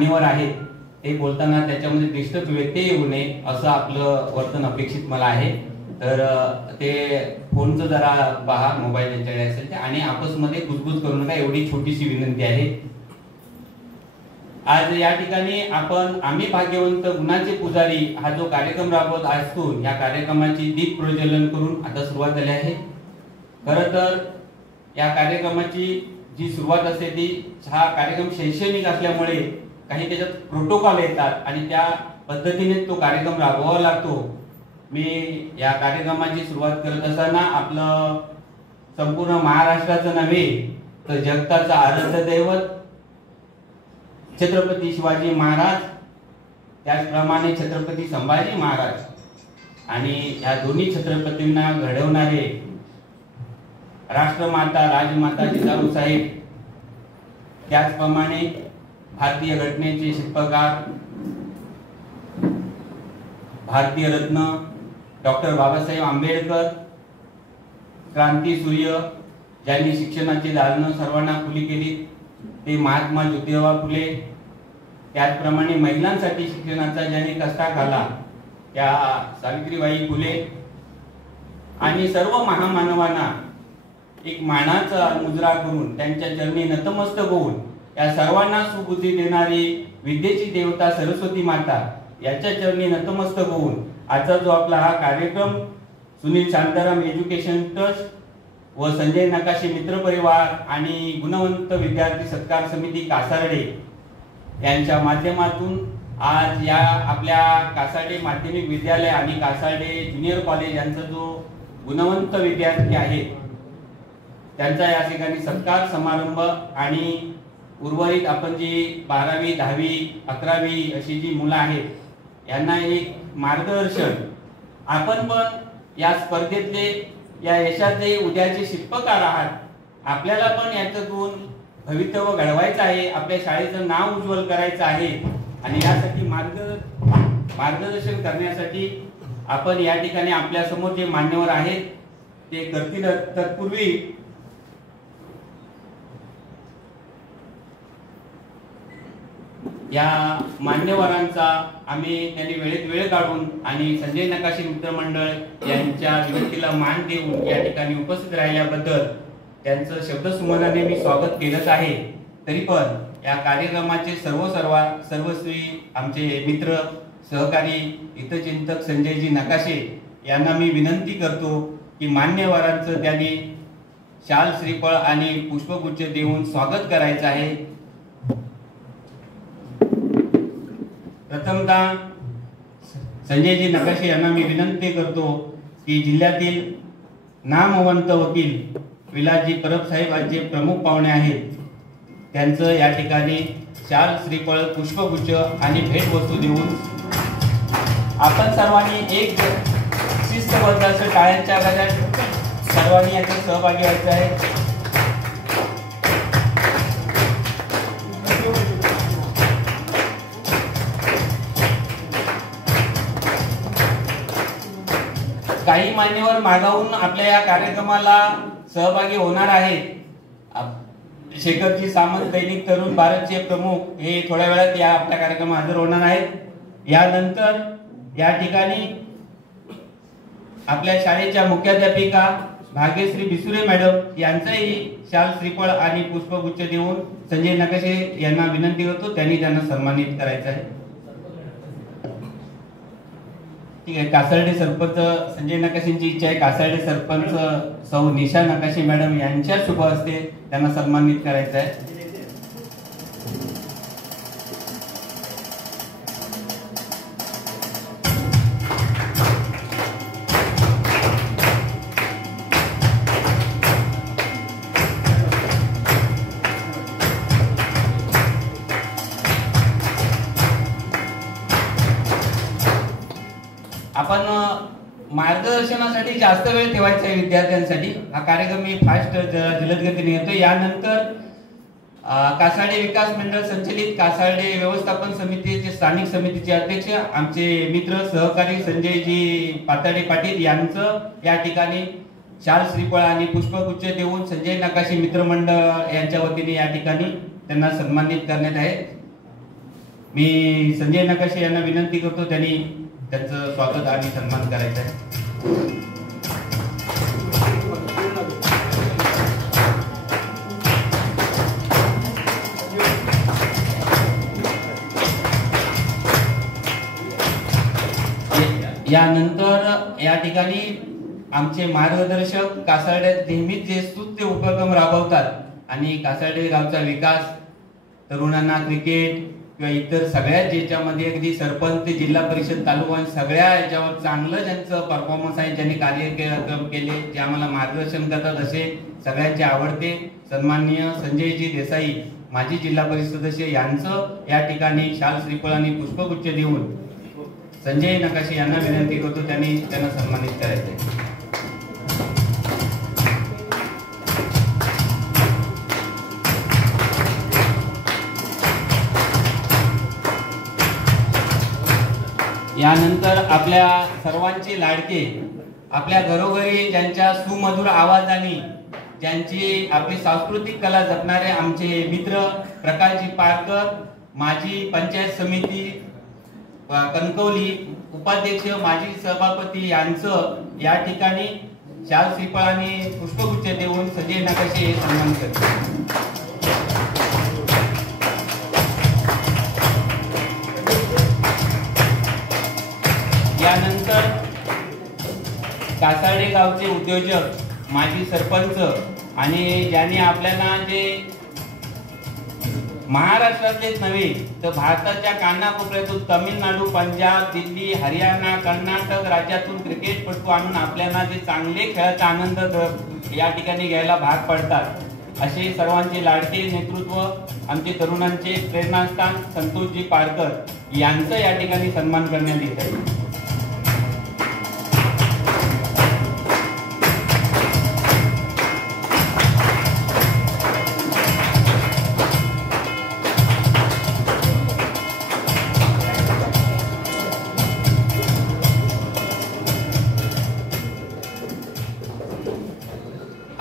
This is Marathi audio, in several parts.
मान्यवर आहेत ते बोलताना त्याच्यामध्ये डिस्टर्ब व्यत्यय येऊ नये असं आपलं वर्तन अपेक्षित मला आहे। तर ते फोनचं जरा पहा, मोबाईल यांच्याकडे असेल ते, आणि आपसमध्ये कुजबुज करू नका एवढी छोटीशी विनंती आहे। आज या ठिकाणी आम्ही भाग्यवंत गुणाचे पुजारी हा जो कार्यक्रम राबवत असतो, या कार्यक्रमाची दीप प्रज्वलन करून आता सुरुवात झाली आहे। खरं तर या कार्यक्रमाची जी सुरुवात असते ती हा कार्यक्रम शैक्षणिक असल्यामुळे काही त्याच्यात प्रोटोकॉल येतात आणि त्या पद्धतीने तो कार्यक्रम राबवावा लागतो। मी या कार्यक्रमाची सुरुवात करत असताना आपलं संपूर्ण महाराष्ट्राचं नव्हे तर जगताचं आराध्य दैवत छत्रपती शिवाजी महाराज, त्याचप्रमाणे छत्रपती संभाजी महाराज आणि या दोन्ही छत्रपतींना घडवणारे राष्ट्रमाता राजमाता जिजाऊ साहेब, त्याचप्रमाणे भारतीय घटनेचे शिल्पकार भारतीय रत्न डॉक्टर बाबासाहेब आंबेडकर, क्रांतीसूर्य ज्यांनी शिक्षणाची दालनं सर्वांना खुली केली ते महात्मा ज्योतिबा फुले, त्याचप्रमाणे महिलांसाठी शिक्षणाचा ज्यांनी कष्टा घाला त्या सावित्रीबाई फुले, आणि सर्व महामानवांना एक मानाचा मुजरा करून त्यांच्या चरणी नतमस्तक होऊन या सर्वांना सुबुद्धी देणारी विद्येची देवता सरस्वती माता याच्या चरणी नतमस्तक होऊन आजचा जो आपला हा कार्यक्रम सुनील शांताराम एज्युकेशन ट्रस्ट व संजय नकाशे मित्र परिवार आणि गुणवंत विद्यार्थी सत्कार समिती कासार्डे यांच्या माध्यमातून आज या आपल्या कासार्डे माध्यमिक विद्यालय आणि कासार्डे ज्युनियर कॉलेज यांचा जो गुणवंत विद्यार्थी आहे त्यांचा या ठिकाणी सत्कार समारंभ आणि उर्वरित आपण जी 12वी 10वी 11वी अशी जी मुलं आहेत यांना एक मार्गदर्शन, आपण पण या स्पर्धेतले या यशाचे उद्याचे शिल्पकार आहात, आपल्याला पण याच्यातून भवितव्य घडवायचं आहे, आपल्या शाळेचं नाव उज्ज्वल करायचं आहे आणि यासाठी मार्गदर्शन करण्यासाठी आपण या ठिकाणी आपल्या समोर जे मान्यवर आहेत ते करतील। तत्पूर्वी या मान्यवरांचा त्यांनी वेळेत वेळ काढून आणि संजय नकाशे मित्रमंडळ यांच्या विनंतीला मान देऊन या ठिकाणी उपस्थित राहिल्याबद्दल त्यांचं शब्दसुमनाने मी स्वागत केलंच आहे। तरी पण या कार्यक्रमाचे सर्वश्री आमचे मित्र सहकारी हितचिंतक संजयजी नकाशे यांना मी विनंती करतो की मान्यवरांचं त्यांनी शाल श्रीफळ आणि पुष्पगुच्छ देऊन स्वागत करायचं आहे। प्रथमतः संजयजी नकाशे यांना मी विनंती करतो की जिल्ह्यातील नामवंत वकील विलासजी परब साहेब आज जे प्रमुख पाहुणे आहेत त्यांचं या ठिकाणी शाल श्रीफळ पुष्पगुच्छ आणि भेटवस्तू देऊन आपण सर्वांनी एक शिस्तबद्ध असं टाळ्यांच्या गजरात सर्वांनी याच्यात सहभागी व्हायचं आहे। काही मान्यवर मागावून आपल्या या कार्यक्रमाला सहभागी होणार आहेत। शेखरजी सामंत दैनिक तरुण भारतचे प्रमुख हे थोड्या वेळात या आपल्या कार्यक्रमात हजर होणार आहेत। यानंतर या ठिकाणी आपल्या शाळेच्या मुख्याध्यापिका भाग्यश्री बिसुरे मॅडम यांचाही शाल श्रीफळ आणि पुष्पगुच्छ देऊन संजय नकाशे यांना विनंती करतो त्यांनी त्यांना सन्मानित करायचं आहे। ठीक आहे, कासार्डे सरपंच संजय नकाशेंची इच्छा आहे कासार्डे सरपंच सौ निशा नकाशे मॅडम यांच्या शुभ हस्ते त्यांना सन्मानित करायचं आहे। आपण मार्गदर्शनासाठी जास्त वेळ ठेवायचा आहे विद्यार्थ्यांसाठी। हा कार्यक्रम मी फास्ट जलद गतीने येतो। यानंतर कासार्डे विकास मंडळ संचलित कासार्डे व्यवस्थापन समितीचे स्थानिक समितीचे अध्यक्ष आमचे मित्र सहकारी संजयजी पाताडे पाटील यांचं या ठिकाणी शाल श्रीफळ आणि पुष्पगुच्छ देऊन संजय नकाशे मित्रमंडळ यांच्या वतीने या ठिकाणी त्यांना सन्मानित करण्यात आहे। मी संजय नकाशे यांना विनंती करतो त्यांनी त्यांचं स्वागत आणि सन्मान करायचा आहे. यानंतर या ठिकाणी आमचे मार्गदर्शक कासारड्यात नेहमीच जे स्तुत्य उपक्रम राबवतात आणि कासारडे गावचा विकास, तरुणांना क्रिकेट किंवा इतर सगळ्याच ज्याच्यामध्ये अगदी सरपंच ते जिल्हा परिषद तालुका सगळ्या याच्यावर चांगलं ज्यांचं परफॉर्मन्स आहे, ज्यांनी कार्यक्रम केले, जे आम्हाला मार्गदर्शन करतात, असे सगळ्यांचे आवडते सन्माननीय संजयजी देसाई माजी जिल्हा परिषद सदस्य यांचं या ठिकाणी शाल श्रीफळ आणि पुष्पगुच्छ देऊन संजय नकाशे यांना विनंती करतो त्यांना सन्मानित करायचे. यानंतर आपल्या सर्वांचे लाडके, आपल्या घरोघरी ज्यांच्या सुमधुर आवाजाने ज्यांची आपली सांस्कृतिक कला जपणारे आमचे मित्र प्रकाशजी पारकर, माजी पंचायत समिती कणकवली उपाध्यक्ष, माजी सभापती यांचं या ठिकाणी शाल श्रीफळ आणि पुष्पगुच्छ देऊन संजय नकाशे हे सन्मान करतात. यानंतर कासारडे गावचे उद्योजक, माजी सरपंच आणि ज्यांनी आपल्याला जे महाराष्ट्रातलेच नव्हे तर भारताच्या कानाकोपऱ्यातून तामिळनाडू, पंजाब, दिल्ली, हरियाणा, कर्नाटक राज्यातून क्रिकेटपटू आणून आपल्याला जे चांगले खेळाचा आनंद या ठिकाणी घ्यायला भाग पडतात, असे सर्वांचे लाडके नेतृत्व आमचे तरुणांचे प्रेरणास्थान संतोषजी पारकर यांचा या ठिकाणी सन्मान करण्यात येत आहे.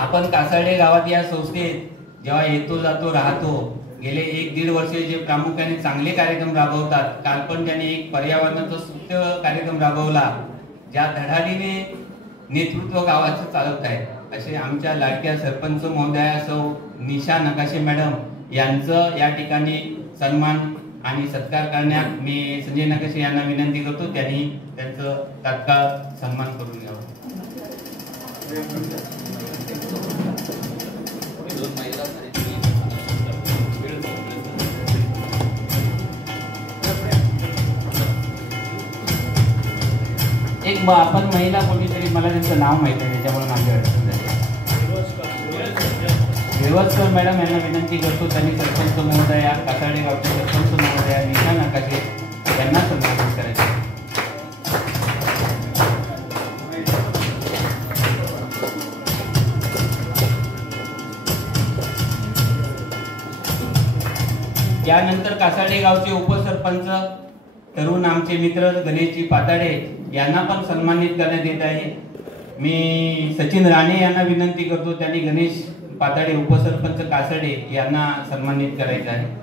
आपण कासारडे गावात या संस्थेत जेव्हा येतो जातो राहतो, गेले 1-1.5 वर्षे जे प्रामुख्याने चांगले कार्यक्रम राबवतात. काल पण त्यांनी एक पर्यावरणाचा स्तुत्य कार्यक्रम राबवला, ज्या धडाडीने नेतृत्व गावाचं चालवत आहे, असे आमच्या लाडक्या सरपंच महोदया सौ निशा नकाशे मॅडम यांचं या ठिकाणी सन्मान आणि सत्कार करण्यात मी संजय नकाशे यांना विनंती करतो त्यांनी त्यांचं तात्काळ सन्मान करून घ्यावा. एक आपण महिला कोणीतरी, मला त्यांचं नाव माहिती आहे त्याच्यामुळे माझी अडचण झाली. देवस्कर मॅडम यांना विनंती करतो त्यांनी सरपंच महोदया, कासारडे गावचे सरपंच महोदया निशा नकाशे यांना सन्मानित करायचे. यानंतर कासारडे गावचे उपसरपंच तरुण आमचे मित्र गणेशजी पाताडे यांना पण सन्मानित करण्यात येत आहे. मी सचिन राणे यांना विनंती करतो त्यांनी गणेश पाताडे उपसरपंच कासारडे यांना सन्मानित करायचं आहे.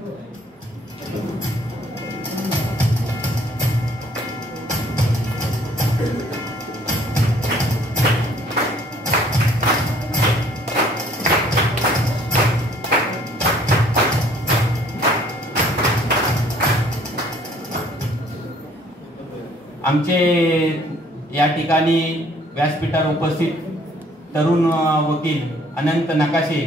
आमचे या ठिकाणी व्यासपीठावर उपस्थित तरुण वकील अनंत नकाशे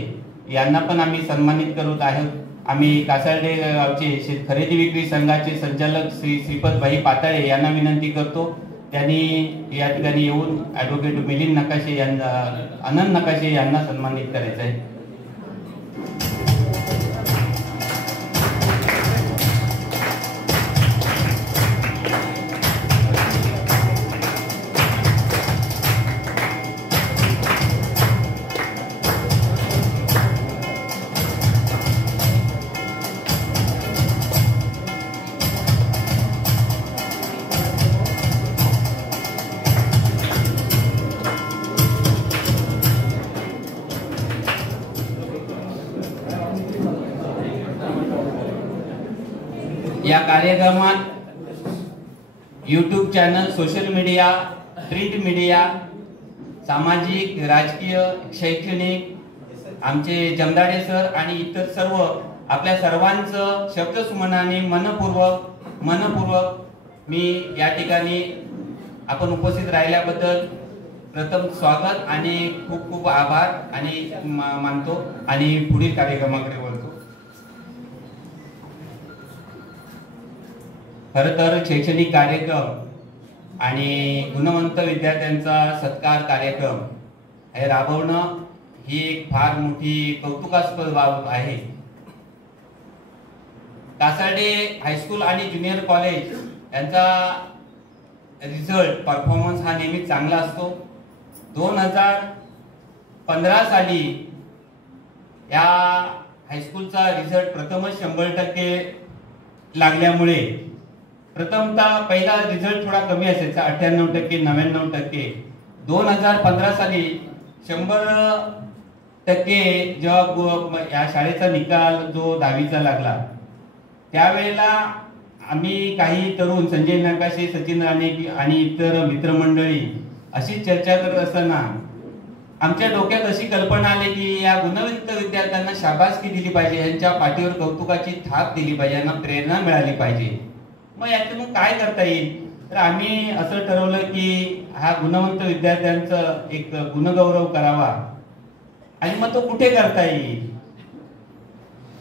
यांना पण आम्ही सन्मानित करत आहोत. आम्ही कासारडे गावचे खरेदी विक्री संघाचे संचालक श्री श्रीपद भाई पाताळे यांना विनंती करतो त्यांनी या ठिकाणी येऊन ॲडव्होकेट मिलिंद नकाशे यांना, अनंत नकाशे यांना सन्मानित करायचं आहे. कार्यक्रमात YouTube channel, social media, print media, सामाजिक, राजकीय, शैक्षणिक आमचे जमदाडे सर आणि इतर सर्व आपल्या सर्वांचं शब्दसुमनाने मनपूर्वक मी या ठिकाणी आपण उपस्थित राहिल्याबद्दल प्रथम स्वागत आणि खूप खूप आभार आणि मानतो आणि पुढील कार्यक्रमाकडे वळतो. खरं तर शैक्षणिक कार्यक्रम आणि गुणवंत विद्यार्थ्यांचा सत्कार कार्यक्रम हे राबवणं ही एक फार मोठी कौतुकास्पद बाब आहे. कासार्डे हायस्कूल आणि ज्युनियर कॉलेज यांचा रिझल्ट परफॉर्मन्स हा नेहमी चांगला असतो. 2015 साली या हायस्कूलचा रिझल्ट प्रथमच 100% लागल्यामुळे प्रथमतः पहिला रिझल्ट थोडा कमी असायचा 98%, 99%. 2015 साली 100% जेव्हा या शाळेचा निकाल जो 10वीचा लागला त्यावेळेला आम्ही काही तरुण संजय नकाशे, सचिन राणे आणि इतर मित्रमंडळी अशी चर्चा करत असताना आमच्या डोक्यात अशी कल्पना आली की या गुणवंत विद्यार्थ्यांना शाबासकी दिली पाहिजे, यांच्या पाठीवर कौतुकाची थाप दिली पाहिजे, यांना प्रेरणा मिळाली पाहिजे. मग यातून काय करता येईल, तर आम्ही असं ठरवलं की हा गुणवंत विद्यार्थ्यांचं एक गुणगौरव करावा. आणि मग तो कुठे करता येईल.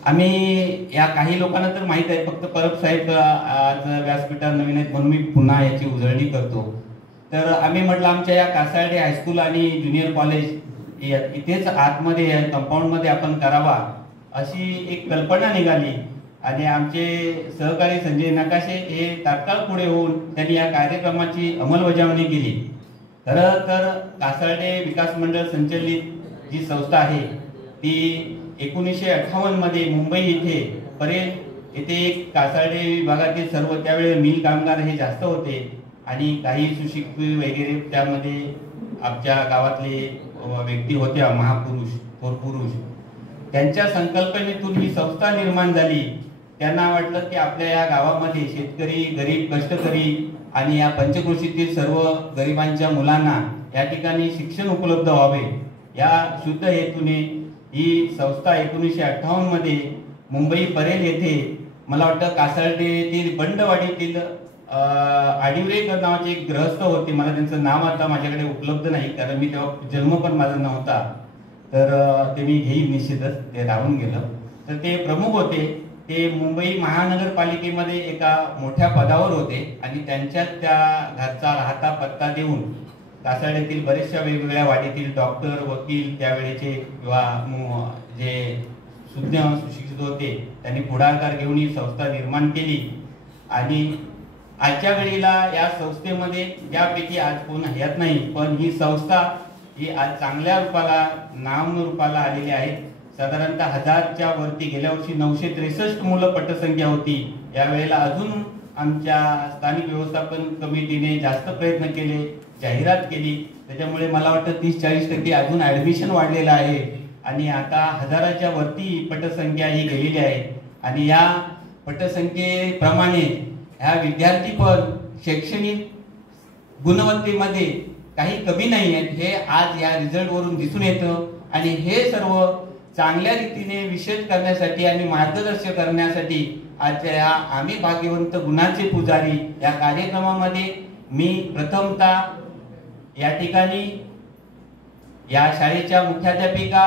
आम्ही या काही लोकांना तर माहित आहे, फक्त परब साहेब आज व्यासपीठावर नवीन आहेत म्हणून मी पुन्हा याची उजळणी करतो. तर आम्ही म्हटलं आमच्या या कासार्डे हायस्कूल आणि ज्युनियर कॉलेज इथेच आतमध्ये कंपाऊंड मध्ये आपण करावा अशी एक कल्पना निघाली. आणि आमचे सहकारी संजय नकाशे हे तात्काळ पुढे होऊन त्यांनी या कार्यक्रमाची अंमलबजावणी केली. खरं तर कासार्डे विकास मंडळ संचलित जी संस्था आहे ती 1958 मध्ये मुंबई इथे परेल येथे एक कासार्डे विभागातील सर्व त्यावेळी मिल कामगार हे जास्त होते आणि काही सुशिक्षित वगैरे त्यामध्ये आमच्या गावातले व्यक्ती होत्या, महापुरुष, थोर पुरुष. त्यांच्या संकल्पनेतून ही संस्था निर्माण झाली. त्यांना वाटलं की आपल्या या गावामध्ये शेतकरी, गरीब, कष्टकरी आणि या पंचक्रोशीतील सर्व गरिबांच्या मुलांना या ठिकाणी शिक्षण उपलब्ध व्हावे या शुद्ध हेतूने ही संस्था 1958 मध्ये मुंबई परेल येथे, मला वाटतं कासार्डेतील बंडवाडीतील आडिवरेकर नावाचे एक गृहस्थ होते, मला त्यांचं नाव आता माझ्याकडे उपलब्ध नाही कारण मी तेव्हा जन्म पण माझा नव्हता, तर ते मी घेईन निश्चितच, ते राहून गेलं. तर ते प्रमुख होते, ते मुंबई महानगरपालिकेमध्ये एका मोठ्या पदावर होते आणि त्यांच्यात त्या घरचा राहता पत्ता देऊन कासार्डेतील बरेचशा वेगवेगळ्या वाडीतील डॉक्टर, वकील, त्यावेळेचे किंवा जे सुज्ञ सुशिक्षित होते त्यांनी पुढाकार घेऊन ही संस्था निर्माण केली. आणि आजच्या वेळेला या संस्थेमध्ये त्यापैकी आज कोण ह्यात नाही, पण ही संस्था ही आज चांगल्या रूपाला, नाम रूपाला आलेली आहे. साधारणतः 1000च्या वरती, गेल्या वर्षी 963 मुलं पटसंख्या होती. यावेळेला अजून आमच्या स्थानिक व्यवस्थापन कमिटीने जास्त प्रयत्न केले, जाहिरात केली, त्याच्यामुळे मला वाटतं 30-40% अजून ऍडमिशन वाढलेलं आहे आणि आता 1000च्या वरती पटसंख्या ही गेलेली आहे. आणि या पटसंख्येप्रमाणे ह्या विद्यार्थी पण शैक्षणिक गुणवत्तेमध्ये काही कमी नाही आहेत, हे आज या रिझल्ट वरून दिसून येतं. आणि हे सर्व चांगल्या रीतीने विशेष करण्यासाठी आणि मार्गदर्शन करण्यासाठी आजच्या या आम्ही भाग्यवंत गुणाचे पुजारी या कार्यक्रमामध्ये मी प्रथमतः या ठिकाणी या शाळेच्या मुख्याध्यापिका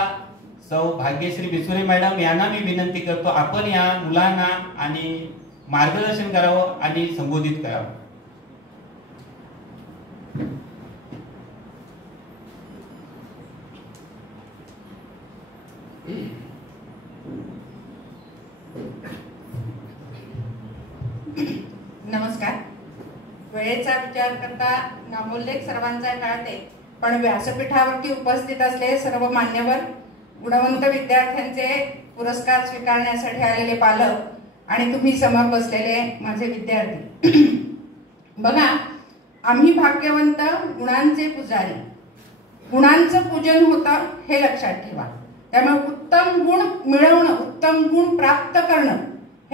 सौ भाग्यश्री बिसुरे मॅडम यांना मी विनंती करतो, आपण या मुलांना आणि मार्गदर्शन करावं आणि संबोधित करावं. नमस्कार. वेळेचा विचार करता नामोल्लेख सर्वांचा कळते, पण व्यासपीठावरती उपस्थित असलेले सर्व मान्यवर, गुणवंत विद्यार्थ्यांचे पुरस्कार स्वीकारण्यासाठी आलेले पालक आणि तुम्ही समोर बसलेले माझे विद्यार्थी, बघा, आम्ही भाग्यवंत गुणांचे पुजारी. गुणांचं पूजन होतं हे लक्षात ठेवा. त्यामुळे उत्तम गुण मिळवणं, उत्तम गुण प्राप्त करणं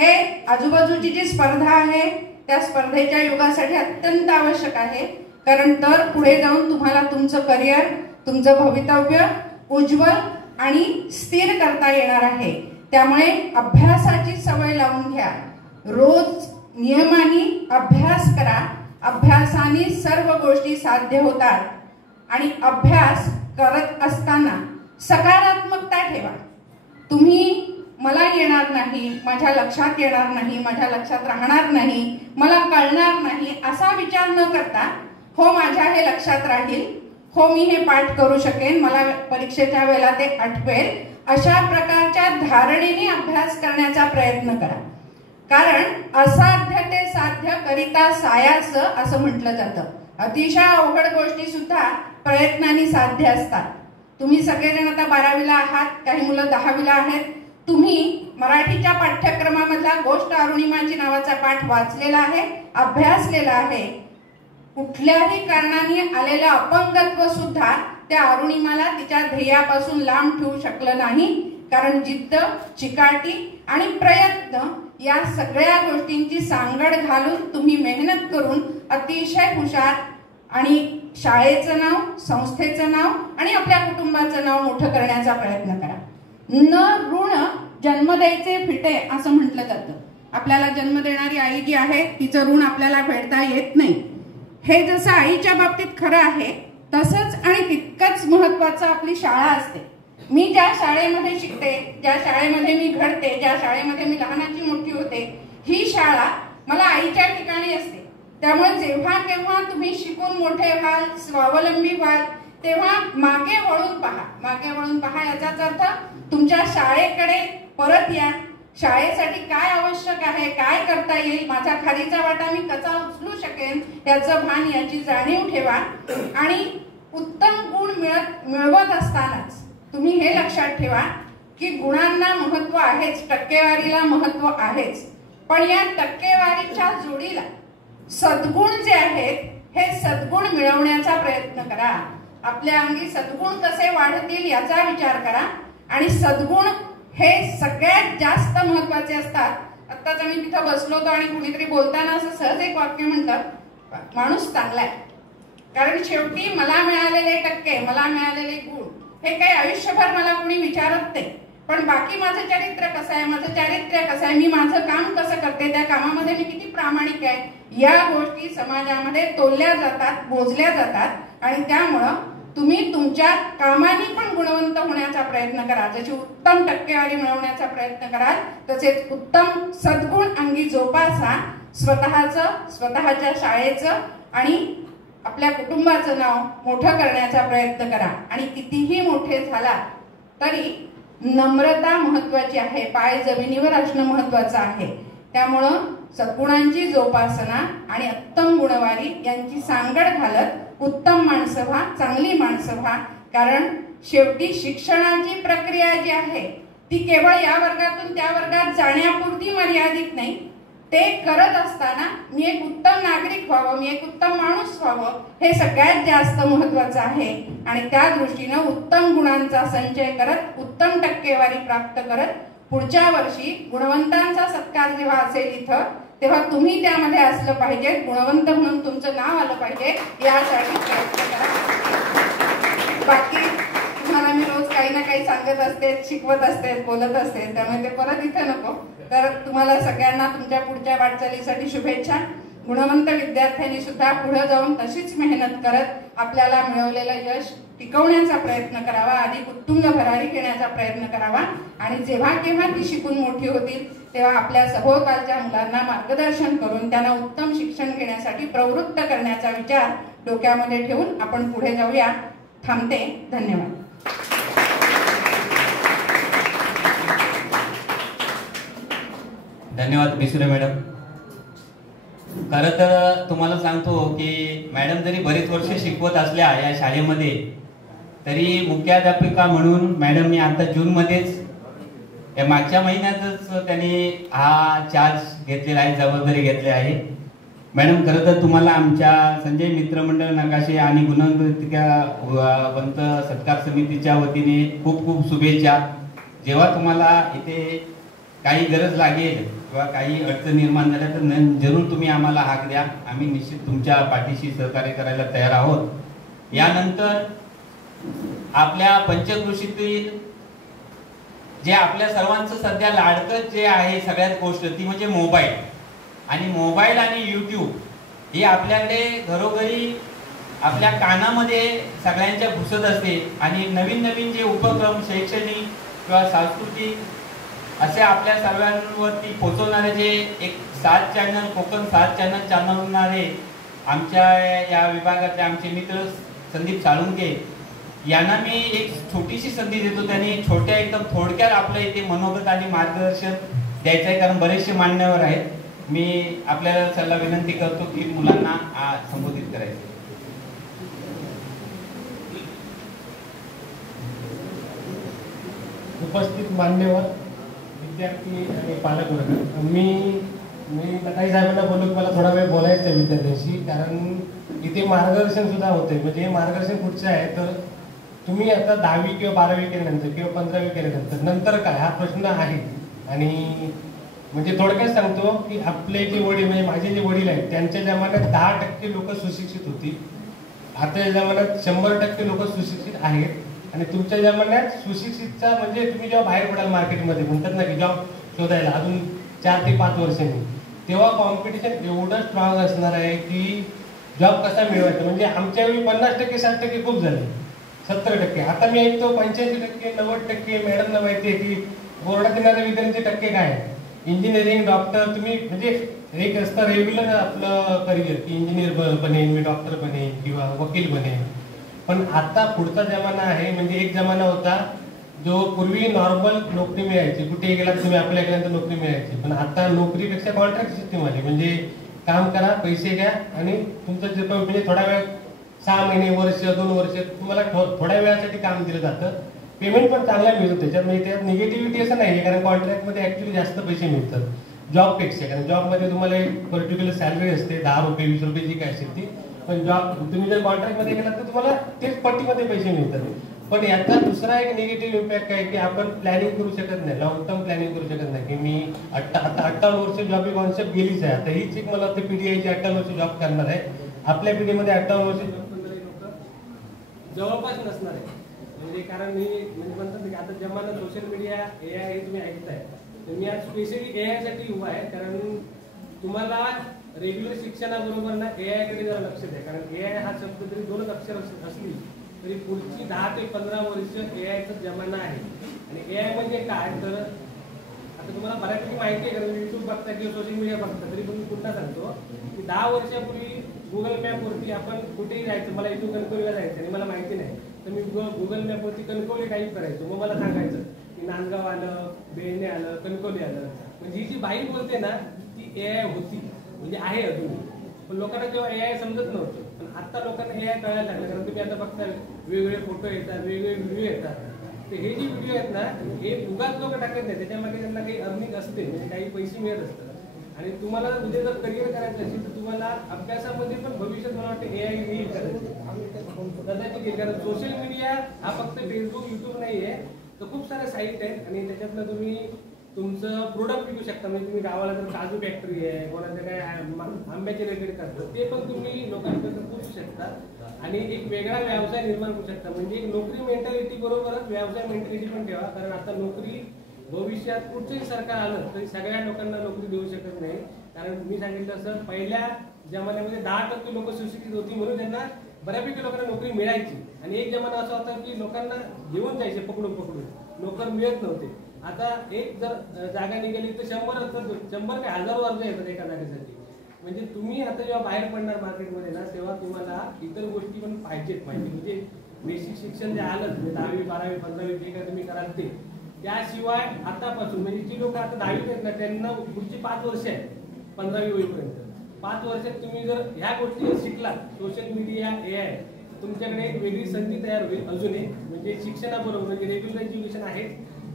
हे आजूबाजूची जी स्पर्धा आहे त्या स्पर्धेच्या युगासाठी अत्यंत आवश्यक आहे, कारण तर पुढे जाऊन तुम्हाला तुमचं करिअर, तुमचं भवितव्य उज्ज्वल आणि स्थिर करता येणार आहे. त्यामुळे अभ्यासाची सवय लावून घ्या. रोज नियमाने अभ्यास करा. अभ्यासाने सर्व गोष्टी साध्य होतात. आणि अभ्यास करत असताना सकारात्मकता ठेवा. तुम्ही मला येणार नाही, माझ्या लक्षात येणार नाही, माझ्या लक्षात राहणार नाही, मला कळणार नाही असा विचार न करता, हो माझ्या हे लक्षात राहील, हो मी हे पाठ करू शकेन, मला परीक्षेच्या वेळेला ते आठवेल, अशा प्रकारच्या धारणेने अभ्यास करण्याचा प्रयत्न करा. कारण असाध्य ते साध्य करिता सायास असं म्हटलं जातं. अतिशय अवघड गोष्टी सुद्धा प्रयत्नाने साध्य असतात. तुम्ही सगळेजण आता 12वीला आहात, काही मुलं 10वीला आहेत. तुम्ही मराठीच्या पाठ्यक्रमामधला गोष्ट अरुणिमाची नावाचा पाठ वाचलेला आहे, अभ्यासलेला आहे. कुठल्याही कारणाने आलेलं अपंगत्व सुद्धा त्या अरुणिमाला तिच्या ध्येयापासून लांब ठेवू शकलं नाही. कारण जिद्द, चिकाटी आणि प्रयत्न या सगळ्या गोष्टींची सांगड घालून तुम्ही मेहनत करून अतिशय हुशार आणि शाळेचं नाव, संस्थेचं नाव आणि आपल्या कुटुंबाचं नाव मोठं करण्याचा प्रयत्न करा. न ऋण जन्म द्यायचे फिटे असं म्हटलं जातं. आपल्याला जन्म देणारी आई जी आहे तिचं ऋण आपल्याला फेडता येत नाही. हे जसं आईच्या बाबतीत खरं आहे तसंच आणि तितकंच महत्वाचं आपली शाळा असते. मी ज्या शाळेमध्ये शिकते, ज्या शाळेमध्ये मी घडते, ज्या शाळेमध्ये मी लहानाची मोठी होते, ही शाळा मला आईच्या ठिकाणी असते. त्यामुळे जेव्हा केव्हा तुम्ही शिकून मोठे व्हाल, स्वावलंबी व्हाल, तेव्हा मागे वळून पहा. मागे वळून पहा याचाच अर्थ तुमच्या शाळेकडे परत या. शाळेसाठी काय आवश्यक आहे, काय करता येईल, माझा खालीचा वाटा मी कसा उचलू शकेन याचं भान, याची जाणीव ठेवा. आणि उत्तम गुण मिळवत असतानाच तुम्ही हे लक्षात ठेवा की गुणांना महत्व आहेच, टक्केवारीला महत्व आहेच, पण या टक्केवारीच्या जोडीला सद्गुण जे आहेत हे सद्गुण मिळवण्याचा प्रयत्न करा. आपल्या अंगी सद्गुण कसे वाढतील याचा विचार करा. आणि सद्गुण हे सगळ्यात जास्त महत्वाचे असतात. आत्ताच मी तिथं बसलो होतो आणि कुणीतरी बोलताना असं सहज एक वाक्य म्हटलं, माणूस चांगला आहे. कारण शेवटी मला मिळालेले टक्के, मला मिळालेले गुण हे काही आयुष्यभर मला कोणी विचारत नाही, पण बाकी माझं चरित्र कसं आहे, माझं चारित्र्य कसं आहे, मी माझं काम कसं करते, त्या कामामध्ये मी किती प्रामाणिक आहे, या गोष्टी समाजामध्ये तोलल्या जातात, मोजल्या जातात. आणि त्यामुळं तुम्ही तुमच्या कामाने पण गुणवंत होण्याचा प्रयत्न करा. जशी उत्तम टक्केवारी मिळवण्याचा प्रयत्न कराल तसेच उत्तम सद्गुण अंगी जोपासा. स्वतःच्या शाळेचं आणि आपल्या कुटुंबाचं नाव मोठं करण्याचा प्रयत्न करा. आणि कितीही मोठे झाला तरी नम्रता महत्वाची आहे, पाय जमिनीवर असणं महत्वाचं आहे. त्यामुळं सद्गुणांची जोपासना आणि उत्तम गुणवारी यांची सांगड घालत उत्तम माणसं व्हा, चांगली माणसं व्हा. कारण शेवटी शिक्षणाची प्रक्रिया जी आहे ती केवळ या वर्गातून त्या वर्गात जाण्यापुरती मर्यादित नाही. ते करत असताना मी एक उत्तम नागरिक व्हावं, मी एक उत्तम माणूस व्हावं, हे सगळ्यात जास्त महत्वाचं आहे. आणि त्या दृष्टीनं उत्तम गुणांचा संचय करत, उत्तम टक्केवारी प्राप्त करत पुढच्या वर्षी गुणवंतांचा सत्कार जेव्हा असेल इथं, तेव्हा तुम्ही त्यामध्ये असलं पाहिजे, गुणवंत म्हणून तुमचं नाव आलं पाहिजे, यासाठी प्रयत्न करा. बाकी तुम्हाला मी रोज काही ना काही सांगत असते, शिकवत असते, बोलत असते, त्यामुळे ते परत इथं नको. तर तुम्हाला सगळ्यांना तुमच्या पुढच्या वाटचालीसाठी शुभेच्छा. गुणवंत विद्यार्थ्यांनी सुद्धा पुढे जाऊन तशीच मेहनत करत आपल्याला मिळवलेलं यश टिकवण्याचा प्रयत्न करावा, अधिक उत्तुंग भरारी घेण्याचा प्रयत्न करावा. आणि जेव्हा केव्हा ती शिकून मोठी होतील तेव्हा आपल्या सभोवतालच्या मुलांना मार्गदर्शन करून त्यांना उत्तम शिक्षण घेण्यासाठी प्रवृत्त करण्याचा विचार डोक्यामध्ये ठेवून आपण पुढे जाऊया. थांबते. धन्यवाद. धन्यवाद बिसुरे मॅडम. खरं तर तुम्हाला सांगतो की मॅडम जरी बरेच वर्ष शिकवत असल्या या शाळेमध्ये, तरी मुख्याध्यापिका म्हणून मॅडमने आता जूनमध्येच, या मागच्या महिन्यातच त्यांनी हा चार्ज घेतलेला आहे, जबाबदारी घेतली आहे. मॅडम खरं तर तुम्हाला आमच्या संजय मित्रमंडळ नकाशे आणि गुणवंत सत्कार समितीच्या वतीने खूप खूप शुभेच्छा. जेव्हा तुम्हाला इथे काही गरज लागेल किंवा काही अडचण निर्माण झाल्या तर जरूर तुम्ही आम्हाला हाक द्या. आम्ही निश्चित तुमच्या पाठीशी सहकार्य करायला तयार आहोत. यानंतर आपल्या पंचकृषीतील जे आपल्या सर्वांचं सध्या लाडकं जे आहे सगळ्यात गोष्ट ती म्हणजे मोबाईल. आणि मोबाईल आणि यूट्यूब हे आपल्याकडे घरोघरी आपल्या कानामध्ये सगळ्यांच्या घुसत असते. आणि नवीन नवीन जे उपक्रम शैक्षणिक किंवा सांस्कृतिक असे आपल्या सर्वांवरती पोहोचवणारे जे एक 7 चॅनल कोकण 7 चॅनल चालवणारे आमच्या या विभागाचे आमचे मित्र संदीप साळुंके यांना मी एक छोटीशी संधी देतो. त्यांनी छोट्या एकदम थोडक्यात आपल्या इथे मनोगत आणि मार्गदर्शन द्यायचं आहे, कारण बरेचसे मान्यवर आहेत. मी आपल्याला सल्ला विनंती करतो की मुलांना संबोधित करायचं. उपस्थित मान्यवर विद्यार्थी आणि पालक वर्ग, मी काही साहेबांना बोललो मला थोडा वेळ बोलायचं आहे विद्यार्थ्यांशी, कारण इथे मार्गदर्शन सुद्धा होते. म्हणजे हे मार्गदर्शन कुठचं आहे तर तुम्ही आता 10वी किंवा 12वी केल्यानंतर किंवा 15वी केल्यानंतर नंतर काय हा प्रश्न आहे. आणि म्हणजे थोडक्यात सांगतो की आपले जे वडील म्हणजे माझे जे वडील आहेत त्यांच्या जमान्यात 10% लोक सुशिक्षित होती. आताच्या जमान्यात 100% लोक सुशिक्षित आहेत. आणि तुमच्या जमान्यात सुशिक्षितचा म्हणजे तुम्ही जेव्हा बाहेर पडाल मार्केटमध्ये म्हणतात ना की जॉब शोधायला अजून 4 ते 5 वर्षांनी, तेव्हा कॉम्पिटिशन एवढं स्ट्रॉंग असणार आहे की जॉब कसा मिळवायचा. म्हणजे आमच्या वेळी 50% 60% खूप झाले, 70%. आता मी ऐकतो 85% 90%. मॅडमला माहिती आहे की बोर्डात येणाऱ्या विद्यार्थ्यांचे टक्के काय आहे. इंजिनिअरिंग डॉक्टर तुम्ही म्हणजे एक असतं रेग्युलर आपलं करिअर की इंजिनियर बनेन मी, डॉक्टर बनेन किंवा वकील बनेन. पण आता पुढचा जमाना आहे. म्हणजे एक जमाना होता जो पूर्वी नॉर्मल नोकरी मिळायची, कुठे गेला तुम्ही आपल्या गेल्यानंतर नोकरी मिळायची. पण आता नोकरीपेक्षा कॉन्ट्रॅक्ट सिस्टम आली. म्हणजे काम करा, पैसे घ्या आणि तुमचं जे म्हणजे थोडा वेळ 6 महिने वर्ष 2 वर्ष तुम्हाला थोड्या वेळासाठी काम दिलं जातं. पेमेंट पण चांगला मिळतो त्याच्यात. म्हणजे त्यात निगेटिव्हिटी असं नाही, कारण कॉन्ट्रॅक्टमध्ये ऍक्च्युली जास्त पैसे मिळतात जॉबपेक्षा. कारण जॉबमध्ये तुम्हाला एक पर्टिक्युलर सॅलरी असते 10 रुपये 20 रुपये जी काय असेल ती. पण जॉब तुम्ही जर कॉन्ट्रॅक्टमध्ये गेलात तर तुम्हाला तेच पट्टीमध्ये पैसे मिळतात. पण याचा दुसरा एक निगेटिव्ह इम्पॅक्ट आहे की आपण प्लॅनिंग करू शकत नाही, लॉंग टर्म प्लॅनिंग करू शकत नाही. की मी आता 58 वर्ष जॉब ही कॉन्सेप्ट गेलीच आहे. आता हीच एक मला वाटतं पिढी आहे जी 58 वर्ष जॉब करणार आहे. आपल्या पिढीमध्ये 58 वर्ष जॉब करणारे लोक जवळपास नसणार आहे. म्हणजे कारण मी म्हणजे म्हणतात की आता जमाना सोशल मीडिया AI हे तुम्ही ऐकताय, तर मी आज स्पेशली AI साठी उभा आहे. कारण तुम्हाला रेग्युलर शिक्षणाबरोबर ना AI कडे जरा लक्ष द्या. कारण AI हा शब्द जरी 2 अक्षर असली तरी पुढची 10 ते 15 वर्ष AIचा जमाना आहे. आणि AI म्हणजे काय तर आता तुम्हाला बऱ्यापैकी माहिती आहे, कारण YouTube बघता किंवा सोशल मीडिया बघता, तरी पण मी पुन्हा सांगतो की 10 वर्षापूर्वी गुगल मॅपवरती आपण कुठेही जायचं, मला इथून कणकवलीला जायचं आणि मला माहिती नाही तर मी गुगल मॅपवरती कणकवली टाईप करायचो. मग मला सांगायचं की नांदगाव आलं, बेळणे आलं, कणकवली आलं. म्हणजे ही जी बाई बोलते ना ती AI होती, म्हणजे आहे अजून. पण लोकांना तेव्हा AI समजत नव्हतं. पण आता लोकांना AI कळायला लागलं. कारण तुम्ही आता बघता वेगवेगळे फोटो येतात, वेगवेगळे व्हिडिओ येतात. तर हे जे व्हिडिओ आहेत ना हे उगाच लोक टाकत नाही, त्याच्यामध्ये त्यांना काही अर्निंग असते, म्हणजे काही पैसे मिळत असतात. आणि तुम्हाला उद्या जर करिअर करायचं असेल तर तुम्हाला अभ्यासामध्ये पण भविष्यात मला वाटतं AI येईल कदाचित येईल. कारण सोशल मीडिया हा फक्त फेसबुक युट्यूब नाही आहे, तर खूप साऱ्या साईट आहेत आणि त्याच्यातनं तुम्ही तुमचं प्रोडक्ट विकू शकता. म्हणजे तुम्ही गावाला जर काजू फॅक्टरी आहे, कोणाचं काय आंब्याचे रिलेटेड करतो ते पण तुम्ही लोकांपर्यंत पोहोचू शकता आणि एक वेगळा व्यवसाय निर्माण करू शकता. म्हणजे एक नोकरी मेंटॅलिटी बरोबरच व्यवसाय मेंटॅलिटी पण ठेवा. कारण आता नोकरी भविष्यात कुठचंही सरकार आलं तरी सगळ्या लोकांना नोकरी देऊ शकत नाही. कारण मी सांगितलं असं पहिल्या जमान्यामध्ये 10% लोक सुशिक्षित होती म्हणून त्यांना बऱ्यापैकी लोकांना नोकरी मिळायची. आणि एक जमाना असा होता की लोकांना घेऊन जायचे पकडून नोकर मिळत नव्हते. आता एक जर जागा निघाली तर 100 काय हजारो अर्ज येतात एका जागेसाठी. म्हणजे तुम्ही आता जेव्हा बाहेर पडणार मार्केटमध्ये ना तेव्हा तुम्हाला इतर गोष्टी पण पाहिजेत. म्हणजे बेसिक शिक्षण जे आलं म्हणजे 10वी 12वी 15वी जे काय तुम्ही कराल ते, त्याशिवाय आतापासून म्हणजे जी लोक आता 10वीत आहेत ना त्यांना पुढची 5 वर्ष आहेत 15वी होईपर्यंत. 5 वर्षात तुम्ही जर ह्या गोष्टी शिकलात, सोशल मीडिया AI, तुमच्याकडे एक वेगळी संधी तयार होईल. अजून एक म्हणजे शिक्षणाबरोबर म्हणजे रेग्युलर एज्युकेशन आहे,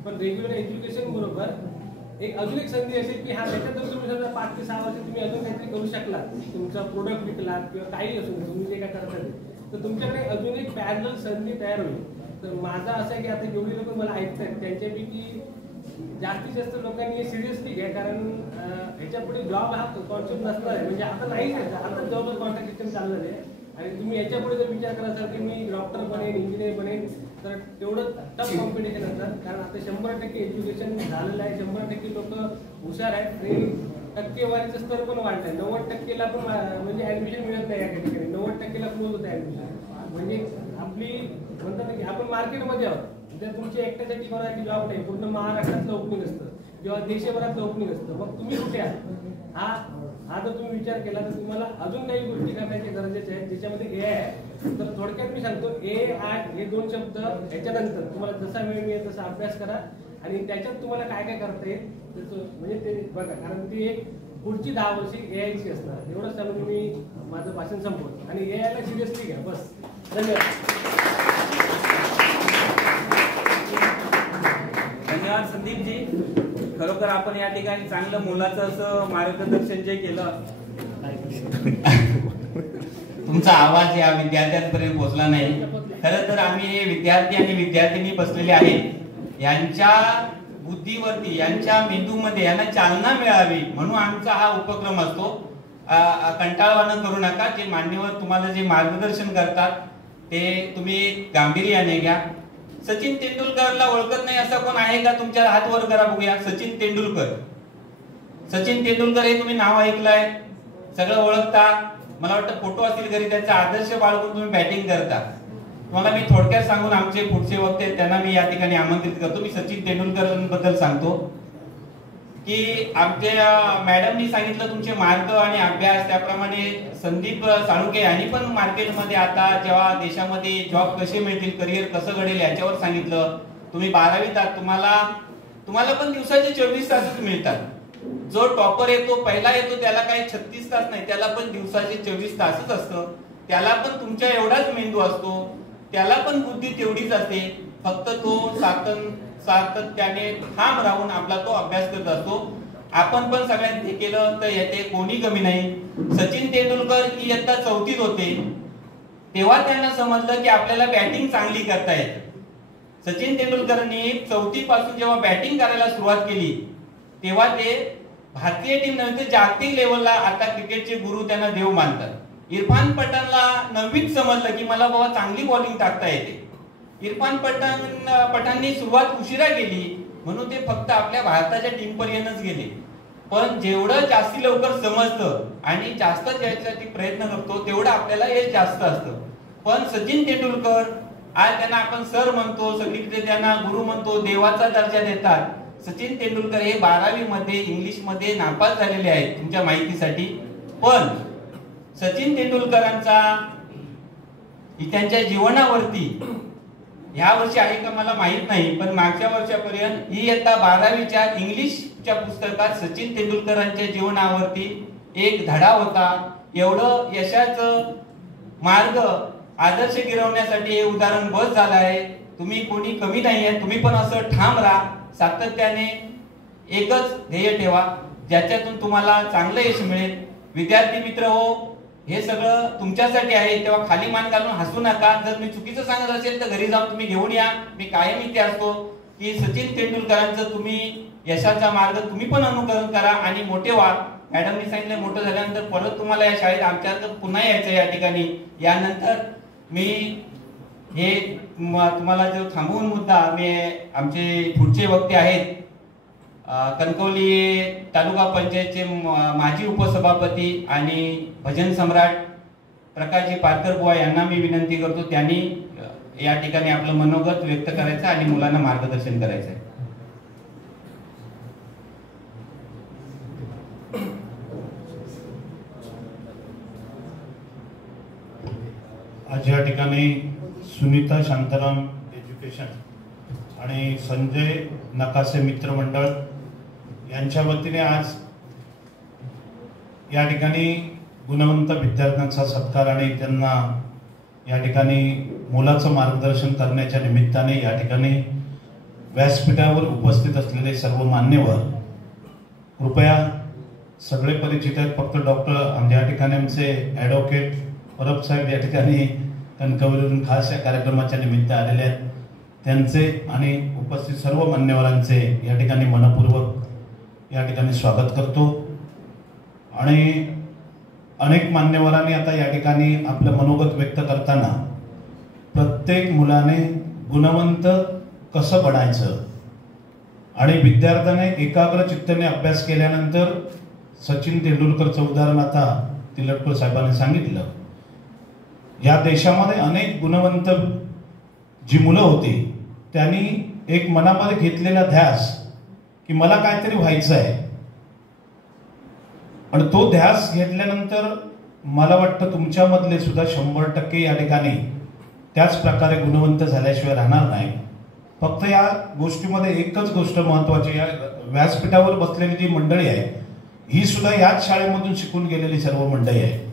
पण रेग्युलर एज्युकेशन बरोबर एक अजून एक संधी असेल की त्याच्यात जर तुम्ही समजा 5 ते 6 वर्ष तुम्ही अजून काहीतरी करू शकलात, तुमचा प्रोडक्ट विकलात किंवा काही असून तुम्ही जे काय करतात तर तुमच्याकडे अजून एक पॅरलल संधी तयार होईल. तर माझा असं आहे की आता जेवढी लोक मला ऐकतात त्यांच्यापैकी जास्तीत जास्त लोकांनी सिरियसली घ्या, कारण ह्याच्या पुढे जॉब हा कॉन्सेप्ट नसणार आहे. म्हणजे आता नाहीच आहे, आता जॉबच कॉन्ट्रॅक्ट सिस्टम चाललं आहे. आणि तुम्ही याच्या पुढे जर विचार करत असाल की मी डॉक्टर बनेन, इंजिनियर बनेन, तर तेवढं टफ कॉम्पिटिशन असणार. कारण आता 100% एज्युकेशन झालेलं आहे, 100% लोक हुशार आहेत आणि टक्केवारीचं स्तर पण वाढत आहे. 90%ला पण म्हणजे ऍडमिशन मिळत नाही या ठिकाणी, 90%ला क्लोज होतं ऍडमिशन. म्हणजे आपली म्हणतात ना की आपण मार्केटमध्ये आहोत. जर तुमच्या एकट्यासाठी कोणासाठी जॉब नाही, पूर्ण महाराष्ट्रातलं ओपनिंग असतं किंवा देशभरातलं ओपनिंग असतं, मग तुम्ही कुठे आहात? हा जर तुम्ही विचार केला तर तुम्हाला अजून काही गोष्टी करण्याचे गरजेचे आहेत, ज्याच्यामध्ये AI आहे. तर थोडक्यात मी सांगतो, AI हे 2 शब्द याच्यानंतर तुम्हाला जसा वेळ मिळेल तसा अभ्यास करा आणि त्याच्यात तुम्हाला काय काय करता येईल त्याचं म्हणजे ते बघा. कारण ती एक पुढची 10 वर्षी AI ची असणार. एवढं सांगून मी माझं भाषण संपवतो आणि AI ला सिरियसली घ्या. बस, धन्यवाद. धन्यवाद संदीप जी. खरोखर आपण या ठिकाणी चांगलं मोलाचं असं मार्गदर्शन जे केलं. तुमचा आवाज या विद्यार्थ्यांपर्यंत पोहोचला नाही. खरं तर आम्ही हे विद्यार्थी आणि विद्यार्थिनी बसलेले आहेत, यांच्या बुद्धीवरती, यांच्या मेंदूमध्ये यांना चालना मिळावी म्हणून आमचा हा उपक्रम असतो. कंटाळवाणं करू नका. जे मान्यवर तुम्हाला जे मार्गदर्शन करतात ते तुम्ही गांभीर्याने घ्या. सचिन तेंडुलकरला ओळखत नाही असं कोण आहे का? तुमच्या हात वर करा बघूया. सचिन तेंडुलकर. सचिन तेंडुलकर हे तुम्ही नाव ऐकलंय, सगळं ओळखता. मला वाटतं फोटो असतील घरी, त्याचा आदर्श बाळगून तुम्ही बॅटिंग करता. तुम्हाला मी थोडक्यात सांगून आमचे पुढचे वक्ते त्यांना मी या ठिकाणी आमंत्रित करतो. मी सचिन तेंडुलकरांबद्दल सांगतो की आमच्या मॅडमनी सांगितलं तुमचे मार्ग आणि अभ्यास, त्याप्रमाणे संदीप साळुंखे यांनी पण मार्केटमध्ये आता जेव्हा देशामध्ये जॉब कसे मिळतील, करिअर कसं घडेल याच्यावर सांगितलं. तुम्ही 12वीत आहात, तुम्हाला पण दिवसाचे 24 तासच मिळतात. जो टॉपर येतो, पहिला येतो, त्याला काही 36 तास नाही, त्याला पण दिवसाचे 24 तासच असतं. त्याला पण तुमच्या एवढाच मेंदू असतो, त्याला पण बुद्धी तेवढीच असते. फक्त तो सातत्याने ठाम राहून आपला तो अभ्यास करत असतो. आपण पण सगळ्यांनी केलं तर येते कोणी कमी नाही. सचिन तेंडुलकर ही इयत्ता 4थीत होते तेव्हा त्यांना समजलं की आपल्याला बॅटिंग चांगली करता येते. सचिन तेंडुलकरनी 4थी पासून जेव्हा बॅटिंग करायला सुरुवात केली तेव्हा ते भारतीय टीम नव्हे तर जागतिक लेवलला आता क्रिकेटचे गुरु त्यांना देव मानतात. इरफान पठाणला 9वीत समजलं की मला बाबा चांगली बॉलिंग टाकता येते. इरफान पठाणनी सुरुवात उशिरा केली म्हणून ते फक्त आपल्या भारताच्या टीम पर्यंतच गेले. पण जेवढं जास्ती लवकर समजतं आणि जास्त ज्यासाठी प्रयत्न करतो तेवढं आपल्याला यश जास्त असतं. पण सचिन तेंडुलकर आज त्यांना आपण सर म्हणतो, सगळीकडे त्यांना गुरु म्हणतो, देवाचा दर्जा देतात. सचिन तेंडुलकर हे 12वी मध्ये इंग्लिश मध्ये नापास झालेले आहेत तुमच्या माहितीसाठी. पण सचिन तेंडुलकरांचा त्यांच्या जीवनावरती ह्या वर्षी आहे का मला माहित नाही, पण मागच्या वर्षापर्यंत ही इयत्ता 12वीच्या इंग्लिशच्या पुस्तकात सचिन तेंडुलकरांच्या जीवनावरती एक धडा होता. एवढं यशाचं मार्ग आदर्श गिरवण्यासाठी हे उदाहरण बस झालं आहे. तुम्ही कोणी कमी नाही आहे, तुम्ही पण असं ठाम राहा, सातत्याने एकच ध्येय ठेवा ज्याच्यातून तुम्हाला चांगलं यश मिळेल. विद्यार्थी मित्र हो, हे सगळं तुमच्यासाठी आहे, तेव्हा खाली मान घालून हसू नका. जर मी चुकीचं सांगत असेल तर घरी जाऊन तुम्ही घेऊन या. मी कायम इथे असतो की सचिन तेंडुलकरांचं तुम्ही यशाचा मार्ग तुम्ही पण अनुकरण करा आणि मोठे व्हा. मॅडमनी सांगितलं मोठं झाल्यानंतर परत तुम्हाला या शाळेत आमच्याकडे पुन्हा यायचं या ठिकाणी. यानंतर मी हे तुम्हाला जो थांबवून मुद्दा मी आमचे पुढचे वक्ते आहेत कणकवली तालुका पंचायतचे माजी उपसभापती आणि भजन सम्राट प्रकाशजी पारकर बुवा यांना मी विनंती करतो, त्यांनी या ठिकाणी आपलं मनोगत व्यक्त करायचं आणि मुलांना मार्गदर्शन करायचं आहे. आज या ठिकाणी सुनीता शांताराम एज्युकेशन आणि संजय नकासे मित्रमंडळ यांच्या वतीने आज या ठिकाणी गुणवंत विद्यार्थ्यांचा सत्कार आणि त्यांना या ठिकाणी मोलाचं मार्गदर्शन करण्याच्या निमित्ताने या ठिकाणी व्यासपीठावर उपस्थित असलेले सर्व मान्यवर, कृपया सगळे परिचित आहेत, फक्त डॉक्टर या ठिकाणी आमचे ॲडव्होकेट परब साहेब या ठिकाणी कणकवलीवरून खास या कार्यक्रमाच्या निमित्त आलेले आहेत. त्यांचे आणि उपस्थित सर्व मान्यवरांचे या ठिकाणी मनपूर्वक या ठिकाणी स्वागत करतो। आणि अनेक मान्यवरांनी आता या ठिकाणी आपलं मनोगत व्यक्त करताना प्रत्येक मुलाने गुणवंत कसं बनायचं आणि विद्यार्थ्याने एकाग्र चित्ताने अभ्यास केल्यानंतर सचिन तेंडुलकरचं उदाहरण आता तिलटकर साहेबांनी सांगितलं। या देशामध्ये अनेक गुणवंत जी मुलं होती त्यांनी एक मनामध्ये घेतलेला ध्यास की मला काहीतरी व्हायचं आहे आणि तो ध्यास घेतल्यानंतर मला वाटतं तुमच्यामधले सुद्धा 100% या ठिकाणी त्याच प्रकारे गुणवंत झाल्याशिवाय राहणार नाही। फक्त या गोष्टीमध्ये एकच गोष्ट महत्वाची, या व्यासपीठावर बसलेली जी मंडळी आहे ही सुद्धा याच शाळेमधून शिकून गेलेली सर्व मंडळी आहे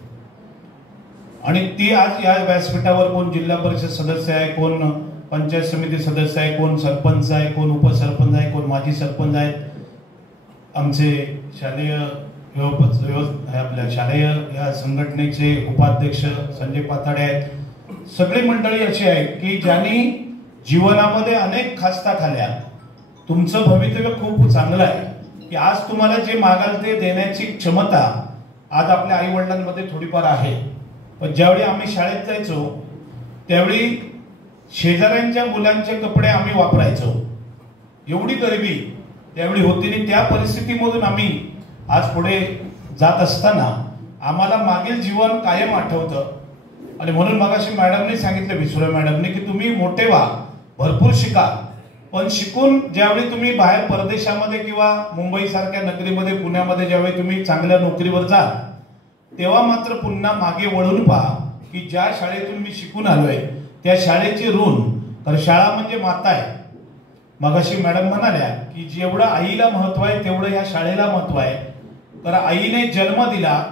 आणि ती आज या व्यासपीठावर कोण जिल्हा परिषद सदस्य आहे, कोण पंचायत समिती सदस्य आहे, कोण सरपंच आहे, कोण उपसरपंच आहे, कोण माजी सरपंच आहेत, आमचे शालेय आपल्या शालेय या संघटनेचे उपाध्यक्ष संजय पाताडे आहेत। सगळी मंडळी अशी आहे की ज्यांनी जीवनामध्ये अनेक खास्ता खाल्ल्या। तुमचं भवितव्य खूप चांगलं आहे की आज तुम्हाला जे मागाल ते देण्याची क्षमता आज आपल्या आई वडिलांमध्ये थोडीफार आहे। पण ज्यावेळी आम्ही शाळेत जायचो त्यावेळी शेजाऱ्यांच्या मुलांचे कपडे आम्ही वापरायचो, एवढी गरिबी त्यावेळी होती आणि त्या परिस्थितीमधून आम्ही आज पुढे जात असताना आम्हाला मागील जीवन कायम आठवतं आणि म्हणून मगाशी मॅडमने सांगितलं, विसुरे मॅडमने, की तुम्ही मोठे व्हा, भरपूर शिका, पण शिकून ज्यावेळी तुम्ही बाहेर परदेशामध्ये किंवा मुंबई सारख्या नगरीमध्ये पुण्यामध्ये ज्यावेळी तुम्ही चांगल्या नोकरीवर जाल तेव्हा मात्र पुन्हा मागे वळून पहा की ज्या शाळेतून मी शिकून आलोय त्या शाळेची ऋण, तर शाळा म्हणजे माता आहे। मगाशी मॅडम म्हणाल्या की जेवढं आईला महत्व आहे तेवढं या शाळेला महत्व आहे। तर आईने जन्म दिला,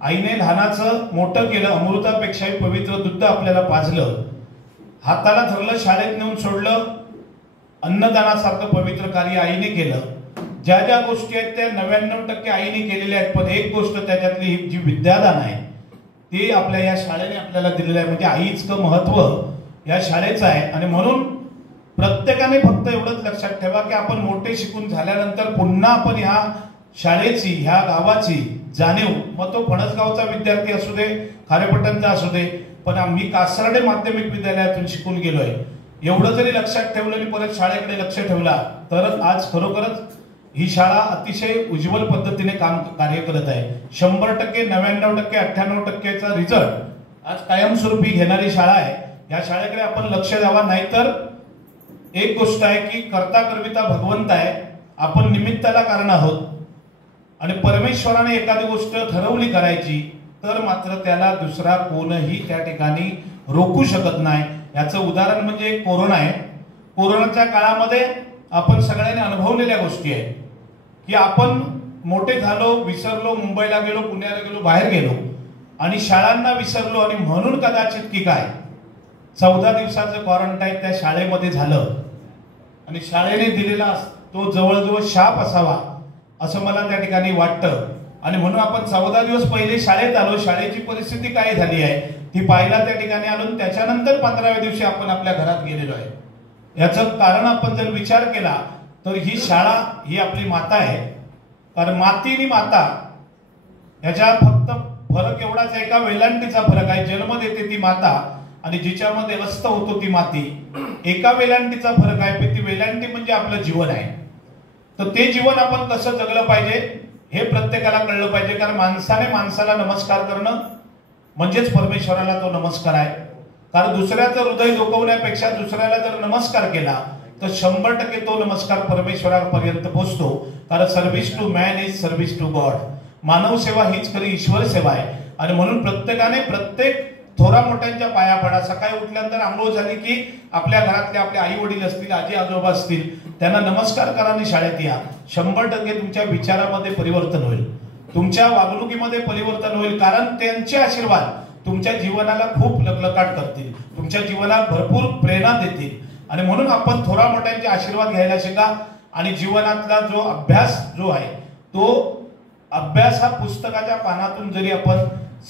आईने लहानाचं मोठं केलं, अमृतापेक्षाही पवित्र दूध आपल्याला पाजलं, हाताला धरलं, शाळेत नेऊन सोडलं, अन्नदानासारखं पवित्र कार्य आईने केलं। ज्या ज्या गोष्टी आहेत त्या 99% आईने केलेल्या आहेत, पण एक गोष्ट त्याच्यातली जी विद्यादान आहे ते आपल्या या शाळेने आपल्याला दिलेलं आहे। म्हणजे आईचं महत्व या शाळेचं आहे आणि म्हणून प्रत्येकाने फक्त एवढंच लक्षात ठेवा की आपण मोठे शिकून झाल्यानंतर पुन्हा आपण ह्या शाळेची, ह्या गावाची जाणीव, मग तो फणसगावचा विद्यार्थी असू दे, खारेपटणचा असू दे, पण आम्ही कासर्डे माध्यमिक विद्यालयातून शिकून गेलोय, एवढं जरी लक्षात ठेवलं आणि परत शाळेकडे लक्ष ठेवला तर आज खरोखरच ही शाळा अतिशय उज्ज्वल पद्धतीने कार्य करत आहे। 100%, 99%, 98%चा रिझल्ट आज कायमस्वरूपी घेणारी शाळा आहे। या शाळेकडे आपण लक्ष द्यावा, नाहीतर एक गोष्ट आहे की कर्ता कर्विता भगवंत आहे, आपण निमित्ताला कारण आहोत आणि परमेश्वराने एखादी गोष्ट ठरवली करायची तर मात्र त्याला दुसरा कोणही त्या ठिकाणी रोखू शकत नाही। याचं उदाहरण म्हणजे कोरोना आहे। कोरोनाच्या काळामध्ये आपण सगळ्यांनी अनुभवलेल्या गोष्टी आहेत की आपण मोठे झालो, विसरलो, मुंबईला गेलो, पुण्याला गेलो, बाहेर गेलो आणि शाळांना विसरलो आणि म्हणून कदाचित की काय 14 दिवसाचं क्वारंटाईन त्या शाळेमध्ये झालं आणि शाळेने दिलेला तो जवळजवळ शाप असावा असं मला त्या ठिकाणी वाटतं आणि म्हणून आपण 14 दिवस पहिले शाळेत आलो, शाळेची परिस्थिती काय झाली आहे ती पाहायला त्या ठिकाणी आलो, त्याच्यानंतर 15व्या दिवशी आपण आपल्या घरात गेलेलो आहे। याचं कारण आपण जर विचार केला तर ही शाळा ही आपली माता आहे, कारण माती आणि माता याच्या फक्त फरक एवढाच आहे का वेलांटीचा फरक आहे। जन्म देते ती माता आणि जिच्यामध्ये रस्त होतो ती माती, एका वेलांटीचा फरक आहे, पण ती वेलांटी म्हणजे आपलं जीवन आहे। तर ते जीवन आपण कसं जगलं पाहिजे हे प्रत्येकाला कळलं पाहिजे, कारण माणसाने माणसाला नमस्कार करणं म्हणजेच परमेश्वराला तो नमस्कार आहे। कारण दुसऱ्याचं हृदय दुखवण्यापेक्षा दुसऱ्याला जर नमस्कार केला तर 100% तो नमस्कार परमेश्वरापर्यंत पोहोचतो, कारण service to man is service to God. मानव सेवा हीच खरी ईश्वर सेवा आहे आणि म्हणून प्रत्येकाने प्रत्येक थोरा मोठ्यांच्या पाया पडा। सकाळी उठल्यानंतर आंघोळ झाली की आपल्या घरातले आपले आई वडील असतील, आजी आजोबा असतील, त्यांना नमस्कार करा आणि शाळेत या। 100% तुमच्या विचारामध्ये परिवर्तन होईल, तुमच्या वागणुकीमध्ये परिवर्तन होईल, कारण त्यांचे आशीर्वाद तुमच्या जीवनाला खूप लखलखाट करतील, तुमच्या जीवनात भरपूर प्रेरणा देतील आणि म्हणून आपण थोरा मोठ्यांचे आशीर्वाद घ्यायला शिका आणि जीवनातला जो अभ्यास जो आहे तो अभ्यास हा पुस्तकाच्या पानातून जरी आपण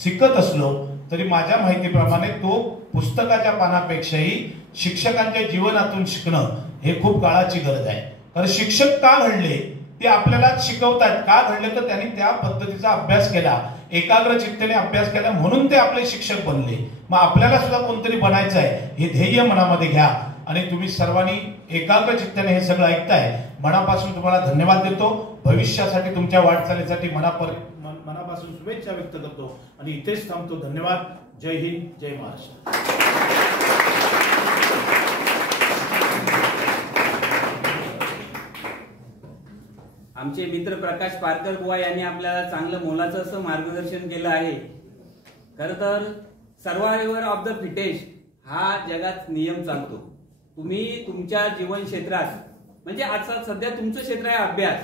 शिकत असलो तरी माझ्या माहितीप्रमाणे तो पुस्तकाच्या पानापेक्षाही शिक्षकांच्या जीवनातून शिकणं हे खूप काळाची गरज आहे. कारण शिक्षक का घडले ते आपल्याला शिकवतात. का घडले तर त्यांनी त्या पद्धतीचा अभ्यास केला, एकाग्र चित्तेने अभ्यास केला, म्हणून ते आपले शिक्षक बनले. मग आपल्याला सुद्धा कोणतरी बनायचं आहे हे ध्येय मनामध्ये घ्या. आणि तुम्ही सर्वांनी एकाग्र चित्ताने हे सगळं ऐकताय, मनापासून तुम्हाला धन्यवाद देतो. भविष्यासाठी तुमच्या वाटचालीसाठी मनापासून शुभेच्छा व्यक्त करतो आणि इथेच थांबतो. धन्यवाद. जय हिंद, जय महाराष्ट्र. आमचे मित्र प्रकाश पारकर बुवा यांनी आपल्याला चांगलं मोलाचं असं मार्गदर्शन केलं आहे. खरं तर सर्वायव्हर ऑफ द फिटेस्ट हा जगात नियम चालतो. तुम्ही तुमच्या जीवन क्षेत्रात म्हणजे आता सध्या तुमचं क्षेत्र आहे अभ्यास.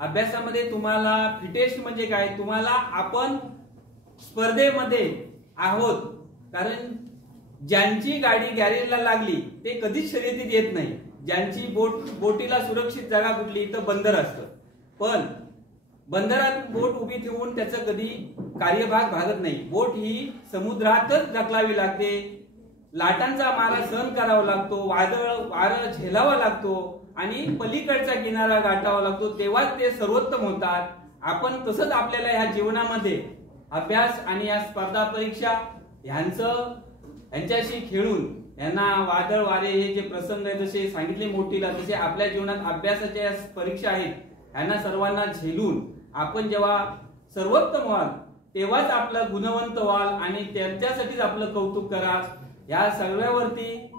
अभ्यासामध्ये तुम्हाला फिटेस्ट म्हणजे काय, तुम्हाला आपण स्पर्धेमध्ये आहोत. कारण ज्यांची गाडी गॅरेजला लागली ते कधीच शर्यतीत येत नाही. ज्यांची बोटीला सुरक्षित जागा कुठली तर बंदर असतं, पण बंदरात बोट उभी ठेवून त्याचं कधी कार्यभाग भागत नाही. बोट ही समुद्रातच ढकलावी लागते, लाटांचा मारा सहन करावा लागतो, वारं झेलावा लागतो आणि पलीकडचा किनारा गाठावा लागतो, तेव्हाच ते सर्वोत्तम होतात. आपण तसंच आपल्याला ह्या जीवनामध्ये अभ्यास आणि या स्पर्धा परीक्षा यांच्याशी खेळून यांना वादळ वारे हे जे प्रसंग आहे जसे सांगितले मोठीला, तसे आपल्या जीवनात अभ्यासाच्या परीक्षा आहेत, यांना सर्वांना झेलून आपण जेव्हा सर्वोत्तम व्हाल तेव्हाच आपलं गुणवंत व्हाल आणि त्यांच्यासाठीच आपलं कौतुक करा. या सगळ्यावरती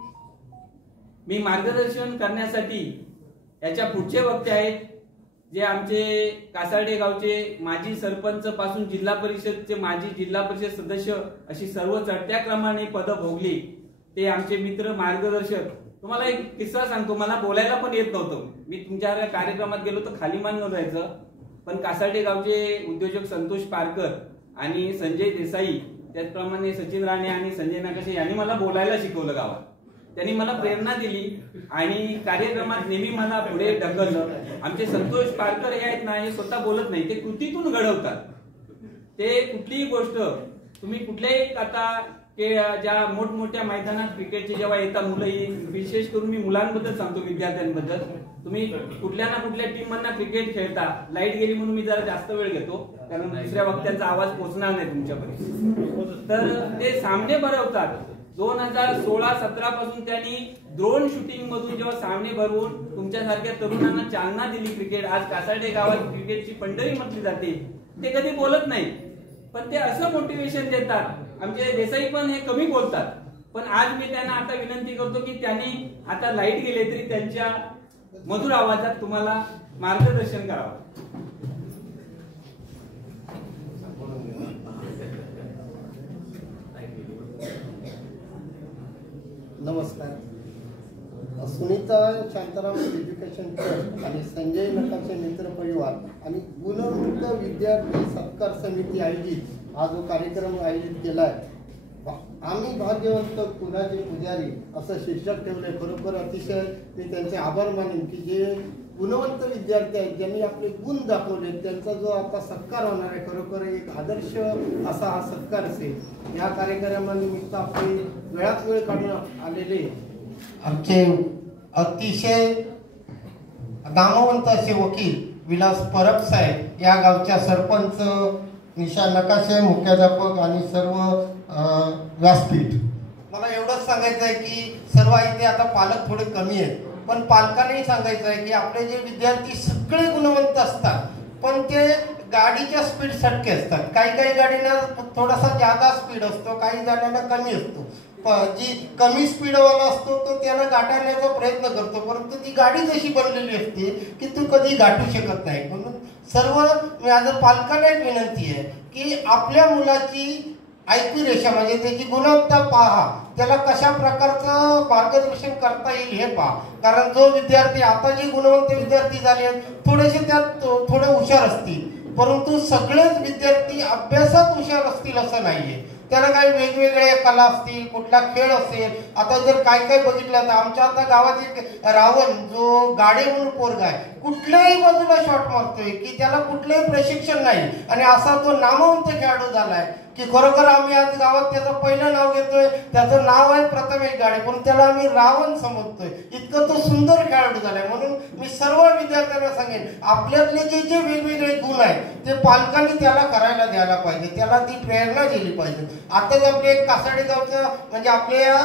मी मार्गदर्शन करण्यासाठी याच्या पुढचे वक्ते आहेत जे आमचे कासार्डे गावचे माजी सरपंच पासून जिल्हा परिषदचे माजी जिल्हा परिषद सदस्य अशी सर्व चढत्या क्रमाने पदं भोगली ते आमचे मित्र मार्गदर्शक. तुम्हाला एक किस्सा सांगतो. मला बोलायला पण येत नव्हतं. मी तुमच्या कार्यक्रमात गेलो तर खाली मान न जायचं, पण कासार्डे गावचे उद्योजक संतोष पारकर आणि संजय देसाई, त्याचप्रमाणे सचिन राणे आणि संजय नकाशे यांनी मला बोलायला शिकवलं गावात. त्यांनी मला प्रेरणा दिली आणि कार्यक्रमात नेहमी मला पुढे ढकललं. आमचे संतोष पारकर हे आहेत ना, हे स्वतः बोलत नाही, ते कृतीतून घडवतात. ते कुठलीही गोष्ट तुम्ही कुठल्याही आता ज्या मोठमोठ्या मैदानात क्रिकेटची जेव्हा येतात मुलं, विशेष करून मी मुलांबद्दल सांगतो, विद्यार्थ्यांबद्दल, तुम्ही कुठल्या ना कुठल्या टीम मधनं क्रिकेट खेळता, लाईट गेली म्हणून मी जरा जास्त वेळ घेतो कारण दुसऱ्या वक्त्यांचा आवाज पोहोचणार नाही तुमच्यापर्यंत, तर ते सामने भरवतात. 2016-17 पासून त्यांनी ड्रोन शूटिंग मधून जेव्हा सामने भरवून तुमच्यासारख्या तरुणांना चालना दिली. क्रिकेट आज कासार्डे गावात क्रिकेटची पंढरी म्हटली जाते. ते कधी बोलत नाही पण ते असं मोटिवेशन देतात. आमचे देसाई पण हे कमी बोलतात, पण आज मी त्यांना आता विनंती करतो की त्यांनी आता लाईट गेले तरी त्यांच्या मधुर आवाजात तुम्हाला मार्गदर्शन करावं. नमस्कार. सुनीता शांताराम एज्युकेशन ट्रस्ट आणि संजय नकाशे मित्र परिवार आणि गुणवंत विद्यार्थी सत्कार समिती आयोजित हा जो कार्यक्रम आयोजित केला आहे, आम्ही भाग्यवंत कुणाचे पुजारी असं शीर्षक ठेवले. खरोखर अतिशय मी त्यांचे आभार मानेन की जे गुणवंत विद्यार्थी आहेत ज्यांनी आपले गुण दाखवले, त्यांचा जो आता सत्कार होणार आहे खरोखर एक आदर्श असा हा सत्कार असेल. या कार्यक्रमानिमित्त आपले वेळात वेळ काढून आलेले आमचे अतिशय नामवंत असे वकील विलास परब साहेब, या गावच्या सरपंच निशा नकाशे, मुख्याध्यापक आणि सर्व व्यासपीठ. मला एवढंच सांगायचं आहे की सर्व इथे आता पालक थोडे कमी आहेत, पण पालकांनाही सांगायचं आहे की आपले जे विद्यार्थी सगळे गुणवंत असतात पण ते गाडीच्या स्पीड सटके असतात. काही गाडीना थोडासा जादा स्पीड असतो, काही जणांना कमी असतो. जी कमी स्पीडवाला असतो तो त्याला गाठण्याचा प्रयत्न करतो, परंतु ती गाडी जशी बनलेली असते की तू कधी गाठू शकत नाही. म्हणून सर्व माझं पालकांना एक विनंती आहे की आपल्या मुलाची ऐकू रेषा म्हणजे त्याची गुणवत्ता पहा, त्याला कशा प्रकारचं मार्गदर्शन करता येईल हे पहा. कारण जो विद्यार्थी आता जे गुणवंत विद्यार्थी झाले थोडेसे त्यात थोडे हुशार असतील, परंतु सगळेच विद्यार्थी अभ्यासात हुशार असतील असं नाहीये. त्याला काही वेगवेगळे कला असतील, कुठला खेळ असेल. आता जर काय बघितलं तर आमच्या आता गावात एक रावण जो गाडे म्हणून पोरगा आहे, कुठल्याही बाजूला शॉट मारतोय की त्याला कुठलंही प्रशिक्षण नाही आणि असा तो नामवंत खेळाडू झालाय की खरोखर आम्ही आज गावात त्याचं पहिलं नाव घेतोय. त्याचं नाव आहे प्रथमेश गाडे, पण त्याला आम्ही रावण समजतोय. इतकं तो सुंदर खेळाडू झालाय. म्हणून मी सर्व विद्यार्थ्यांना सांगेन, आपल्यातले जे जे वेगवेगळे गुण आहेत ते पालकांनी त्याला करायला द्यायला पाहिजे, त्याला ती प्रेरणा दिली पाहिजे. आताच आपले एक कासाडे गावचं म्हणजे आपल्या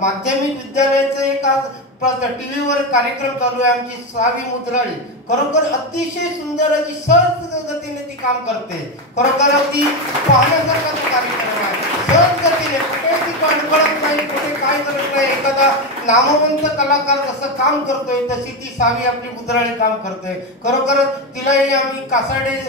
माध्यमिक विद्यालयाचं एक आज टीव्हीवर कार्यक्रम चालू आहे. आमची सावी मुद्राळी खरोखर अतिशय सुंदर अशी सहज गतीने ती काम करते. खरोखर ती पाहण्यासारखा कार्यक्रम आहे. सहज गतीने कुठे ती कळत नाही, कुठे काय करत नाही. एखादा नामवंत कलाकार जसं काम करतोय तशी ती सावी आपली मुद्राळी काम करते. खरोखर तिलाही आम्ही कासाडे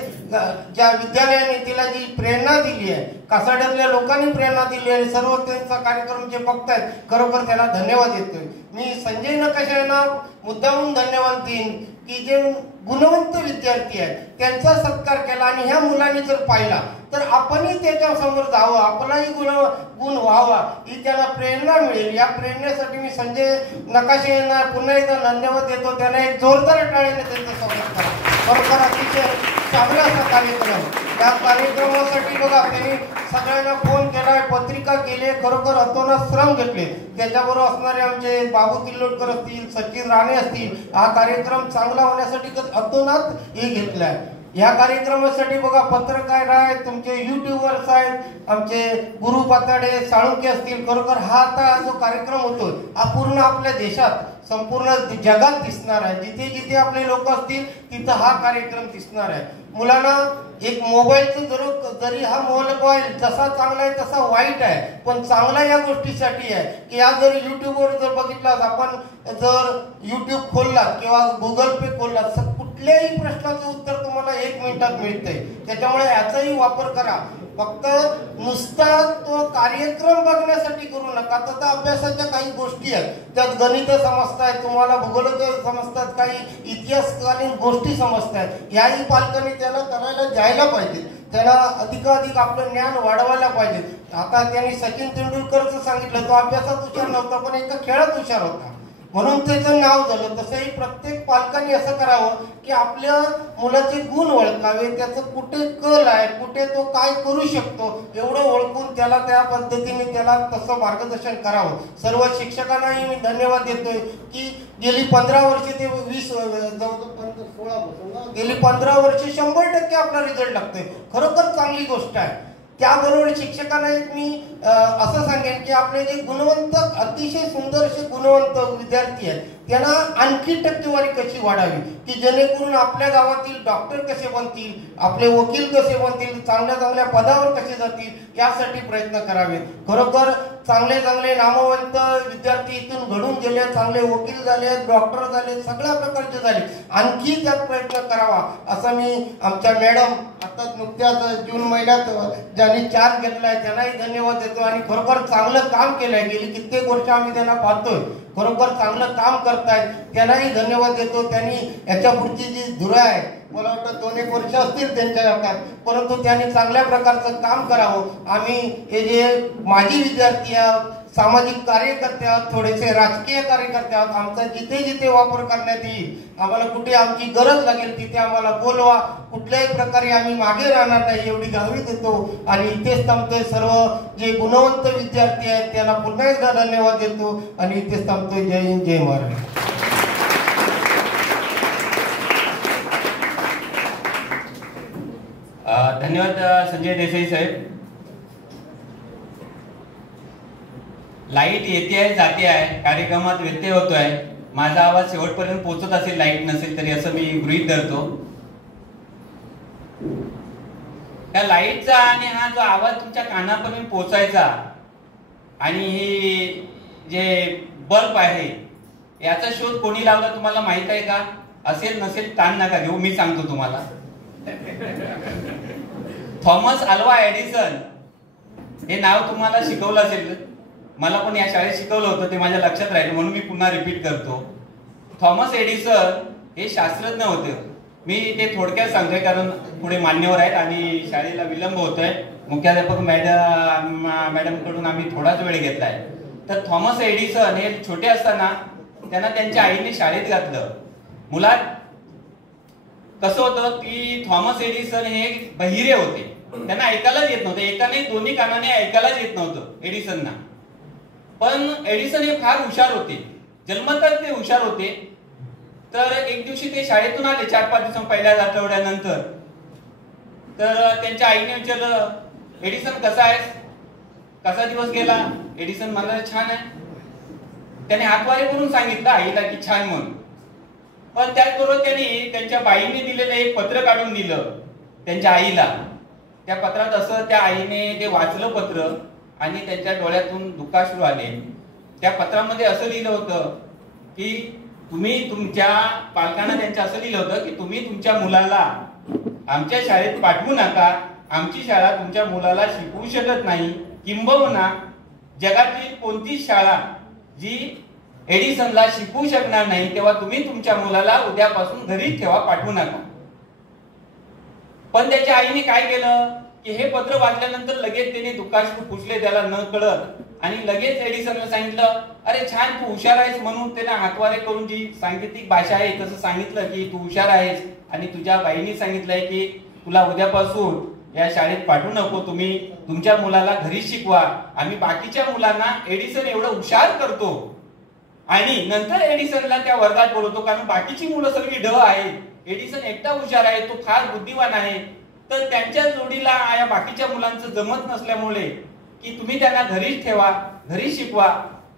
ज्या विद्यालयाने तिला जी प्रेरणा दिली आहे, कासाड्यातल्या लोकांनी प्रेरणा दिली आणि सर्व त्यांचा कार्यक्रम जे बघतायत खरोखर त्याला धन्यवाद देतोय. मी संजय नकाशे यांना मुद्दामून धन्यवाद देईन की जे गुणवंत विद्यार्थी आहेत त्यांचा सत्कार केला आणि ह्या मुलांनी जर पाहिला तर आपणही त्याच्या समोर जावं, आपलाही गुण व्हावा ही त्याला प्रेरणा मिळेल. या प्रेरणेसाठी मी संजय नकाशे यांना पुन्हा एकदा धन्यवाद देतो. त्यांना एक जोरदार टाळीने त्यांचं स्वागत करा. खरोखर अतिशय चांगला असा कार्यक्रम. या कार्यक्रमासाठी बघा त्यांनी सगळ्यांना फोन केलाय, पत्रिका केली, खरोखर अतोनात श्रम घेतले. त्याच्याबरोबर असणारे आमचे बाबू तिल्लोडकर असतील, सचिन राणे असतील, हा कार्यक्रम चांगला होण्यासाठी अतोनात हे घेतलाय. या कार्यक्रमासाठी बघा पत्रकार आहेत, तुमचे युट्यूबर्स आहेत, आमचे गुरु पाताडे साळुंके असतील. खरोखर हा आता जो कार्यक्रम होतोय हा पूर्ण आपल्या देशात संपूर्ण जगात दिसणार आहे. जिथे जिथे आपले लोक असतील तिथं हा कार्यक्रम दिसणार आहे. मुलांना एक मोबाईलचं जरी हा मोबाईल जसा चांगला आहे तसा वाईट आहे, पण चांगला या गोष्टीसाठी आहे की या जर युट्यूबवर जर बघितलात, आपण जर युट्यूब खोललात किंवा गुगल पे खोललात, कुठल्याही प्रश्नाचं उत्तर तुम्हाला 1 मिनिटात मिळतंय. त्याच्यामुळे याचाही वापर करा. फक्त नुसता तो कार्यक्रम बघण्यासाठी करू नका. तर अभ्यासाच्या काही गोष्टी आहेत, त्यात गणित समजतायत, तुम्हाला भूगोल समजतात, काही इतिहासकालीन गोष्टी समजतायत. याही पालकांनी त्याला करायला जायला पाहिजे. त्याला अधिकाधिक आपलं ज्ञान वाढवायला पाहिजे. आता त्यांनी सचिन तेंडुलकरचं सांगितलं, तो अभ्यासात हुशार नव्हता पण एका खेळात हुशार होता म्हणून त्याचं नाव झालं. तसंही प्रत्येक पालकांनी असं करावं की आपल्या मुलाचे गुण ओळखावे, त्याचं कुठे कल आहे, कुठे तो काय करू शकतो एवढं ओळखून त्याला त्या पद्धतीने त्याला तसं मार्गदर्शन करावं. सर्व शिक्षकांनाही मी धन्यवाद देतोय की गेली 15 वर्षे ते 20 गेली 15 वर्षे 100% आपला रिझल्ट लागतोय. खरोखर चांगली गोष्ट आहे. त्याबरोबर शिक्षकांना मी असं सांगेन की आपले जे गुणवंत अतिशय सुंदर असे गुणवंत विद्यार्थी आहेत त्यांना आणखी टक्केवारी कशी वाढावी की जेणेकरून आपल्या गावातील डॉक्टर कसे बनतील, आपले वकील कसे बनतील, चांगल्या चांगल्या पदावर कसे जातील यासाठी प्रयत्न करावेत. खरोखर चांगले चांगले नामवंत विद्यार्थी इथून घडून गेले, चांगले वकील झाले, डॉक्टर झाले, सगळ्या प्रकारचे झाले. आणखी त्यात प्रयत्न करावा असं मी आमच्या मॅडम आता नुकत्याच जून महिन्यात ज्यांनी चार्ज घेतलाय त्यांनाही धन्यवाद देतो. आणि खरोखर चांगलं काम केलंय. गेली कित्येक वर्ष आम्ही त्यांना पाहतोय, खरोखर चांगलं काम करतायत, त्यांनाही धन्यवाद देतो. त्यांनी याच्या पुढची जी धुरा आहे, मला वाटतं 2-1 वर्ष असतील त्यांच्या हातात, परंतु त्यांनी चांगल्या प्रकारचं काम करावं. आम्ही हे जे माजी विद्यार्थी आहोत, सामाजिक कार्यकर्ते आहोत, थोडेसे राजकीय कार्यकर्ते आहोत, आमचा जिथे जिथे वापर करण्यात येईल, आम्हाला कुठे आमची गरज लागेल तिथे आम्हाला बोलवा. कुठल्याही प्रकारे आम्ही मागे राहणार नाही एवढी ग्वाही देतो. आणि इथेच थांबतोय. सर्व जे गुणवंत विद्यार्थी आहेत त्यांना पुन्हा एकदा धन्यवाद देतो आणि इथेच थांबतोय. जय हिंद, जय महाराष्ट्र. धन्यवाद संजय देसाई साहेब. लाईट येते आहे, जाते आहे, कार्यक्रमात व्यत्यय होतोय. माझा आवाज शेवटपर्यंत पोहोचत असेल लाईट नसेल तरी, असं मी गृहीत धरतो. त्या लाईटचा आणि हा जो आवाज तुमच्या कानापर्यंत पोहोचायचा आणि हे जे बल्ब आहे याचा शोध कोणी लावला तुम्हाला माहित आहे का? असेल नसेल ताण नका घेऊ, मी सांगतो तुम्हाला. थॉमस अल्वा एडिसन हे नाव तुम्हाला शिकवलं असेल. मला पण या शाळेत शिकवलं होतं, ते माझ्या लक्षात राहिलं म्हणून मी पुन्हा रिपीट करतो. थॉमस एडिसन हे शास्त्रज्ञ होते. मी ते थोडक्यात सांगतोय कारण पुढे मान्यवर आहेत आणि शाळेला विलंब होतोय. मुख्याध्यापक मॅडम कडून आम्ही थोडाच वेळ घेतलाय. तर थॉमस एडिसन हे छोटे असताना त्यांना त्यांच्या आईने शाळेत घातलं. मुलात कसं होतं की थॉमस एडिसन हे बहिरे होते त्यांना ऐकायलाच येत नव्हतं, एकाने दोन्ही कानाने ऐकायलाच येत नव्हतं एडिसनना. पण एडिसन हे फार हुशार होते, जन्मतःच ते हुशार होते. तर एक दिवशी ते शाळेतून आले 4-5 दिवस पहिल्याच आठवड्यानंतर. तर त्यांच्या आईने विचारलं, एडिसन कसा आहेस, कसा दिवस गेला? एडिसन म्हणाला छान आहे. त्याने हातवारे करून सांगितलं आईला की छान म्हणून. पण त्याचबरोबर त्यांनी त्यांच्या बाईने दिलेलं एक पत्र काढून दिलं त्यांच्या आईला. त्या पत्रात असं त्या आईने ते वाचलं पत्र आणि त्यांच्या डोळ्यातून दुःखाश्रू आले. त्या पत्रामध्ये असं लिहिलं होतं की तुम्ही तुमच्या पालकांना त्यांच्या असं लिहिलं होतं की तुम्ही तुमच्या मुलाला आमच्या शाळेत पाठवू नका, आमची शाळा तुमच्या मुलाला शिकवू शकत नाही, किंबहुना जगातील कोणतीच शाळा जी एडिसनला शिकवू शकणार नाही, तेव्हा तुम्ही तुमच्या मुलाला उद्यापासून घरीच ठेवा, पाठवू नका. पण त्याच्या आईने काय केलं की हे पत्र वाचल्यानंतर लगेच त्याने दुःखाश्रू पुसले त्याला न कळत, आणि लगेच एडिसनला सांगितलं, अरे छान तू हुशार आहेस म्हणून. त्याने हातवारे करून जी सांकेतिक भाषा आहे तसं सांगितलं की तू हुशार आहेस, आणि तुझ्या बाईने सांगितलंय की तुला उद्यापासून या शाळेत पाठवू नको, तुम्ही तुमच्या मुलाला घरी शिकवा. आम्ही बाकीच्या मुलांना एडिसन एवढं हुशार करतो आणि नंतर एडिसनला त्या वर्गात बोलवतो, कारण बाकीची मुलं सगळी ढ आहेत, एडिसन एकटा हुशार आहे, तो फार बुद्धिवान आहे. तर त्यांच्या जोडीला या बाकीच्या मुलांचं जमत नसल्यामुळे की तुम्ही त्यांना घरीच ठेवा, घरी शिकवा.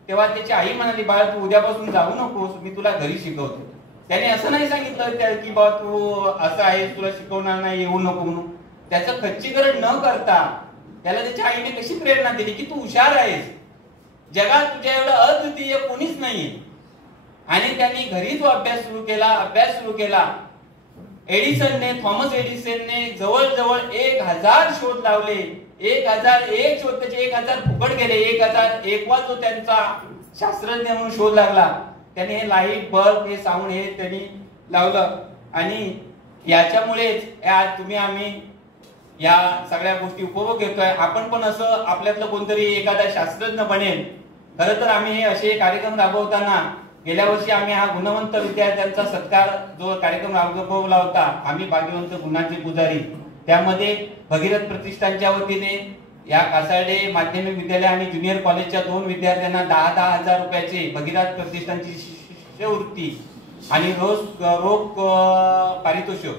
तेव्हा त्याची आई म्हणाली, बाळा तू उद्यापासून जाऊ नकोस, मी तुला घरी शिकवतो. त्याने असं नाही सांगितलं की बा तू असं आहेस, तुला शिकवणार नाही, येऊ नको म्हणून. त्याचं खच्चीकरण न करता त्याला त्याच्या आईने कशी प्रेरणा दिली की तू हुशार आहेस, जगात तुझ्या एवढं अद्वितीय कोणीच नाहीये. आणि त्यांनी घरी जो अभ्यास सुरू केला, थॉमस एडिसनने जवळजवळ 1000 शोध लावले. 1001 शोध, त्याचे 1000 फुकट गेले. 1001वा जो त्यांचा शास्त्रज्ञ म्हणून शोध लागला, त्याने हे लाईट बल्ब, हे साऊंड, हे त्यांनी लावलं. आणि याच्यामुळेच आज आम्ही या सगळ्या गोष्टी उपभोग घेतोय. आपण पण असं आपल्यातलं कोणतरी एखादा शास्त्रज्ञ बनेल. खरं तर आम्ही हे असे कार्यक्रम राबवताना गेल्या वर्षी आम्ही हा गुणवंत विद्यार्थ्यांचा सत्कार जो कार्यक्रम राबवला होता, आम्ही भाग्यवंत गुणाचे पुजारी, त्यामध्ये भगीरथ प्रतिष्ठानच्या वतीने या कासार्डे माध्यमिक विद्यालय आणि ज्युनियर कॉलेजच्या 2 विद्यार्थ्यांना 10,000 रुपयाचे भगीरथ प्रतिष्ठानची शिष्यवृत्ती आणि रोख पारितोषिक,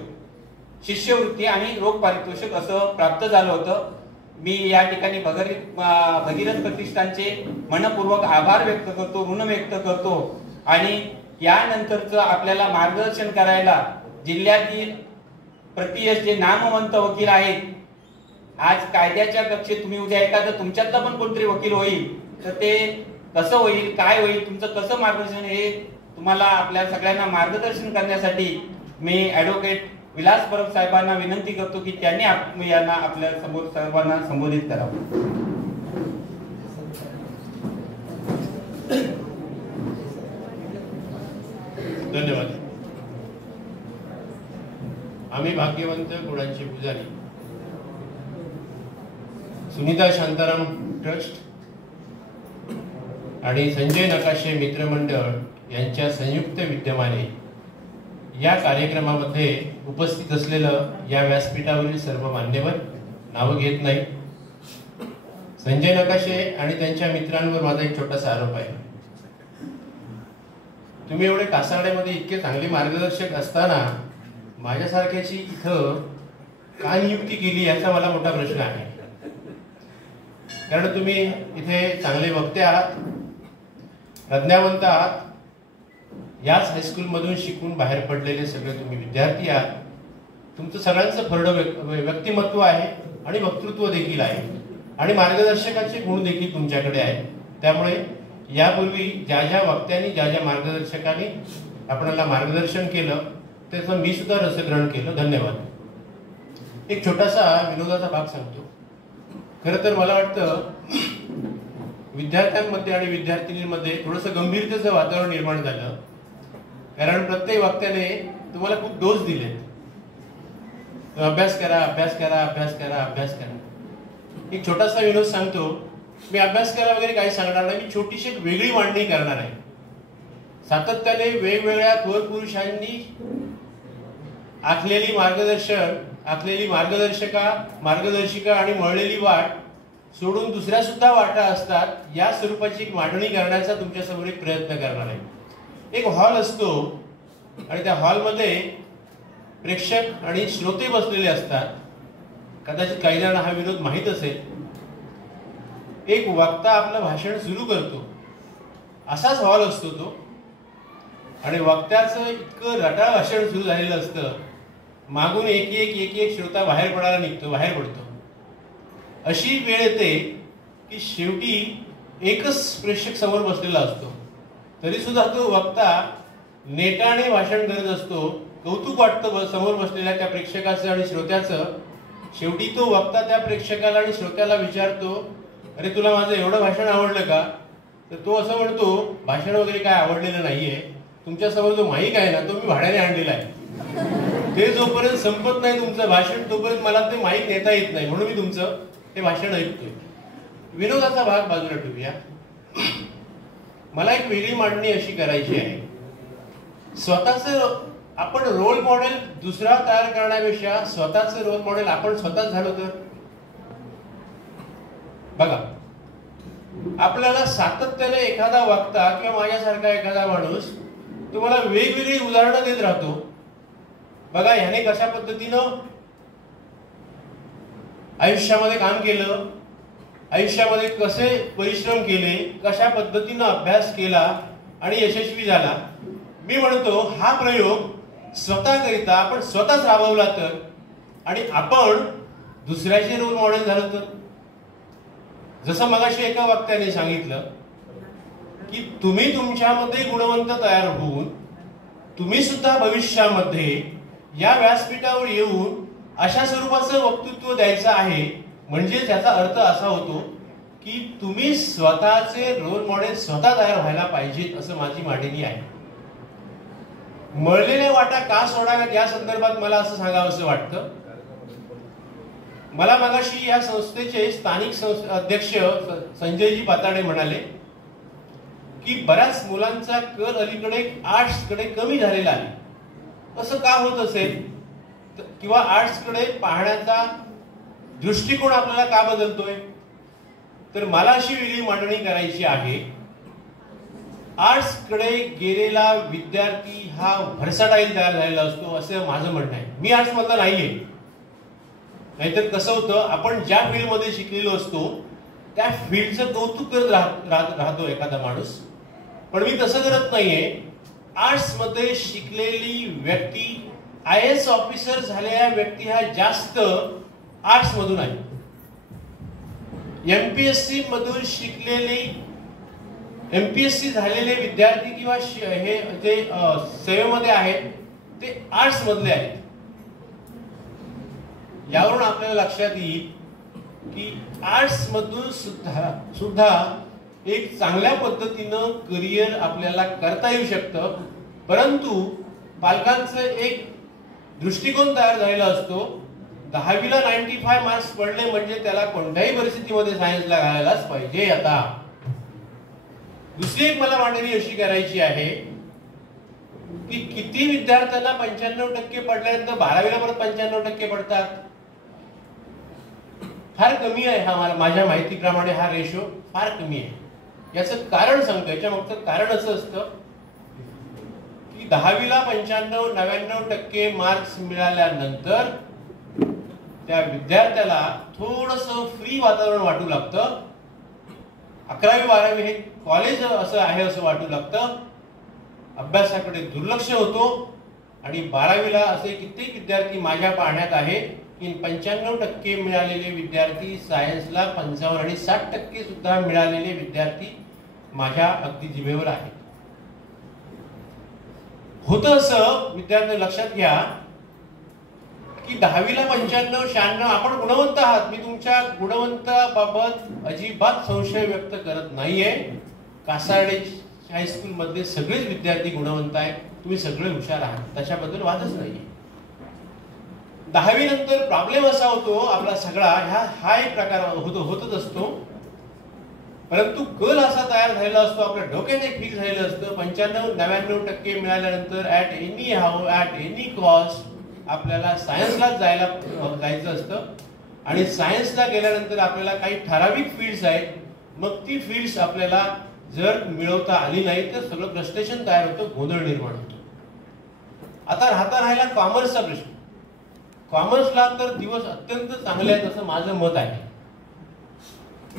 शिष्यवृत्ती आणि रोख पारितोषिक असं प्राप्त झालं होतं. मी या ठिकाणी भगीरथ प्रतिष्ठानचे मनपूर्वक आभार व्यक्त करतो, ऋण व्यक्त करतो. आणि यानंतरचं आपल्याला मार्गदर्शन करायला जिल्ह्यातील प्रतियश जे नामवंत वकील आहेत, आज कायद्याच्या कक्षेत तुम्ही उद्या एखादं तुमच्यातला पण कोणतरी वकील होईल, तर ते कसं होईल, काय होईल, तुमचं कसं मार्गदर्शन, हे तुम्हाला आपल्या सगळ्यांना मार्गदर्शन करण्यासाठी मी ऍडव्होकेट विलास परब साहेबांना विनंती करतो की त्यांनी यांना आपल्या समोर सर्वांना संबोधित करावं. धन्यवाद. आम्ही भाग्यवंत गुणांचे पुजारी सुनीता शांताराम ट्रस्ट आणि संजय नकाशे मित्रमंडळ यांच्या संयुक्त विद्यमाने या कार्यक्रमामध्ये उपस्थित असलेलं या व्यासपीठावरील सर्व मान्यवर, नावं घेत नाही, संजय नकाशे आणि त्यांच्या मित्रांवर माझा एक छोटासा आरोप आहे. तुम्ही एवढे कासार्ड्यामध्ये इतके चांगले मार्गदर्शक असताना माझ्यासारख्याची इथं का नियुक्ती केली याचा मला मोठा प्रश्न आहे. कारण तुम्ही इथे चांगले वक्ते आहात, प्रज्ञावंत आहात, याच हायस्कूल मधून शिकून बाहेर पडलेले सगळे तुम्ही विद्यार्थी आहात. तुमचं सगळ्यांचं फरडं व्यक्तिमत्व आहे आणि वक्तृत्व देखील आहे आणि मार्गदर्शकाचे गुण देखील तुमच्याकडे आहेत. त्यामुळे यापूर्वी ज्या ज्या वक्त्यांनी, ज्या ज्या मार्गदर्शकांनी आपल्याला मार्गदर्शन केलं त्याचं मी सुद्धा रसग्रहण केलं. धन्यवाद. एक छोटासा विनोदाचा भाग सांगतो. खरं तर मला वाटतं विद्यार्थ्यांमध्ये आणि विद्यार्थिनींमध्ये थोडंसं गंभीरतेचं वातावरण निर्माण झालं, कारण प्रत्येक वक्त्याने तुम्हाला खूप डोस दिले. अभ्यास करा, अभ्यास करा, अभ्यास करा, अभ्यास करा. एक छोटासा विनोद सांगतो. मी अभ्यास करा वगैरे काही सांगणार नाही, मी छोटीशी एक वेगळी मांडणी करणार आहे. सातत्याने वेगवेगळ्या थोर पुरुषांनी आखलेली मार्गदर्शन आखलेली मार्गदर्शिका आणि मळलेली वाट सोडून दुसऱ्या सुद्धा वाटा असतात, या स्वरूपाची एक मांडणी करण्याचा तुमच्यासमोर एक प्रयत्न करणार आहे. एक हॉल असतो आणि त्या हॉलमध्ये प्रेक्षक आणि श्रोते बसलेले असतात. कदाचित काही जणांना हा विनोद माहीत असेल. एक वक्ता आपलं भाषण सुरू करतो, असाच हॉल असतो तो, आणि वक्त्याचं इतकं रटाळ भाषण सुरू झालेलं असतं, मागून एक एक श्रोता बाहेर पडतो. अशी वेळ येते की शेवटी एकच प्रेक्षक समोर बसलेला असतो, तरी सुद्धा तो वक्ता नेटाने भाषण करत असतो. कौतुक वाटतं समोर बसलेल्या त्या प्रेक्षकाचं आणि श्रोत्याचं. शेवटी तो वक्ता त्या प्रेक्षकाला आणि श्रोत्याला विचारतो, अरे तुला माझं एवढं भाषण आवडलं का? तर तो असं म्हणतो, भाषण वगैरे काय आवडलेलं नाहीये, तुमच्यासमोर जो माईक आहे ना तो मी भाड्याने आणलेला आहे. ते जोपर्यंत संपत नाही तुमचं भाषण तोपर्यंत मला ते माईक नेता येत नाही, म्हणून मी तुमचं हे भाषण ऐकतोय. विनोदाचा भाग बाजूला ठेवूया. मला एक वेगळी मांडणी अशी करायची आहे. स्वतःच आपण रोल मॉडेल दुसरा तयार करण्यापेक्षा स्वतःच रोल मॉडेल आपण स्वतःच झालो तर बघा, आपल्याला सातत्याने एखादा वक्ता किंवा माझ्यासारखा एखादा माणूस तुम्हाला वेगवेगळी उदाहरणं देत राहतो. बघा, ह्याने कशा पद्धतीनं आयुष्यामध्ये काम केलं, आयुष्यामध्ये कसे परिश्रम केले, कशा पद्धतीनं अभ्यास केला आणि यशस्वी झाला. मी म्हणतो हा प्रयोग स्वतःकरिता आपण स्वतःच राबवला तर, आणि आपण दुसऱ्याचे रोल मॉडेल झालो तर. जसं मगाशी एका वक्त्याने सांगितलं की तुम्ही तुमच्यामध्ये गुणवंत तयार होऊन तुम्ही सुद्धा भविष्यामध्ये या व्यासपीठावर येऊन अशा स्वरूपाचं वक्तृत्व द्यायचं आहे. म्हणजे त्याचा अर्थ असा होतो की तुम्ही स्वतःचे रोल मॉडेल स्वतः तयार व्हायला पाहिजेत, असं माझी मांडणी आहे. मळलेल्या वाटा का सोडाव्यात या संदर्भात मला असं सांगावं असं वाटतं. मला मगाशी या संस्थेचे स्थानिक अध्यक्ष संजयजी पाताडे म्हणाले की बऱ्याच मुलांचा कल अलीकडे आर्ट्सकडे कमी झालेला आहे. असं का होत असेल, किंवा आर्ट्सकडे पाहण्याचा दृष्टिकोन आपल्याला का बदलतोय? तर मला अशी वेगळी मांडणी करायची आहे. आर्ट्सकडे गेलेला विद्यार्थी हा व्हर्सटाईल तयार झालेला असतो असं माझं म्हणणं आहे. मी आर्ट्स मधला नाहीये, नाहीतर कसं होतं, आपण ज्या फील्डमध्ये शिकलेलो असतो त्या फील्डचं कौतुक करत राहतो एखादा माणूस. पण मी तसं करत नाहीये. आर्ट्स मध्ये शिकलेली व्यक्ती, IAS ऑफिसर झालेल्या व्यक्ती ह्या जास्त आर्ट्स मधून आहे. MPSC मधून शिकलेली, MPSC झालेले विद्यार्थी किंवा हे जे सेवेमध्ये आहेत ते आर्ट्स मधले आहेत. यावरून आपल्याला लक्षात येईल की आर्ट्स मधून सुद्धा एक चांगल्या पद्धतीनं करिअर आपल्याला करता येऊ शकतं. परंतु पालकांचं एक दृष्टिकोन तयार झालेला असतो, 10वीला 95 मार्क्स पडले म्हणजे त्याला कोणत्याही परिस्थितीमध्ये सायन्सला घालायलाच पाहिजे. आता दुसरी एक मला मांडणी अशी करायची आहे की किती विद्यार्थ्यांना 95% पडल्यानंतर 12वीला परत 95% पडतात? फार कमी आहे. हा माझ्या माहितीप्रमाणे हा रेशो फार कमी आहे. याचं कारण सांगतो. याच्या मागचं कारण असं असतं की 10वीला 95-99% मार्क्स मिळाल्यानंतर त्या विद्यार्थ्याला थोडंसं फ्री वातावरण वाटू लागतं. 11वी-12वी हे कॉलेज असं आहे असं वाटू लागतं. अभ्यासाकडे दुर्लक्ष होतो. आणि 12वीला असे कित्येक विद्यार्थी माझ्या पाहण्यात आहे की 95% मिळालेले विद्यार्थी सायन्सला 55 आणि 60% सुद्धा मिळालेले विद्यार्थी माझ्या अगदी जिभेवर आहेत. होतं असं, विद्यार्थी लक्षात घ्या की 10वीला 95-96 आपण गुणवंत आहात. मी तुमच्या गुणवंताबाबत अजिबात संशय व्यक्त करत नाहीये. कासार्डे हायस्कूल मध्ये सगळेच विद्यार्थी गुणवंत आहेत. तुम्ही सगळे हुशार आहात, त्याच्याबद्दल वादच नाहीये. 10वी नंतर प्रॉब्लेम असा होतो आपला सगळा, हा एक प्रकार होतच असतो. परंतु कल असा तयार झालेला असतो, आपल्या डोक्यात एक फिक्स झालेलं असतं, 95-99% मिळाल्यानंतर at any how, at any cost आपल्याला सायन्सलाच जायचं असतं आणि सायन्सला गेल्यानंतर आपल्याला काही ठराविक फील्ड्स आहेत. मग ती फील्ड्स आपल्याला जर मिळवता आली नाही तर सगळं फ्रस्ट्रेशन तयार होतं, गोंधळ निर्माण होतो. आता राहिला कॉमर्सचा प्रश्न. कॉमर्सला तर दिवस अत्यंत चांगले आहेत असं माझं मत आहे.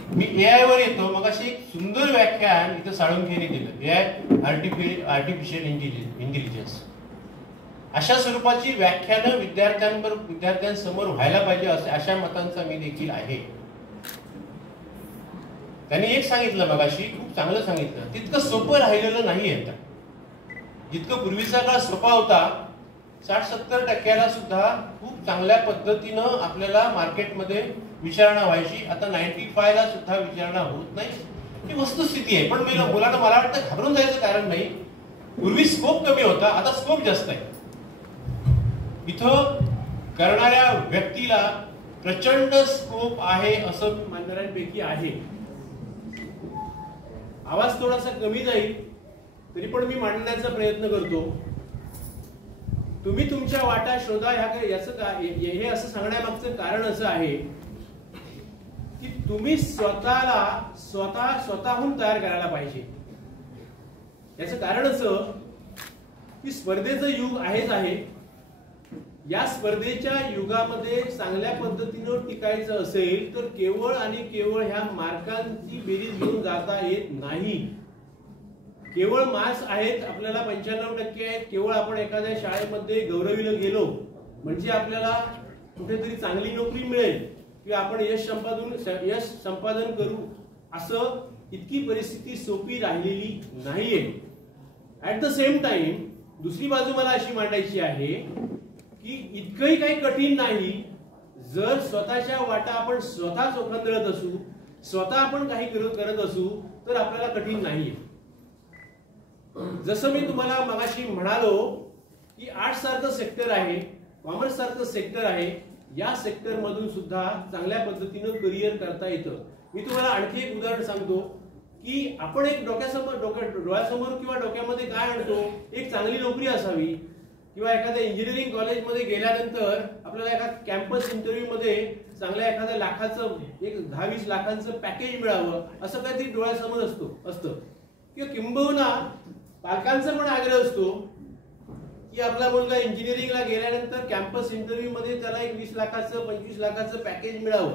मी AI वर येतो. मग अशी एक सुंदर व्याख्यान इथं साळुंखेने दिलं, AI आर्टिफिशियल इंटेलिजन्स. अशा स्वरूपाची व्याख्यानं विद्यार्थ्यांसमोर व्हायला पाहिजे अशा मतांचा मी देखील आहे. त्यांनी एक सांगितलं मगाशी, खूप चांगलं सांगितलं, तितकं सोपं राहिलेलं नाही आता. जितकं पूर्वीचा काळ सोपा होता, 60-70% सुद्धा खूप चांगल्या पद्धतीनं आपल्याला मार्केटमध्ये विचारणा व्हायची. आता 95% सुद्धा विचारणा होत नाही. ही वस्तुस्थिती आहे. पण मुलांना मला वाटतं घाबरून जायचं कारण नाही. पूर्वी स्कोप कमी होता, आता स्कोप जास्त आहे. इथं करणाऱ्या व्यक्तीला प्रचंड स्कोप आहे असं मानणाऱ्यांपैकी आहे. आवाज थोडासा कमी जाईल तरी पण मी मांडण्याचा प्रयत्न करतो. तुम्ही तुमच्या वाटा शोधा. हे असं सांगण्यामागचं कारण असं आहे की तुम्ही स्वतःहून तयार करायला पाहिजे. याचं कारण असं की स्पर्धेचं युग आहेच आहे. या स्पर्धेच्या युगामध्ये चांगल्या पद्धतीनं टिकायचं असेल तर केवळ आणि केवळ ह्या मार्कांची बेरीज घेऊन जाता येत नाही. केवळ मार्क्स आहेत, आपल्याला 95% आहेत, केवळ आपण एखाद्या शाळेमध्ये गौरविलं गेलो म्हणजे आपल्याला कुठेतरी चांगली नोकरी मिळेल किंवा आपण यश संपादन करू, असं इतकी परिस्थिती सोपी राहिलेली नाहीये. ऍट द सेम टाइम दुसरी बाजू मला अशी मांडायची आहे की इतकंही काही कठीण नाही. जर स्वतःच्या वाटा आपण स्वतः चोखंदळत असू, स्वतः आपण काही करत असू तर आपल्याला कठीण नाहीये. जसं मी तुम्हाला मगाशी म्हणालो की आर्ट्स सारखं सेक्टर आहे, कॉमर्स सारखं सेक्टर आहे, या सेक्टर मधून सुद्धा चांगल्या पद्धतीनं करिअर करता येतं. मी तुम्हाला आणखी एक उदाहरण सांगतो की आपण एक डोळ्यासमोर किंवा डोक्यामध्ये काय आणतो, एक चांगली नोकरी असावी किंवा एखाद्या इंजिनिअरिंग कॉलेजमध्ये गेल्यानंतर आपल्याला एका कॅम्पस इंटरव्ह्यू मध्ये चांगल्या एखाद्या लाखाचं, एक 10-20 लाखांचं पॅकेज मिळावं, असं काहीतरी डोळ्यासमोर असतं. किंवा किंबहुना पालकांचा पण आग्रह असतो की आपला मुलगा इंजिनिअरिंगला गेल्यानंतर कॅम्पस इंटरव्ह्यू मध्ये त्याला एक 20 लाखाचं 25 लाखाचं पॅकेज मिळावं.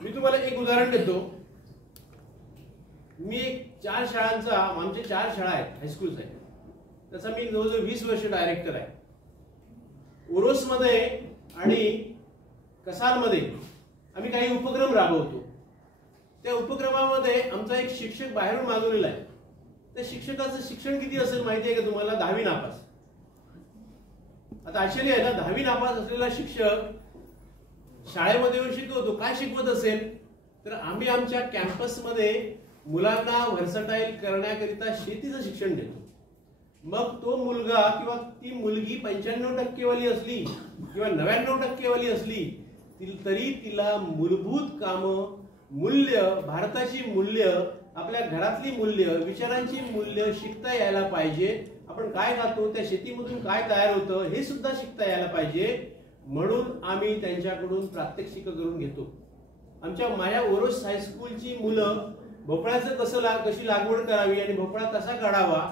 मी तुम्हाला एक उदाहरण देतो. मी 4 शाळांचा, आमच्या 4 शाळा आहेत, हायस्कूल्स आहेत, त्याचा मी जवळजवळ 20 वर्ष डायरेक्टर आहे. ओरोसमध्ये आणि कसालमध्ये आम्ही काही उपक्रम राबवतो. त्या उपक्रमामध्ये आमचा एक शिक्षक बाहेरून मागवलेला आहे. त्या शिक्षकाचं शिक्षण किती असेल माहिती आहे का तुम्हाला? 10वी नापास. आता आश्चर्य आहे ना, 10वी नापास असलेला शिक्षक शाळेमध्ये येऊन शिकवतो. काय शिकवत असेल तर आम्ही आमच्या कॅम्पसमध्ये मुलांना व्हर्सटाईल करण्याकरिता शेतीचं शिक्षण देतो. मग तो मुलगा किंवा ती मुलगी 95% वाली असली किंवा 99% वाली असली तरी तिला मूलभूत कामं, मूल्य, भारताची मूल्य, आपल्या घरातली मूल्य, विचारांची मूल्य शिकता यायला पाहिजे. आपण काय खातो, त्या शेतीमधून काय तयार होतं हे सुद्धा शिकता यायला पाहिजे. म्हणून आम्ही त्यांच्याकडून प्रात्यक्षिक करून घेतो. माझ्या ओरोस हायस्कूलची मुलं भोपळ्याचं कशी लागवड करावी आणि भोपळा कसा काढावा,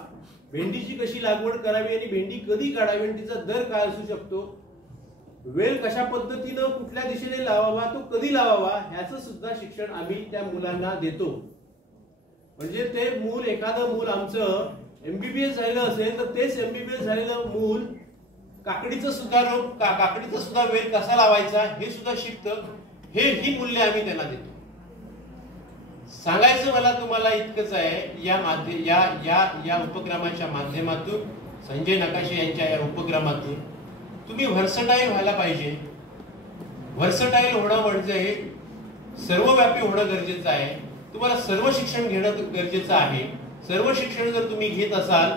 भेंडीची कशी लागवड करावी आणि भेंडी कधी काढावी आणि तिचा दर काय असू शकतो, वेल कशा पद्धतीनं कुठल्या दिशेने लावावा, तो कधी लावावा, ह्याचं सुद्धा शिक्षण आम्ही त्या मुलांना देतो. म्हणजे ते एखादं मूल आमचं MBBS झालेलं असेल तर तेच MBBS झालेलं मूल काकडीचं सुद्धा वेल कसा लावायचा हे सुद्धा शिकतं. ही मूल्य आम्ही त्यांना देतो. सांगायचं मला तुम्हाला इतकंच आहे, या उपक्रमाच्या माध्यमातून, संजय नकाशे यांच्या या उपक्रमातून तुम्ही व्हर्सटाईल व्हायला पाहिजे. व्हर्सटाईल होणं म्हणजे सर्वव्यापी होणं गरजेचं आहे. तुम्हाला सर्व शिक्षण घेणं गरजेचं आहे. सर्व शिक्षण जर तुम्ही घेत असाल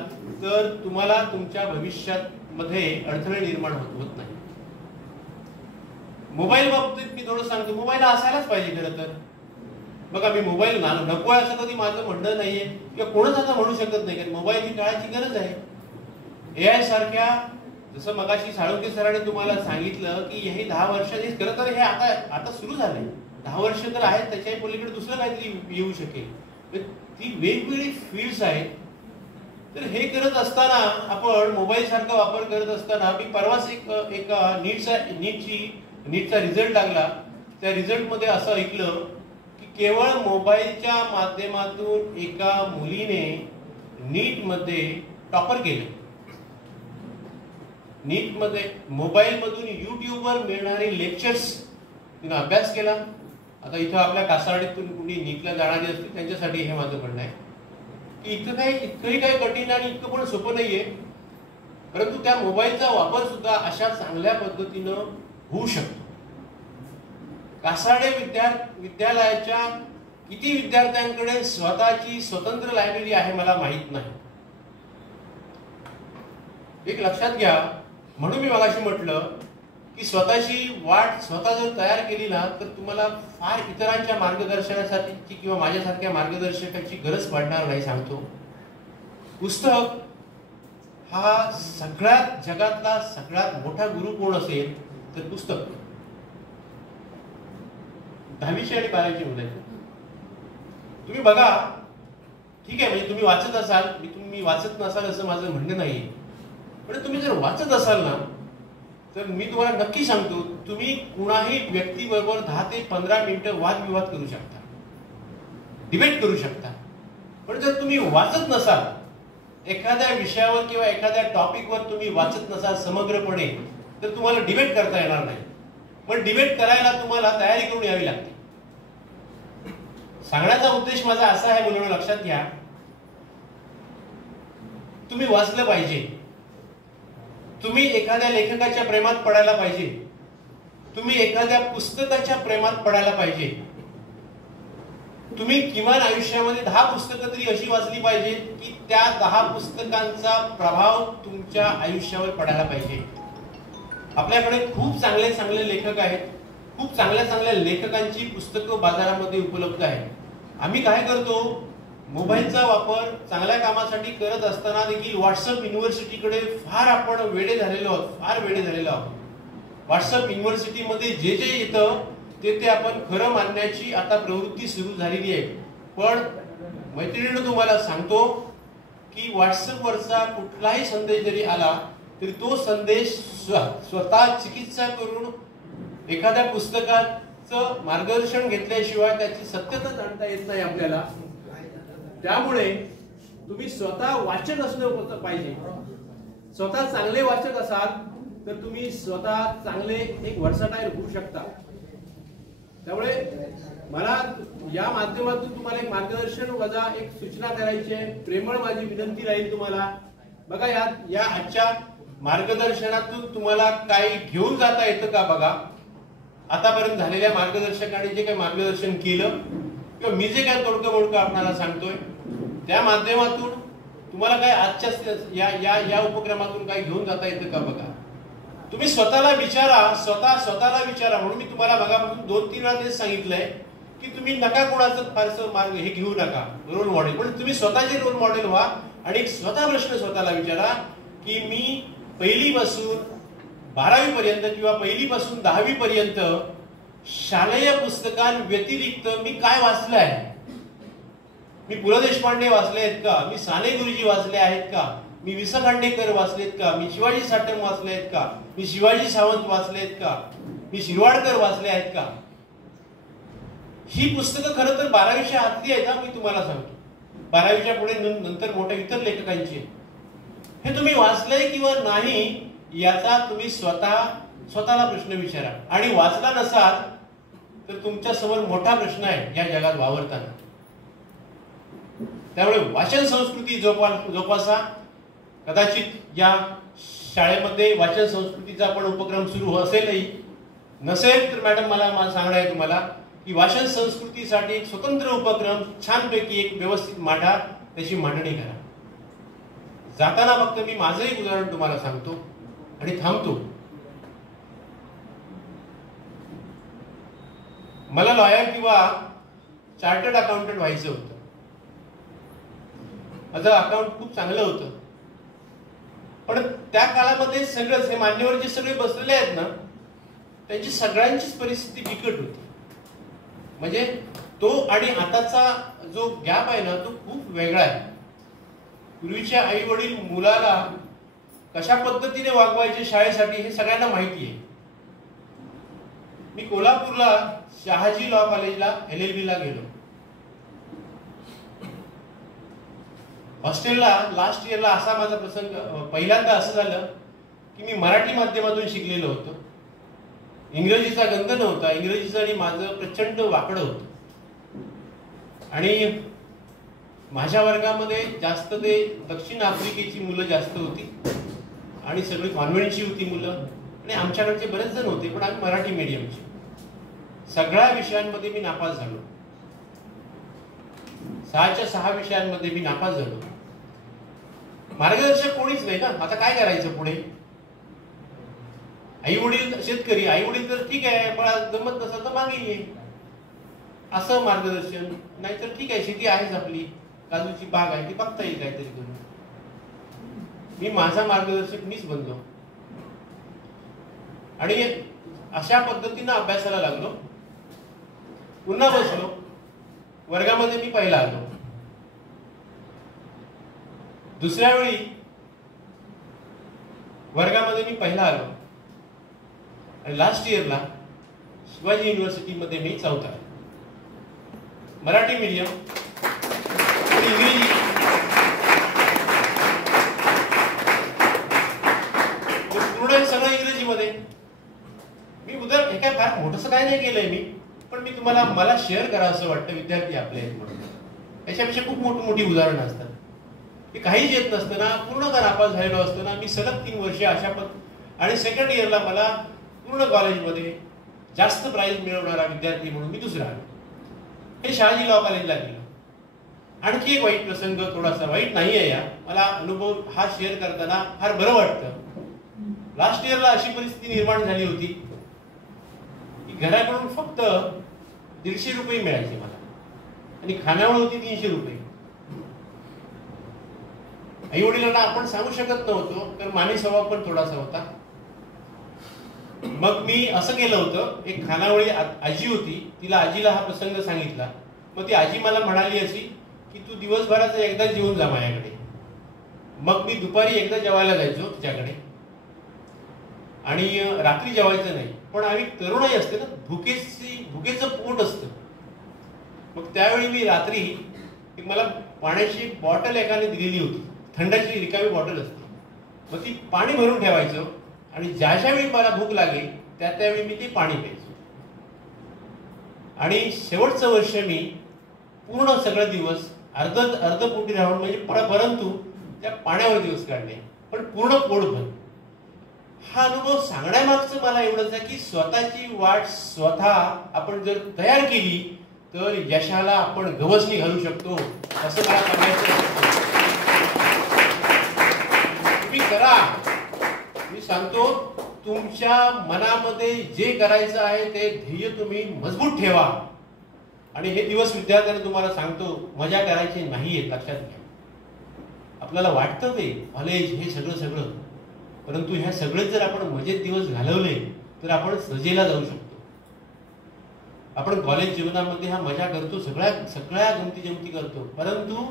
तर तुम्हाला तुमच्या भविष्यात मध्ये अडथळे निर्माण होत नाही. मोबाईल बाबतीत मी थोडं सांगतो. मोबाईल असायलाच पाहिजे खरं तर. बघा, मी मोबाईल नको असं कधी माझं म्हणणं नाहीये किंवा कोणच आता म्हणू शकत नाही, कारण मोबाईल ही काळाची गरज आहे. AI सारख्या जसं मगाशी साळुंके सरांनी तुम्हाला सांगितलं की हे 10 वर्षाचे खरं तर हे आता सुरू झाले. 10 वर्ष तर आहेत, त्याच्या पलीकडे दुसरं काहीतरी येऊ शकेल. ती वेगवेगळी फील्ड्स आहेत. तर हे करत असताना आपण मोबाईल सारखा वापर करत असताना मी परवाच एक नीटचा रिझल्ट लागला. त्या रिझल्टमध्ये असं ऐकलं की केवळ मोबाईलच्या माध्यमातून एका मुलीने नीटमध्ये टॉपर केलं. नीटमध्ये मोबाईलमधून युट्यूबवर मिळणारे लेक्चर्स तिनं अभ्यास केला. आता इथं आपल्या कासारडीतून कुणी नीटला जाणारी असतील त्यांच्यासाठी हे माझं म्हणणं आहे की इतकंही काही कठीण आणि इतकं पण सोपं नाहीये. परंतु त्या मोबाईलचा वापर सुद्धा अशा चांगल्या पद्धतीनं होऊ शकतो. कासार्डे विद्यालयाच्या किती विद्यार्थ्यांकडे स्वतःची स्वतंत्र लायब्ररी आहे मला माहित नाही. एक लक्षात घ्या, म्हणून मी मगाशी म्हटलं की स्वतःची वाट स्वतः जर तयार केली ना तर तुम्हाला फार इतरांच्या मार्गदर्शनासाठी किंवा माझ्यासारख्या मार्गदर्शकाची गरज पडणार नाही. सांगतो, पुस्तक हा सगळ्यात जगातला सगळ्यात मोठा गुरु कोण असेल तर पुस्तक. 10वीची आणि 12वीची मुलं तुम्ही बघा, ठीक आहे, म्हणजे तुम्ही वाचत असाल, तुम्ही वाचत नसाल असं माझं म्हणणं नाहीये, पण तुम्ही जर वाचत असाल ना तर मी तुम्हाला नक्की सांगतो तुम्ही कुणाही व्यक्तीबरोबर 10 ते 15 मिनिटं वादविवाद करू शकता, डिबेट करू शकता. पण जर तुम्ही वाचत नसाल, एखाद्या विषयावर किंवा एखाद्या टॉपिकवर तुम्ही वाचत नसाल समग्रपणे, तर तुम्हाला डिबेट करता येणार नाही. पण डिबेट करायला तुम्हाला तयारी करून यावी लागते. सांगण्याचा उद्देश माझा असा आहे, म्हणून लक्षात घ्या, तुम्ही वाचलं पाहिजे. तुम्ही एखाद्या लेखकाच्या प्रेमात पडायला पाहिजे. तुम्ही एखाद्या पुस्तकाच्या प्रेमात पडायला पाहिजे. तुम्ही किमान आयुष्यामध्ये 10 पुस्तकं तरी अशी वाचली पाहिजे की त्या 10 पुस्तकांचा प्रभाव तुमच्या आयुष्यावर पडायला पाहिजे. आपल्याकडे खूप चांगले चांगले लेखक आहेत. खूप चांगल्या चांगल्या लेखकांची पुस्तकं बाजारामध्ये उपलब्ध आहेत. आम्ही काय करतो, मोबाईलचा वापर चांगल्या कामासाठी करत असताना देखील व्हॉट्सअप युनिव्हर्सिटीकडे फार आपण वेडे झालेलो आहोत. व्हॉट्सअप युनिव्हर्सिटीमध्ये जे जे येतं ते आपण खरं मानण्याची आता प्रवृत्ती सुरू झालेली आहे. पण मैत्रिणींनो, तुम्हाला सांगतो की व्हॉट्सअपवरचा कुठलाही संदेश जरी आला तरी तो संदेश स्वतः चिकित्सा करून एखाद्या पुस्तकाचं मार्गदर्शन घेतल्याशिवाय त्याची सत्यता जाणता येत नाही आपल्याला. त्यामुळे तुम्ही स्वतः वाचक असलं पाहिजे. स्वतः चांगले वाचक असाल तर तुम्ही स्वतः चांगले एक व्हर्सटाईल होऊ शकता. त्यामुळे मला या माध्यमातून तुम्हाला एक मार्गदर्शन वजा एक सूचना करायची आहे. प्रेमळ माझी विनंती राहील तुम्हाला. बघा, या आजच्या मार्गदर्शनातून तुम्हाला काही घेऊन जाता येतं का बघा. आतापर्यंत झालेल्या मार्गदर्शकांनी जे काही मार्गदर्शन केलं किंवा मी जे काही तोडकं मोडकं आपल्याला सांगतोय त्या माध्यमातून तुम्हाला काय आजच्या या उपक्रमातून काही घेऊन जाता येतं का बघा. तुम्ही स्वतःला विचारा, स्वतःला विचारा. म्हणून मी तुम्हाला बघापासून 2-3 वेळा तेच सांगितलंय की तुम्ही नका कोणाचं फारसं मार्ग हे घेऊ नका रोल मॉडेल, पण तुम्ही स्वतःचे रोल मॉडेल व्हा आणि स्वतः प्रश्न स्वतःला विचारा की मी 1ली पासून 12वी पर्यंत किंवा 1ली पासून 10वी पर्यंत शालेय पुस्तकांव्यतिरिक्त मी काय वाचलं आहे. मी पु ल देशपांडे वाचले आहेत का, मी साने गुरुजी वाचले आहेत का, मी वि स खांडेकर वाचलेत का, मी शिवाजी साटम वाचले आहेत का, मी शिवाजी सावंत वाचले आहेत का, मी शिरवाडकर वाचले आहेत का. ही पुस्तकं खरं तर 12वीच्या आतली आहेत. मी तुम्हाला सांगतो 12वीच्या पुढे नंतर मोठ्या इतर लेखकांची आहेत. हे तुम्ही वाचलंय किंवा नाही याचा तुम्ही स्वतःला प्रश्न विचारा. आणि वाचला नसाल तर तुमच्या समोर मोठा प्रश्न आहे या जगात वावरताना. त्यामुळे वाचन संस्कृती जोपासा. कदाचित या शाळेमध्ये वाचन संस्कृतीचा पण उपक्रम सुरू असेलही, नसेल तर मॅडम मला सांगणं आहे तुम्हाला की वाचन संस्कृतीसाठी एक स्वतंत्र उपक्रम छानपैकी एक व्यवस्थित मांडा, त्याची मांडणी करा. जाताना फक्त मी माझं एक उदाहरण तुम्हाला सांगतो आणि थांबतो. मला लॉयर किंवा चार्टर्ड अकाउंटंट व्हायचं होतं. माझं अकाउंट खूप चांगलं होतं. पण त्या काळामध्ये सगळंच हे मान्यवर जे सगळे बसलेले आहेत ना, त्यांची सगळ्यांचीच परिस्थिती बिकट होती. म्हणजे तो आणि आताचा जो गॅप आहे ना, तो खूप वेगळा आहे. पूर्वीचे आई वडील मुलाला कशा पद्धतीने वागवायचे शाळेसाठी हे सगळ्यांना माहिती आहे. मी कोल्हापूरला शहाजी लॉ कॉलेजला LLB ला गेलो. हॉस्टेलला लास्ट इयरला असा माझा प्रसंग, पहिल्यांदा असं झालं की मी मराठी माध्यमातून शिकलेलो होतो. इंग्रजीचा गंध नव्हता. इंग्रजीचं आणि माझं प्रचंड वाकडं होतं. आणि माझ्या वर्गामध्ये जास्त ते दक्षिण आफ्रिकेची मुलं जास्त होती आणि सगळी कॉन्व्हेंटची होती मुलं, आणि आमच्याकडचे बरेच जण होते, पण आम्ही मराठी मीडियमचे. सगळ्या विषयांमध्ये मी नापास झालो. 6च्या 6 विषयांमध्ये मी नापास झालो. मार्गदर्शक कोणीच नाही ना. आता काय करायचं पुढे? आई वडील शेतकरी, आई वडील तर ठीक आहे, पण जमत नसं तर मागे ये असं मार्गदर्शन. नाहीतर ठीक आहे, शेती आहेच आपली, काजूची बाग आहे, ती बघता येईल काहीतरी करून. मी माझा मार्गदर्शक मीच बनलो आणि अशा पद्धतीनं अभ्यासाला लागलो. पुन्हा बसलो वर्गामध्ये, मी पहिला आलो. दुसऱ्या वेळी वर्गामध्ये मी पहिला आलो आणि लास्ट इयरला शिवाजी युनिव्हर्सिटीमध्ये मी चौथा आहे. मराठी मीडियम आणि इंग्रजी. पूर्ण सगळं इंग्रजीमध्ये. मी हे काय फार मोठंसं काय नाही केलंय मी, पण मी तुम्हाला मला शेअर करा असं वाटतं. विद्यार्थी आपले आहेत म्हणून याच्यापेक्षा खूप मोठी उदाहरणं असतात. की काहीच येत नसताना, पूर्ण नापास झालेलो असताना मी सलग 3 वर्षे अशा आणि सेकंड इयरला मला पूर्ण कॉलेजमध्ये जास्त प्राइज मिळवणारा विद्यार्थी म्हणून मी दुसरा आलो. हे शहाजी लॉ कॉलेजला गेलो. आणखी एक वाईट प्रसंग, थोडासा वाईट नाही आहे या, मला अनुभव हा शेअर करताना फार बरं वाटतं. लास्ट इयरला अशी परिस्थिती निर्माण झाली होती की घराकडून फक्त 150 रुपये मिळायचे मला आणि खाण्यावर होती 300 रुपये. आई वडिलांना आपण सांगू शकत नव्हतो, कारण मानी स्वभाव पण थोडासा होता. मग मी असं केलं होतं, एक खानावळी आजी होती, तिला आजीला हा प्रसंग सांगितला. मग ती आजी मला म्हणाली अशी की तू दिवसभराचं एकदा जेवून जा माझ्याकडे. मग मी दुपारी एकदा जेवायला जायचो तिच्याकडे आणि रात्री जेवायचं नाही. पण आम्ही तरुणाई असते ना, भुकेचं पोट असतं. मग त्यावेळी मी रात्री मला पाण्याची बॉटल एकाने दिलेली होती, थंडाची रिकामी बॉटल असते. मग ती पाणी भरून ठेवायचं आणि ज्यावेळी मला भूक लागेल त्यावेळी मी ते पाणी प्यायचो. आणि शेवटचं वर्ष मी पूर्ण सगळे दिवस अर्ध पोटी राहून, म्हणजे परंतु त्या पाण्यावर दिवस काढले, पण पूर्ण पोटभर. हा अनुभव सांगण्यामागचं मला एवढंच आहे की स्वतःची वाट स्वतः आपण जर तयार केली तर यशाला आपण गवसणी घालू शकतो, असं मला सांगायचं. तुम्ही करा. मी सांगतो, तुमच्या मनामध्ये जे करायचं आहे ते ध्येय तुम्ही मजबूत ठेवा. आणि हे दिवस विद्यार्थ्यांना तुम्हाला सांगतो, मजा करायची नाहीये, लक्षात घ्या. आपल्याला वाटतं ते कॉलेज हे सगळं, परंतु ह्या सगळे जर आपण मजेत दिवस घालवले तर आपण सजेला जाऊ शकतो. आपण कॉलेज जीवनामध्ये हा मजा करतो, सगळ्या गमती जमती करतो, परंतु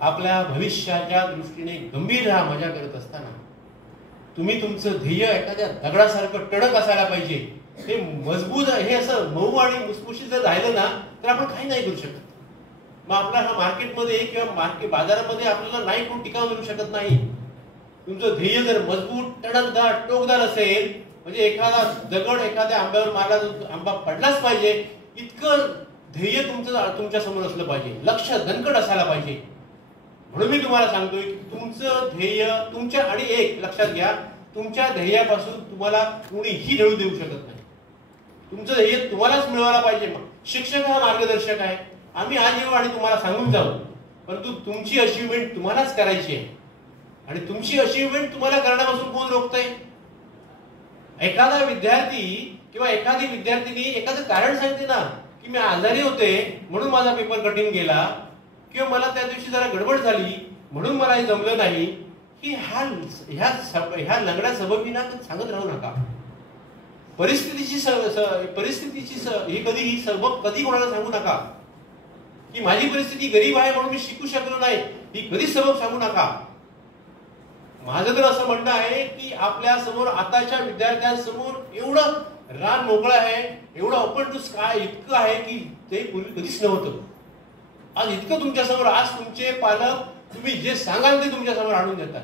आपल्या भविष्याच्या दृष्टीने गंभीर हा मजा करत असताना तुम्ही तुमचं ध्येय एखाद्या दगडासारखं टणक असायला पाहिजे. हे मजबूत, हे असं मऊ आणि मुसमुशीत जर राहिलं ना तर आपण काही नाही करू शकत. मग आपला हा मार्केटमध्ये किंवा बाजारामध्ये आपल्याला नाही कोण टिकाव करू शकत नाही. तुमचं ध्येय जर मजबूत, टणकदार, टोकदार असेल, म्हणजे एखादा दगड एखाद्या आंब्यावर मारला, आंबा पडलाच पाहिजे इतकं ध्येय तुमच्या समोर असलं पाहिजे. लक्ष दणकट असायला पाहिजे. म्हणून मी तुम्हाला सांगतोय की तुमचं ध्येय तुमच्या, आणि एक लक्षात घ्या, तुमच्या ध्येयापासून तुम्हाला कोणीही ढळू देऊ शकत नाही. तुमचं ध्येय तुम्हालाच मिळवायला पाहिजे. मग शिक्षक हा मार्गदर्शक आहे, आम्ही आज येऊ आणि तुम्हाला सांगून जाऊ, परंतु तुमची अचिव्हमेंट तुम्हालाच करायची आहे. आणि तुमची अचिव्हमेंट तुम्हाला करण्यापासून कोण रोखतंय? एखादा विद्यार्थी किंवा एखादी विद्यार्थिनी एखादं कारण सांगते ना की मी आजारी होते म्हणून माझा पेपर कठीण गेला, किंवा मला त्या दिवशी जरा गडबड झाली म्हणून मला हे जमलं नाही, की ह्या लंगड्या सबबींना सांगत राहू नका. परिस्थितीची ही सबब कधी कोणाला सांगू नका. की माझी परिस्थिती गरीब आहे म्हणून मी शिकू शकलो नाही, ही कधीच सबब सांगू नका. माझं तर असं म्हणणं आहे की आपल्या समोर आताच्या विद्यार्थ्यांसमोर एवढं रान मोकळं आहे, एवढं ओपन टू स्काय इतकं आहे की ते पूर्वी कधीच नव्हतं. आज इतकं तुमच्यासमोर, आज तुमचे पालक तुम्ही जे सांगाल ते तुमच्यासमोर आणून देतात,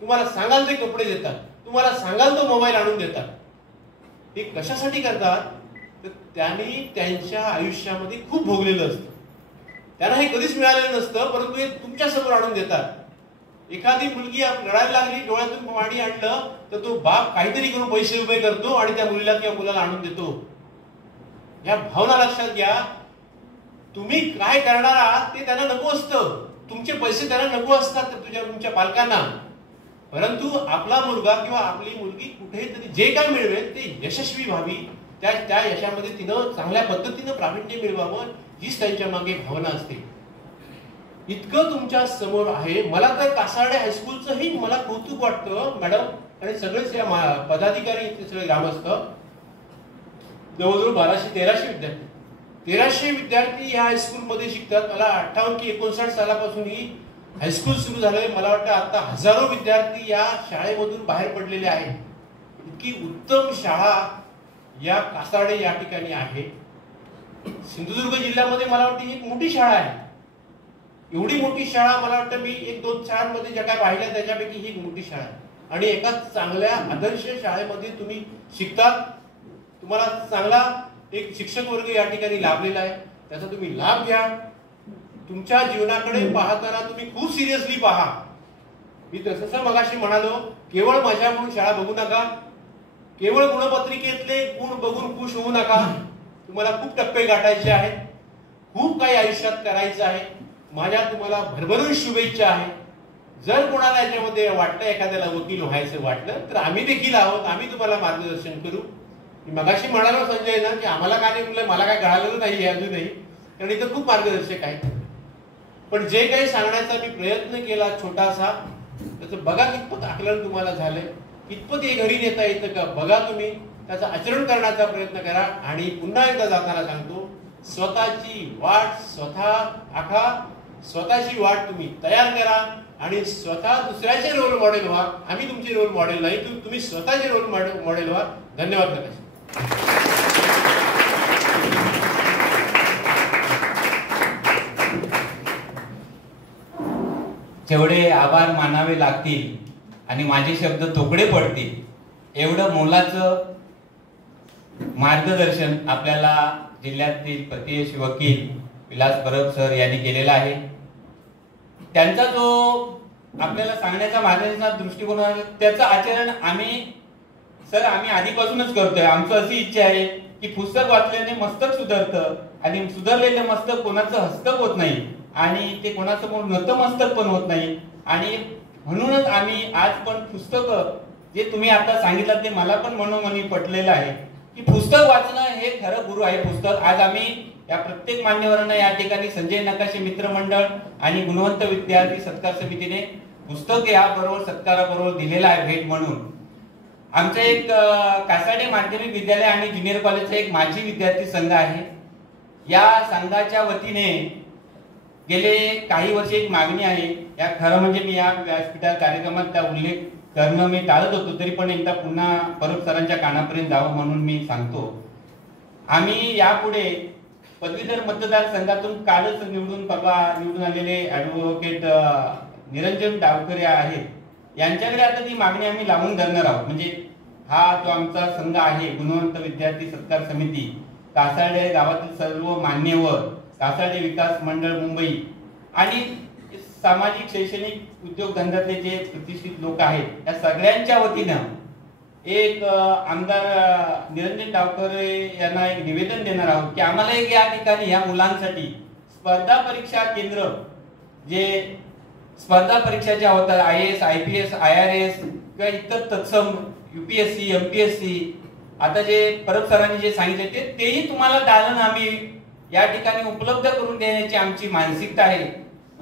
तुम्हाला सांगाल ते कपडे देतात, तुम्हाला सांगाल तो मोबाईल आणून देतात. ते कशासाठी करतात? तर त्यांनी त्यांच्या आयुष्यामध्ये खूप भोगलेलं असतं, त्यांना हे कधीच मिळालेलं नसतं, परंतु हे तुमच्यासमोर आणून देतात. एखादी मुलगी रडायला लागली, डोळ्यातून पाणी आणलं तर तो बाप काहीतरी करून पैसे उभे करतो आणि त्या मुलीला किंवा मुलाला आणून देतो. या भावना लक्षात घ्या. तुम्ही काय करणार आहात ते त्यांना नको असतं, तुमचे पैसे त्यांना नको असतात तुमच्या पालकांना, परंतु आपला मुलगा किंवा आपली मुलगी कुठेतरी जे काय मिळवेल ते यशस्वी व्हावी, त्या यशामध्ये तिनं चांगल्या पद्धतीनं प्रावीण्य मिळवावं, हीच त्यांच्या मागे भावना असते. इतकं तुमच्या समोर आहे. मला तर कासार्डे हायस्कूलचंही मला कौतुक वाटतं मॅडम, आणि सगळेच या पदाधिकारी इथे सगळे ग्रामस्थ, जवळजवळ 1200-1300 विद्यार्थी 1300 विद्यार्थी ह्या हायस्कूलमध्ये शिकतात. मला 58 की 59 सालापासून ही हायस्कूल सुरू झालंय. मला वाटतं आता हजारो विद्यार्थी या शाळेमधून बाहेर पडलेले आहेत. इतकी उत्तम शाळा या कासार्डे या ठिकाणी आहे. सिंधुदुर्ग जिल्ह्यामध्ये मला वाटतं ही एक मोठी शाळा आहे. एवढी मोठी शाळा मला वाटतं मी 1-2 शाळांमध्ये ज्या काय पाहिल्या त्याच्यापैकी ही मोठी शाळा आहे. आणि एका चांगल्या आदर्श शाळेमध्ये तुम्ही शिकतात. तुम्हाला चांगला एक शिक्षक वर्ग या ठिकाणी लाभलेला आहे, त्याचा तुम्ही लाभ घ्या. तुमच्या जीवनाकडे पाहताना तुम्ही खूप सिरियसली पहा. मी तसं मगाशी म्हणालो, केवळ माझ्या म्हणून शाळा बघू नका, केवळ गुणपत्रिकेतले गुण बघून खुश होऊ नका. तुम्हाला खूप टप्पे गाठायचे आहेत, खूप काही आयुष्यात करायचं आहे. माझ्या तुम्हाला भरभरून शुभेच्छा आहे. जर कोणाला याच्यामध्ये वाटतं एखाद्याला वकील व्हायचं वाटलं तर आम्ही देखील आहोत, आम्ही तुम्हाला मार्गदर्शन करू. मी मगाशी म्हणालो संजय ना की आम्हाला काय नाही म्हणलं, मला काय कळालेलं नाही अजूनही, कारण इथं खूप मार्गदर्शक आहे. पण जे काही सांगण्याचा मी प्रयत्न केला छोटासा, त्याचं बघा कितपत आकलन तुम्हाला झालंय, कितपत हे घरी नेता येतं का बघा. तुम्ही त्याचं आचरण करण्याचा प्रयत्न करा. आणि पुन्हा एकदा जाताना सांगतो, स्वतःची वाट स्वतः आखा, स्वतःची वाट तुम्ही तयार करा आणि स्वतः दुसऱ्याचे रोल मॉडेल व्हा. आम्ही तुमचे रोल मॉडेल नाही, तुम्ही स्वतःचे रोल मॉडेल व्हा. धन्यवाद. नमस्कार. जेवढे आभार मानावे लागतील आणि माझे शब्द तोकडे पडतील एवढं मोलाचं मार्गदर्शन आपल्याला जिल्ह्यातील प्रतियश वकील विलास परब सर यांनी केलेला आहे. त्यांचा जो आपल्याला सांगण्याचा मार्गदर्शनाचा दृष्टिकोन आहे त्याचं आचरण आम्ही आधीपासूनच करतोय. आमचं अशी इच्छा आहे की पुस्तक वाचल्याने मस्तक सुधारतं आणि सुधारलेलं मस्तक कोणाचं हस्तक होत नाही आणि ते कोणासमोर नतमस्तक पण होत नाही. आणि म्हणूनच आम्ही आज पण पुस्तकं जे तुम्ही आता सांगितलं ते मला पण मनोमनी पटलेलं आहे की पुस्तक वाचणं हे खरं गुरु आहे. पुस्तक आज आम्ही या प्रत्येक मान्यवरांना या ठिकाणी संजय नकाशे मित्र मंडळ आणि गुणवंत विद्यार्थी सत्कार समितीने पुस्तक याबरोबर सत्काराबरोबर दिलेलं आहे भेट म्हणून. आमचं एक कासार्डे माध्यमिक विद्यालय आणि ज्युनियर कॉलेजचा एक माजी विद्यार्थी संघ आहे. या संघाच्या वतीने गेले काही वर्ष एक मागणी आहे. या खरं म्हणजे मी या व्यासपीठात कार्यक्रमात त्या उल्लेख करणं मी टाळत होतो, तरी पण एकदा पुन्हा परब सरांच्या कानापर्यंत जावं म्हणून मी सांगतो. आम्ही यापुढे पदवीधर मतदारसंघातून कालच निवडून आलेले ऍडव्होकेट निरंजन डावकर आहेत, यांच्याकडे आता ती मागणी आम्ही लावून धरणार आहोत. म्हणजे हा जो आमचा संघ आहे गुणवंत विद्यार्थी सत्कार समिती, कासार्डे गावातील सर्व मान्यवर, कासार्डे विकास मंडळ मुंबई आणि सामाजिक शैक्षणिक उद्योगधंद्यातले जे प्रतिष्ठित लोक आहेत, या सगळ्यांच्या वतीनं एक आमदार निरंजन डावकर यांना एक निवेदन देणार आहोत की आम्हाला एक या ठिकाणी या मुलांसाठी स्पर्धा परीक्षा केंद्र, जे स्पर्धा परीक्षा ज्या होतात IAS, IPS, IRS किंवा इतर तत्सम UPSC, MPSC, आता जे परब सरांनी जे सांगितले तेही तुम्हाला दालन आम्ही या ठिकाणी उपलब्ध करून देण्याची आमची मानसिकता आहे.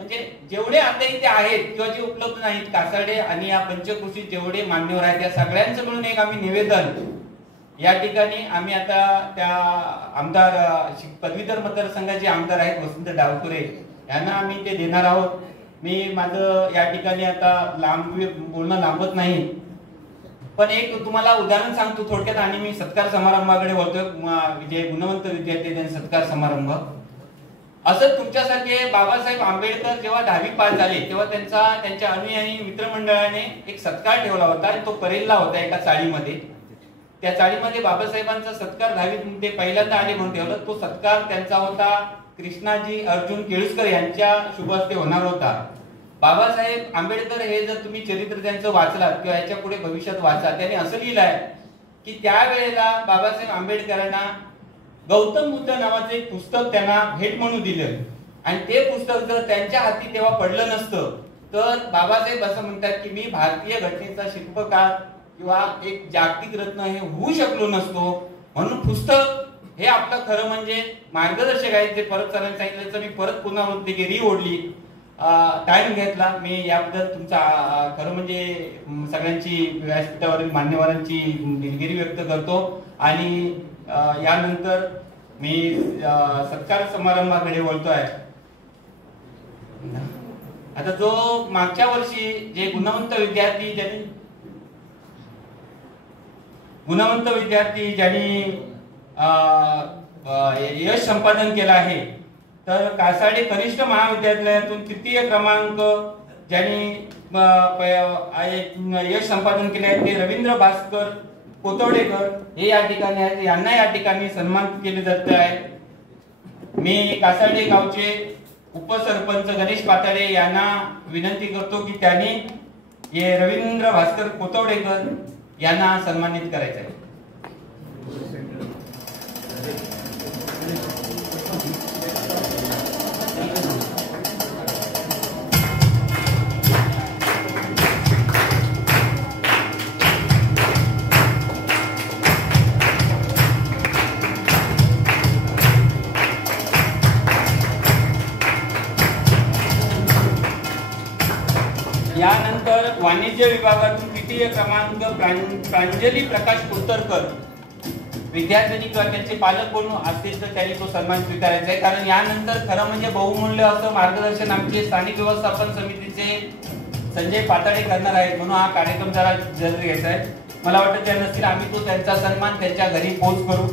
म्हणजे जेवढे आता इथे आहेत किंवा जे उपलब्ध नाहीत, कासाडे आणि या पंचक्रोशीत जेवढे मान्यवर आहेत त्या सगळ्यांचं मिळून एक आम्ही निवेदन या ठिकाणी आम्ही आता त्या आमदार पदवीधर मतदारसंघाचे आमदार आहेत वसंत डावकुरे यांना आम्ही ते देणार आहोत. मी माझं या ठिकाणी आता बोलणं लांबत नाही, पण एक तुम्हाला उदाहरण सांगतो थोडक्यात आणि मी सत्कार समारंभाकडे बोलतोय. जे गुणवंत विद्यार्थी त्यांचा सत्कार समारंभ. असं तुमच्यासारखे बाबासाहेब आंबेडकर जेव्हा 10वी पास झाले तेव्हा त्यांच्या अनुयायी मित्रमंडळाने एक सत्कार ठेवला होता आणि तो परेलला होता एका चाळीमध्ये. त्या चाळीमध्ये बाबासाहेबांचा सत्कार 10वीत ते पहिल्यांदा आले म्हणून ठेवला. तो सत्कार त्यांचा होता कृष्णाजी अर्जुन केळुसकर यांच्या शुभ हस्ते होणार होता. बाबासाहेब आंबेडकर हे जर तुम्ही चरित्र त्यांचं वाचलात किंवा याच्या पुढे भविष्यात वाचा, त्यांनी असं लिहिलंय की त्यावेळेला बाबासाहेब आंबेडकरांना गौतम बुद्ध नावाचं एक पुस्तक त्यांना भेट म्हणून दिलं आणि ते पुस्तक जर त्यांच्या हाती तेव्हा पडलं नसतं तर बाबासाहेब असं म्हणतात की मी भारतीय घटनेचा शिल्पकार किंवा एक जागतिक रत्न हे होऊ शकलो नसतो. म्हणून पुस्तक हे आपलं खरं म्हणजे मार्गदर्शक आहे. ते परत सरांनी सांगितलं मी परत पुनरावृत्ती केली, ओढली, टाइम घेतला. मी याबद्दल तुमचा खरं म्हणजे सगळ्यांची व्यासपीठावरील मान्यवरांची दिलगिरी व्यक्त करतो आणि यानंतर मी सत्कार समारंभाकडे बोलतोय. आता जो मागच्या वर्षी जे गुणवंत विद्यार्थी ज्यांनी यश संपादन केलं आहे, तर कासाडे कनिष्ठ महाविद्यालयातून तृतीय क्रमांक ज्यांनी यश संपादन केले आहे ते रवींद्र भास्कर कोतवडेकर हे या ठिकाणी आहेत. यांना या ठिकाणी सन्मानित केले जात आहे. मी कासाडे गावचे उपसरपंच गणेश पाताडे यांना विनंती करतो की त्यांनी रवींद्र भास्कर कोतवडेकर यांना सन्मानित करायचं आहे. यानंतर वाणिज्य विभागातून तृतीय क्रमांक प्रांजली प्रकाश कोतरकर विद्यार्थ्यांनी किंवा त्यांचे पालक कोण असतील तर त्यांनी तो सन्मान स्वीकारायचा आहे. कारण यानंतर खरं म्हणजे बहुमूल्य असं मार्गदर्शन आमचे स्थानिक व्यवस्थापन समितीचे संजय पाताडे करणार आहेत. म्हणून हा कार्यक्रम जरा जरूर घ्यायचा आहे. मला वाटतं त्या नसतील आम्ही तो त्यांचा सन्मान त्यांच्या घरी पोच करू.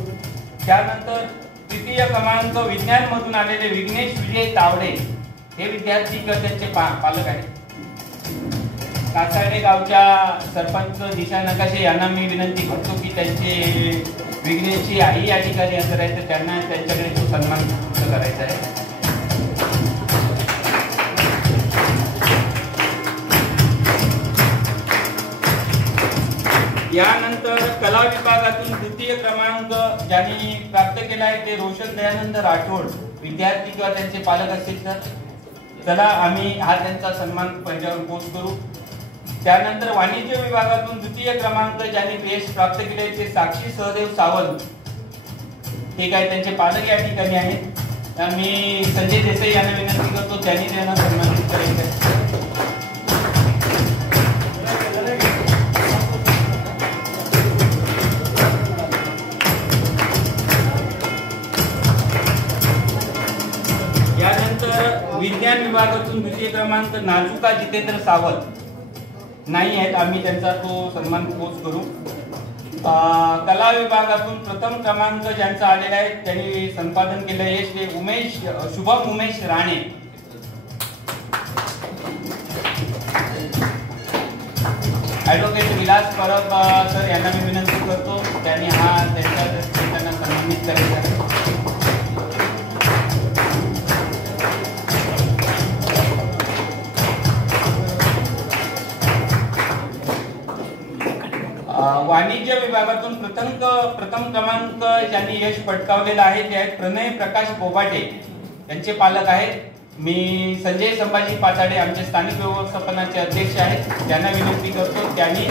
त्यानंतर तृतीय क्रमांक विज्ञान मधून आलेले विघ्नेश विजय तावडे हे विद्यार्थी किंवा त्यांचे पालक आहेत. कासाडे गावच्या सरपंच दिशा नकाशे यांना मी विनंती करतो की त्यांचे विघ्नेशची आई या ठिकाणी हजर आहे, तर त्यांना त्यांच्याकडे तो सन्मान करायचा आहे. यानंतर कला विभागातून तृतीय क्रमांक ज्यांनी प्राप्त केला आहे ते रोशन दयानंद राठोड विद्यार्थी किंवा त्यांचे पालक असतील तर चला आम्ही हा त्यांचा सन्मान पंजावर पोस्ट करू. त्यानंतर वाणिज्य विभागातून द्वितीय क्रमांक ज्यांनी यश प्राप्त केले ते साक्षी सहदेव सावंत हे काय त्यांचे पालक या ठिकाणी आहेत. मी संजय देसाई यांना विनंती करतो त्यांनी त्यांना सन्मानित करायचं आहे. यानंतर विज्ञान विभागातून द्वितीय क्रमांक नाजुका जितेंद्र सावंत नाही आहेत, आम्ही त्यांचा तो सन्मान पोच करू. कला विभागातून प्रथम क्रमांक ज्यांचा आलेला आहे त्यांनी संपादन केलं यश ते शुभम उमेश राणे. ऍडव्होकेट विलास परब सर यांना मी विनंती करतो त्यांनी हा त्यांना सन्मानित करायचा. वाणिज्य विभागातून प्रथम क्रमांक ज्यांनी यश पटकावलेला आहे ते आहेत प्रणय प्रकाश बोबाटे त्यांचे पालक आहेत. मी संजय संभाजी पाताडे आमचे स्थानिक व्यवस्थापनाचे अध्यक्ष आहेत, त्यांना विनंती करतो त्यांनी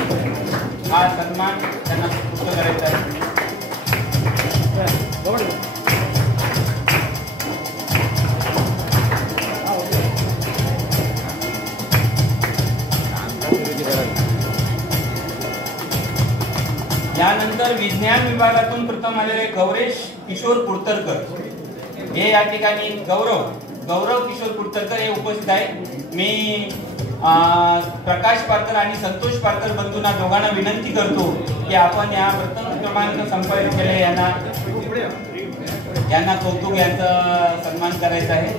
हा सन्मान त्यांना सुपूर्द करायचा आहे. यानंतर विज्ञान विभागातून प्रथम आलेले गौरेश किशोर कुडतरकर हे या ठिकाणी गौरव किशोर कुडतरकर हे उपस्थित आहेत. मी प्रकाश पारकर आणि संतोष पारकर बंधूंना दोघांना विनंती करतो की आपण या प्रथम क्रमांक संपादित केले यांना कौतुक यांचा सन्मान करायचा आहे.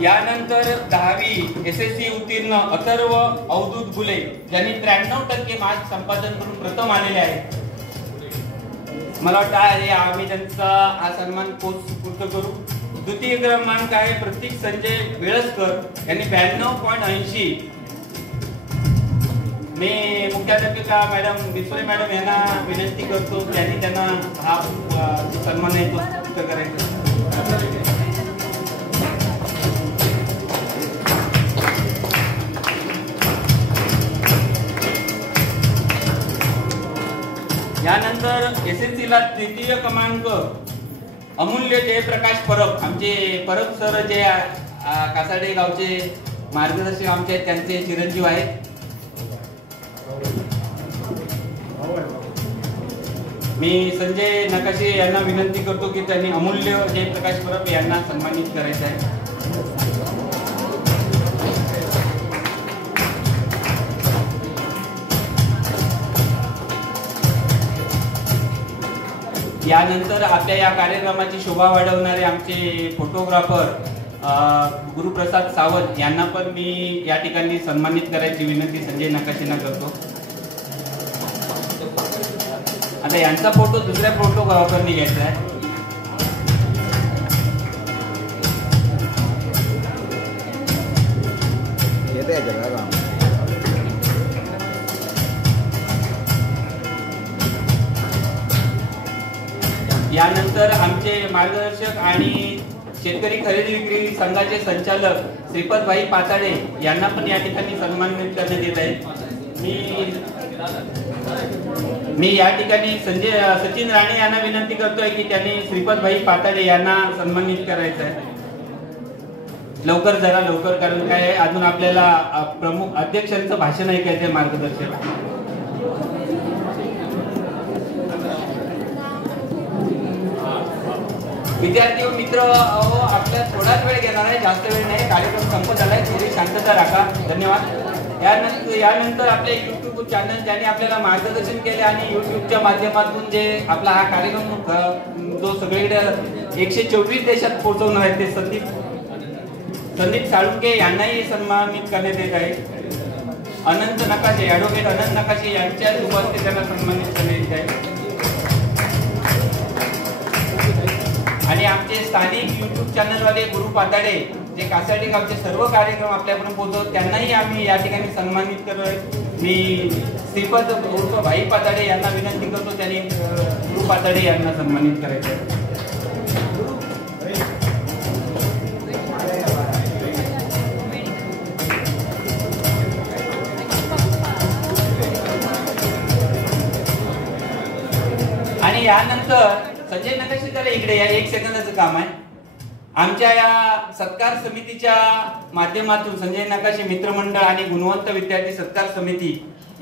यानंतर 10वी SSC उत्तीर्ण अथर्व अवधूत गुले ज्यांनी 93% मार्क संपादन करून प्रथम आलेले आहेत. मला वाटतं आम्ही त्यांचा हा सन्मान पूर्ण करू. द्वितीय क्रमांक आहे प्रतीक संजय वेळसकर यांनी 92.80. मी मुख्याध्यापिका मॅडम बिसोरे मॅडम यांना विनंती करतो त्यांनी त्यांना हा सन्मान आहे तो पूर्ण करायचा. यानंतर SSC ला तृतीय क्रमांक अमूल्य जयप्रकाश परब आमचे परब सर जे कासाडे गावचे मार्गदर्शक आमचे आहेत त्यांचे चिरंजीव आहेत. मी संजय नकाशे यांना विनंती करतो की त्यांनी अमूल्य जयप्रकाश परब यांना सन्मानित करायचं आहे. यानंतर आपल्या या कार्यक्रमाची शोभा वाढवणारे आमचे फोटोग्राफर गुरुप्रसाद सावंत यांना पण मी या ठिकाणी सन्मानित करायची विनंती संजय नकाशेंना करतो. आता यांचा फोटो दुसऱ्या फोटोग्राफरने घ्यायचा आहे. यानंतर आमचे मार्गदर्शक आणि शेतकरी खरेदी विक्री संघाचे संचालक श्रीपद भाई पाताडे यांना पण या ठिकाणी सन्मानित करण्यात येत आहे. मी या ठिकाणी सचिन राणे यांना विनंती करतोय की त्यांनी श्रीपद भाई पाताडे यांना सन्मानित करायचं आहे. लवकर कारण काय आहे अजून आपल्याला प्रमुख अध्यक्षांचं भाषण ऐकायचं मार्गदर्शक. विद्यार्थी व मित्र आपल्या थोडाच वेळ घेणार आहे, जास्त वेळ नाही. कार्यक्रम संपत आलाय, थोडी शांतता राखा. धन्यवाद. यानंतर आपले युट्यूब चॅनल ज्यांनी आपल्याला मार्गदर्शन केले आणि युट्यूबच्या माध्यमातून जे आपला हा कार्यक्रम जो सगळीकडे 124 देशात पोहोचवणार आहे ते संदीप साळुंके यांनाही सन्मानित करण्यात येत आहे. ॲडव्होकेट अनंत नकाशे यांच्या उपस्थितीत त्यांना सन्मानित करण्यात येत आहे. आणि आमचे स्थानिक युट्यूब चॅनलवाले गुरु पाताडे जे कासाडी गावचे सर्व कार्यक्रम आपल्यापर्यंत पोहोचवतात त्यांनाही आम्ही या ठिकाणी सन्मानित करतोय. मी श्रीपद उर्फ भाई पाताडे यांना विनंती करतो त्यांनी गुरु पाताडे यांना सन्मानित करायचं. आणि यानंतर संजय नकाशे जरा इकडे या, 1 सेकंदाचं काम आहे. आमच्या या सत्कार समितीच्या माध्यमातून संजय नकाशे मित्रमंडळ आणि गुणवंत विद्यार्थी सत्कार समिती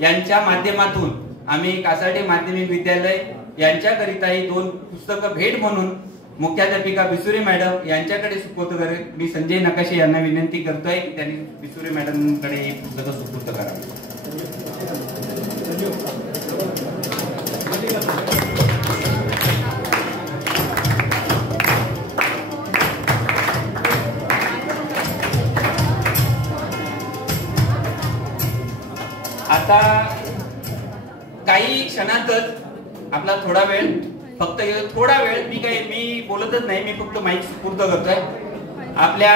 यांच्या माध्यमातून आम्ही कासाडे माध्यमिक विद्यालय यांच्याकरिताही 2 पुस्तकं भेट म्हणून मुख्याध्यापिका बिसुरे मॅडम यांच्याकडे सुपूर्द करेल. मी संजय नकाशे यांना विनंती करतोय की त्यांनी बिसुरे मॅडमकडे ही पुस्तकं सुपूर्द करावी. आता काही क्षणातच आपला थोडा वेळ मी बोलतच नाही, मी फक्त माईक सुपूर्द करतोय. आपल्या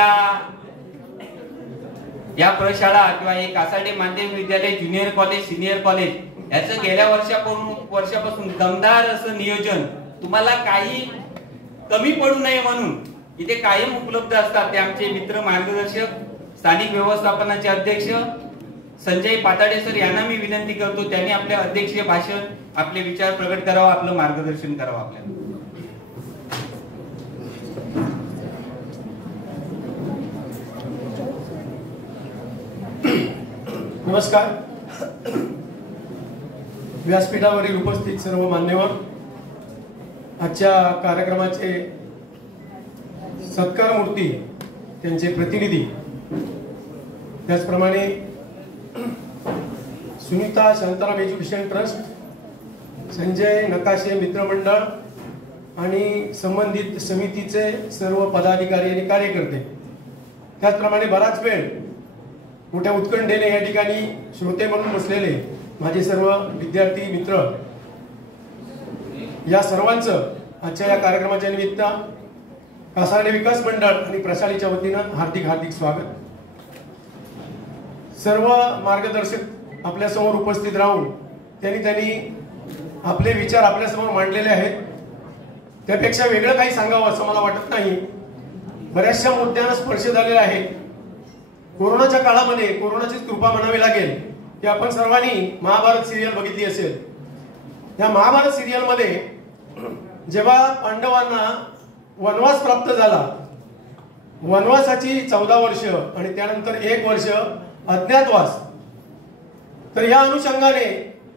या प्रशाळा किंवा हे कासाडे माध्यमिक विद्यालय ज्युनियर कॉलेज सिनियर कॉलेज याचं गेल्या वर्षापासून दमदार असं नियोजन, तुम्हाला काही कमी पडू नये म्हणून इथे कायम उपलब्ध असतात ते आमचे मित्र मार्गदर्शक, स्थानिक व्यवस्थापनाचे अध्यक्ष, संजय पाताडे सर यांना मी विनंती करतो, त्यांनी आपल्या अध्यक्षीय भाषण, आपले विचार प्रकट करावं, आपलं मार्गदर्शन करावं आपल्याला. नमस्कार. व्यासपीठावरील उपस्थित सर्व मान्यवर, आजच्या कार्यक्रमाचे सत्कार मूर्ती, त्यांचे प्रतिनिधी, त्याचप्रमाणे सुनीता शांताराम एज्युकेशन ट्रस्ट, संजय नकाशे मित्रमंडळ आणि संबंधित समितीचे सर्व पदाधिकारी आणि कार्यकर्ते, त्याचप्रमाणे बराच वेळ मोठ्या उत्कंठेने या ठिकाणी श्रोते म्हणून बसलेले माझे सर्व विद्यार्थी मित्र, या सर्वांचं आजच्या या कार्यक्रमाच्या निमित्त कासार्डे विकास मंडळ आणि प्रशालेच्या वतीनं हार्दिक हार्दिक स्वागत. सर्व मार्गदर्शक आपल्यासमोर उपस्थित राहून त्यांनी आपले विचार आपल्यासमोर मांडलेले आहेत. त्यापेक्षा वेगळं काही सांगावं असं मला वाटत नाही. बऱ्याचशा मुद्द्यांना स्पर्श झालेला आहे. कोरोनाच्या काळामध्ये कोरोनाचीच कृपा म्हणावी लागेल की आपण सर्वांनी महाभारत सिरियल बघितली असेल. या महाभारत सिरियल मध्ये जेव्हा पांडवांना वनवास प्राप्त झाला, वनवासाची 14 वर्ष आणि त्यानंतर 1 वर्ष अज्ञातवास, तर या अनुषंगाने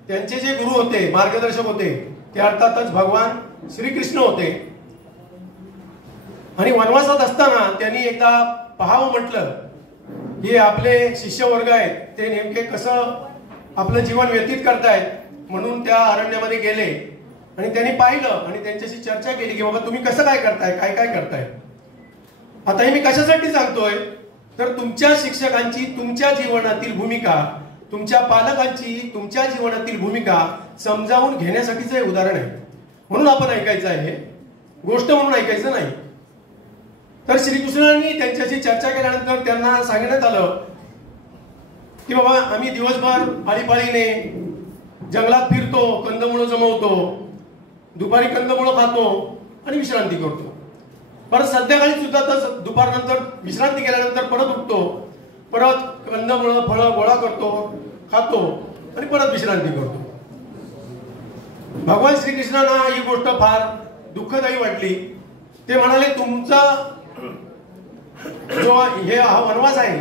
त्यांचे जे गुरु होते, मार्गदर्शक होते, ते अर्थातच भगवान श्रीकृष्ण होते. आणि वनवासात असताना त्यांनी एकदा पाहावं म्हटलं हे आपले शिष्य वर्ग आहेत, ते नेमके कसं आपलं जीवन व्यतीत करतायत. म्हणून त्या अरण्यामध्ये गेले आणि त्यांनी पाहिलं आणि त्यांच्याशी चर्चा केली की बाबा तुम्ही कसं काय करताय, काय काय करताय. आता हे मी कशासाठी सांगतोय, तर तुमच्या शिक्षकांची तुमच्या जीवनातील भूमिका, तुमच्या पालकांची तुमच्या जीवनातील भूमिका समजावून घेण्यासाठीचं हे उदाहरण आहे. म्हणून आपण ऐकायचं आहे, गोष्ट म्हणून ऐकायचं नाही. तर श्रीकृष्णांनी त्यांच्याशी चर्चा केल्यानंतर त्यांना सांगण्यात आलं की बाबा आम्ही दिवसभर आळीपाळीने जंगलात फिरतो, कंदमुळं जमवतो, दुपारी कंदमुळं खातो आणि विश्रांती करतो. परत संध्याकाळी सुद्धा तर दुपारनंतर विश्रांती केल्यानंतर परत उठतो, परत कंदमुळं फळं गोळा करतो, खातो आणि परत विश्रांती करतो. भगवान श्रीकृष्णांना ही गोष्ट फार दुःखदायी वाटली. ते म्हणाले तुमचा जो हे वनवास आहे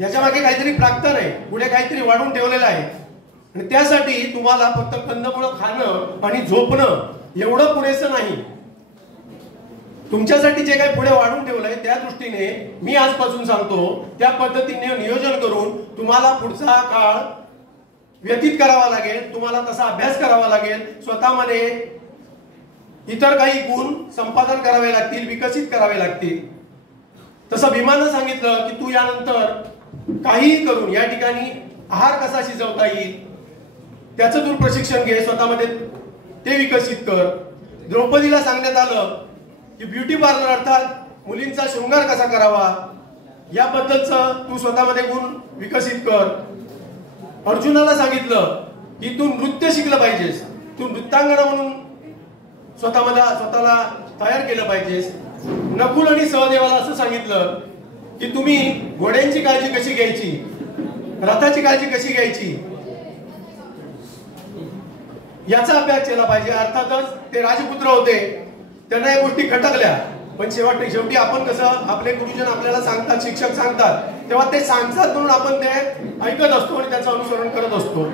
याच्या मागे काहीतरी प्राक्तन आहे, पुढे काहीतरी वाढून ठेवलेलं आहे आणि त्यासाठी तुम्हाला फक्त कंदमुळं खाणं आणि झोपणं एवढं पुरेसं नाही. तुमच्यासाठी जे काही पुढे वाढून ठेवलंय त्या दृष्टीने मी आजपासून सांगतो त्या पद्धतीने नियोजन करून तुम्हाला पुढचा काळ व्यतीत करावा लागेल. तुम्हाला तसा अभ्यास करावा लागेल. स्वतःमध्ये इतर काही गुण संपादन करावे लागतील, विकसित करावे लागतील. तसं भीमानं सांगितलं की तू यानंतर काहीही करून या ठिकाणी आहार कसा शिजवता येईल त्याचं तू प्रशिक्षण घे, स्वतःमध्ये ते विकसित कर. द्रौपदीला सांगण्यात आलं की ब्युटी पार्लर अर्थात मुलींचा शृंगार कसा करावा याबद्दलचं तू स्वतःमध्ये गुण विकसित कर. अर्जुनाला सांगितलं की तू नृत्य शिकलं पाहिजेस, तू नृत्यांगना म्हणून स्वतःला तयार केलं पाहिजेस. नकुल आणि सहदेवाला असं सांगितलं की तुम्ही घोड्यांची काळजी कशी घ्यायची, रथाची काळजी कशी घ्यायची याचा अभ्यास केला पाहिजे. अर्थातच ते राजपुत्र होते, त्यांना या गोष्टी खटकल्या, पण शेवटी आपण कसं आपले गुरुजन आपल्याला सांगतात, शिक्षक सांगतात, तेव्हा ते सांगतात म्हणून आपण ते ऐकत असतो आणि त्याचं अनुसरण करत असतो.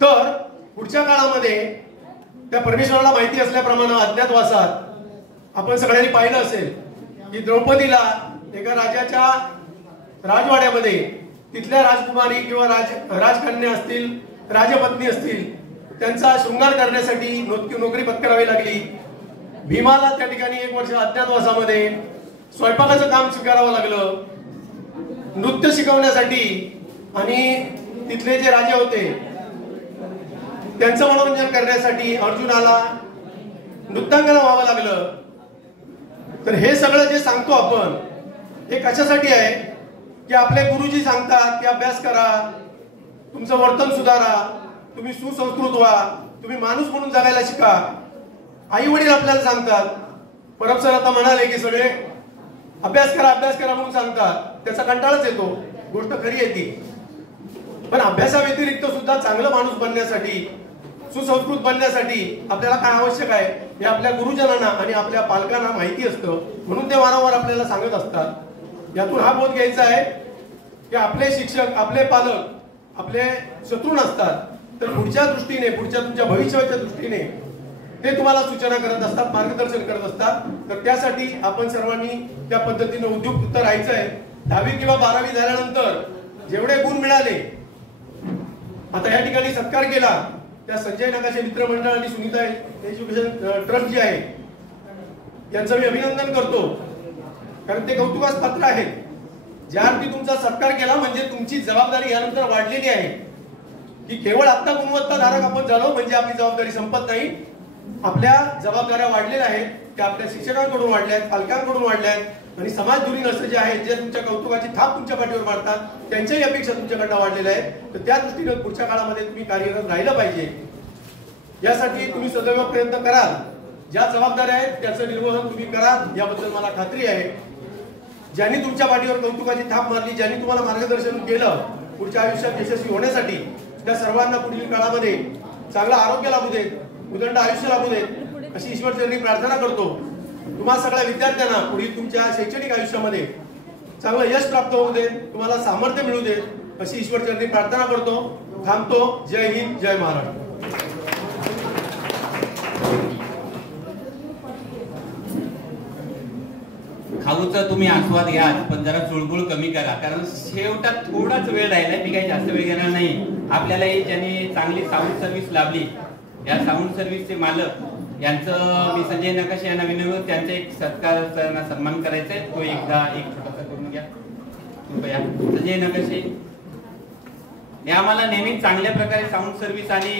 तर पुढच्या काळामध्ये त्या परमेश्वराला माहिती असल्याप्रमाणे अज्ञातवासात आपण सगळ्यांनी पाहिलं असेल की द्रौपदीला एका राजाच्या राजवाड्यामध्ये तिथल्या राजकुमारी किंवा राजकन्या असतील, राजपत्नी असतील, त्यांचा शृंगार करण्यासाठी नोकरी पत्करावी लागली. भीमाला त्या ठिकाणी 1 वर्ष अज्ञातवासामध्ये स्वयंपाकाचं काम स्वीकारावं लागलं. नृत्य शिकवण्यासाठी आणि तिथले जे राजे होते त्यांचं मनोरंजन करण्यासाठी अर्जुनाला नृत्यांगना व्हावं लागलं. तर हे सगळं जे सांगतो आपण हे कशासाठी आहे की आपले गुरुजी सांगतात की अभ्यास करा, तुमचं वर्तन सुधारा, तुम्ही सुसंस्कृत व्हा, तुम्ही माणूस म्हणून जगायला शिका. आई वडील आपल्याला सांगतात. परब सर आता म्हणाले की सगळे अभ्यास करा म्हणून सांगतात, त्याचा कंटाळाच येतो. गोष्ट खरी आहे ती, पण अभ्यासाव्यतिरिक्त सुद्धा चांगलं माणूस बनण्यासाठी, सुसंस्कृत बनण्यासाठी आपल्याला काय आवश्यक आहे हे आपल्या गुरुजनांना आणि आपल्या पालकांना माहिती असतं, म्हणून ते वारंवार आपल्याला सांगत असतात. यातून हा बोध घ्यायचा आहे की आपले शिक्षक, आपले पालक आपले शत्रू नसतात, तर पुढच्या दृष्टीने, पुढच्या तुमच्या भविष्याच्या दृष्टीने ते तुम्हाला सूचना करत असतात, मार्गदर्शन करत असतात. तर त्यासाठी आपण सर्वांनी त्या पद्धतीने उद्युक्त राहायचं आहे. 10वी किंवा 12वी झाल्यानंतर जेवढे गुण मिळाले, आता या ठिकाणी सत्कार केला त्या संजय नकाशे मित्रमंडळ आणि सुनीता एज्युकेशन ट्रस्ट जे आहे यांचं मी अभिनंदन करतो, कारण ते कौतुकास पात्र आहेत. ज्या अर्थी तुमचा सत्कार केला म्हणजे तुमची जबाबदारी यानंतर वाढलेली आहे की केवळ आता गुणवत्ताधारक आपण झालो म्हणजे आपली जबाबदारी संपत नाही. आपल्या जबाबदाऱ्या वाढलेल्या आहेत, त्या आपल्या शिक्षकांकडून वाढल्या आहेत, पालकांकडून वाढल्या आहेत आणि समाजधुरी नसं जे आहेत, जे तुमच्या कौतुकाची थाप तुमच्या पाठीवर मारतात, त्यांच्याही अपेक्षा तुमच्याकडनं वाढलेल्या आहेत. तर त्या दृष्टीने पुढच्या काळामध्ये तुम्ही कार्यरत राहिलं पाहिजे. यासाठी तुम्ही सदैव प्रयत्न कराल. ज्या जबाबदाऱ्या आहेत त्याचं निर्वहन तुम्ही कराल याबद्दल मला खात्री आहे. ज्यांनी तुमच्या पाठीवर कौतुकाची थाप मारली, ज्यांनी तुम्हाला मार्गदर्शन केलं पुढच्या आयुष्यात यशस्वी होण्यासाठी, त्या सर्वांना पुढील काळामध्ये चांगलं आरोग्य लाभू देत, उदंड आयुष्य लाभू देत अशी ईश्वरचरणी प्रार्थना करतो. तुम्हा सगळ्या विद्यार्थ्यांना पुढील तुमच्या शैक्षणिक आयुष्यामध्ये चांगलं यश प्राप्त होऊ देत, तुम्हाला सामर्थ्य मिळू देत अशी ईश्वरचरणी प्रार्थना करतो. थांबतो. जय हिंद, जय महाराष्ट्र. खाऊचा तुम्ही आस्वाद घ्या, पण जरा चुळबुळ कमी करा, कारण शेवटात थोडाच वेळ राहिलाय. मी काही जास्त वेळ घेणार नाही. आपल्याला ज्यांनी चांगली साऊंड सर्व्हिस लाभली, या साऊंड सर्व्हिसचे मालक यांचं मी संजय नकाशे यांना विनंती, त्यांचा एक सत्कार सन्मान करायचा आहे, तो एकदा एक छोटासा करून घ्या कृपया. संजय नकाशे हे आम्हाला नेहमी चांगल्या प्रकारे साऊंड सर्व्हिस आणि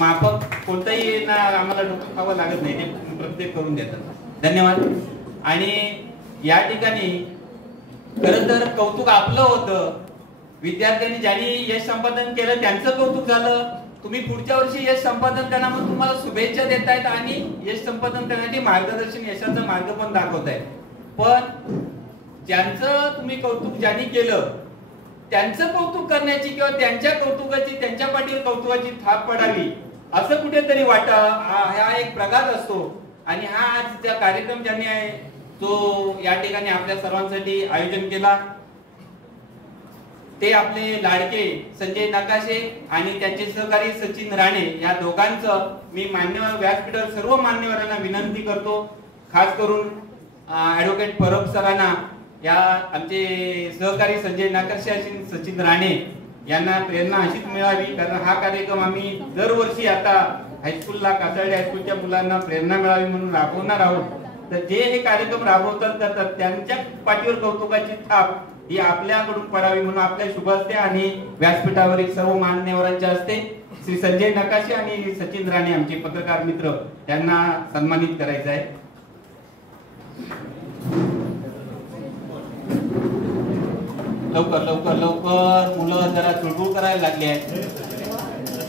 माफक कोणताही आम्हाला डोकं खावं लागत नाही, ते प्रत्येक करून देतात. धन्यवाद. आणि या ठिकाणी खरं तर कौतुक आपलं होतं. विद्यार्थ्यांनी ज्यांनी यश संपादन केलं त्यांचं कौतुक झालं. तुम्ही पुढच्या वर्षी यश संपादन करा म्हणून तुम्हाला शुभेच्छा देतायत आणि यश संपादन करण्यासाठी मार्गदर्शन, यशाचा मार्ग पण दाखवतायत. पण ज्यांचं तुम्ही कौतुक ज्यांनी केलं त्यांचं कौतुक करण्याची किंवा त्यांच्या कौतुकाची, त्यांच्या पाठीवर कौतुकाची थाप पडावी असं कुठेतरी हा एक प्रघात असतो. आणि हा आज त्या कार्यक्रम ज्यांनी आहे जो या ठिकाणी आपल्या सर्वांसाठी आयोजन केला ते आपले लाडके संजय नकाशे आणि त्यांचे सहकारी सचिन राणे या दोघांचं मी मान्यवर व्यासपीठावर सर्व मान्यवरांना विनंती करतो, खास करून ऍडव्होकेट परब सरांना, या आमचे सहकारी संजय नकाशे आणि सचिन राणे यांना प्रेरणा अशीच मिळावी, कारण हा कार्यक्रम आम्ही दरवर्षी आता हायस्कूलला, कासार्डे हायस्कूलच्या मुलांना प्रेरणा मिळावी म्हणून राबवणार आहोत. तर जे हे कार्यक्रम राबवतात करतात त्यांच्या पाठीवर कौतुकाची थाप ही आपल्याकडून पडावी म्हणून आपल्या शुभ हस्ते आणि व्यासपीठावरील सर्व मान्यवरांच्या हस्ते श्री संजय नकाशे आणि सचिन राणे आमचे पत्रकार मित्र यांना सन्मानित करायचं आहे. लवकर लवकर लवकर मुलं जरा चुळबुळ करायला लागली आहेत.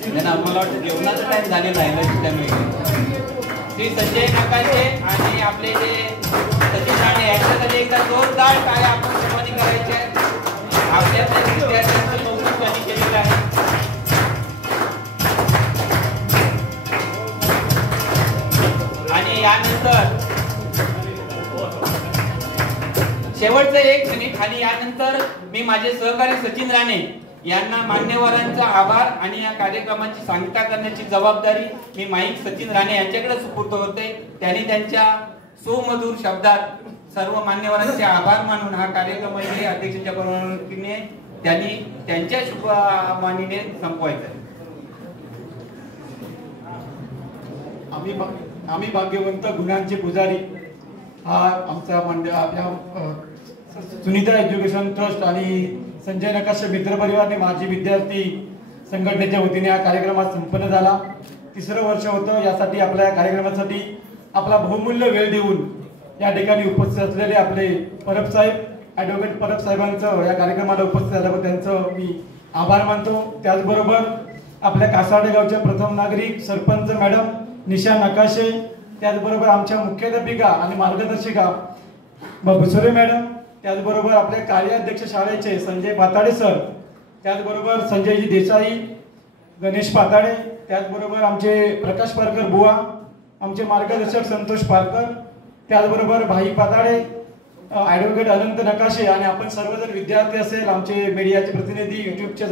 त्यांना मला वाटतं जेवणाचा टाइम झालेला आहे. त्यामुळे श्री संजय नकाशे आणि आपले जे सचिन राणे यांच्यासाठी एकदा जोरदार काय आपण सर्वांनी करायचे आहे. आपल्या विद्यार्थ्यांचं कौतुक त्यांनी केलेलं आहे. आणि यानंतर शेवटचं 1 मिनिट आणि यानंतर मी माझे सहकारी सचिन राणे यांना मान्यवरांचा आभार आणि या कार्यक्रमाची सांगता करण्याची जबाबदारी मी माईक सचिन राणे यांच्याकडे सुपूर्द होते. त्यांनी त्यांच्या सुमधुर शब्दात सर्व मान्यवरांचे आभार मानून हा कार्यक्रम अध्यक्षांच्या परवानगीने त्यांनी त्यांच्या शुभमानीने संपवायचा आहे. आम्ही भाग्यवंत गुणांचे पुजारी हा आमचा मंडळ आपल्या सुनीता एज्युकेशन ट्रस्ट आणि संजय नकाशे मित्र परिवार माझी विद्यार्थी संघटनेच्या वतीने हा कार्यक्रम संपन्न झाला. 3रं वर्ष होतं. यासाठी आपल्या कार्यक्रमासाठी आपला बहुमूल्य वेळ देऊन या ठिकाणी उपस्थित असलेले आपले परब साहेब, ॲडव्होकेट परब साहेबांचं या कार्यक्रमाला उपस्थित झाल्याबद्दल त्यांचं मी आभार मानतो. त्याचबरोबर आपल्या कासार्डे गावच्या प्रथम नागरिक सरपंच मॅडम निशा नकाशे, त्याचबरोबर आमच्या मुख्याध्यापिका आणि मार्गदर्शिका भुसरे मॅडम, त्याचबरोबर आपल्या कार्याध्यक्ष शाळेचे संजय पाताडे सर, त्याचबरोबर संजयजी देसाई, गणेश पाताडे, त्याचबरोबर आमचे प्रकाश पारकर बुवा, आमचे मार्गदर्शक संतोष पारकर, त्याचबरोबर भाई पाताडे, ॲडव्होकेट अनंत नकाशे आणि आपण सर्वजण विद्यार्थी असेल, आमचे मीडियाचे प्रतिनिधी, युट्यूबचे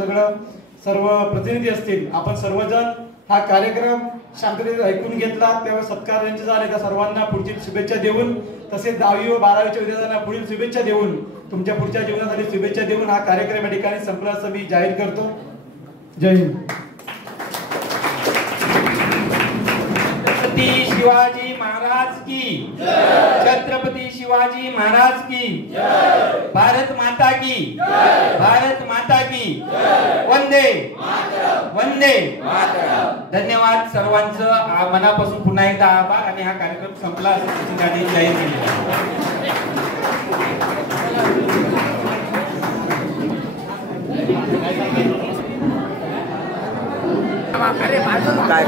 सर्व प्रतिनिधी असतील, आपण सर्वजण हा कार्यक्रम शांततेत ऐकून घेतला, तेव्हा सत्कार यांचे झाले, त्या सर्वांना पुढची शुभेच्छा देऊन, तसेच 10वी व 12वीच्या विद्यार्थ्यांना पुढील शुभेच्छा देऊन, तुमच्या पुढच्या जीवनासाठी शुभेच्छा देऊन हा कार्यक्रम या ठिकाणी संपला असं मी जाहीर करतो. जय हिंद. छत्रपती शिवाजी महाराज की, छत्रपती शिवाजी महाराज की, भारत माता की, भारत माता की, वंदे वंदे. धन्यवाद सर्वांचं मनापासून पुन्हा एकदा आभार. आणि हा कार्यक्रम संपला असं जाहीर केलेला. काय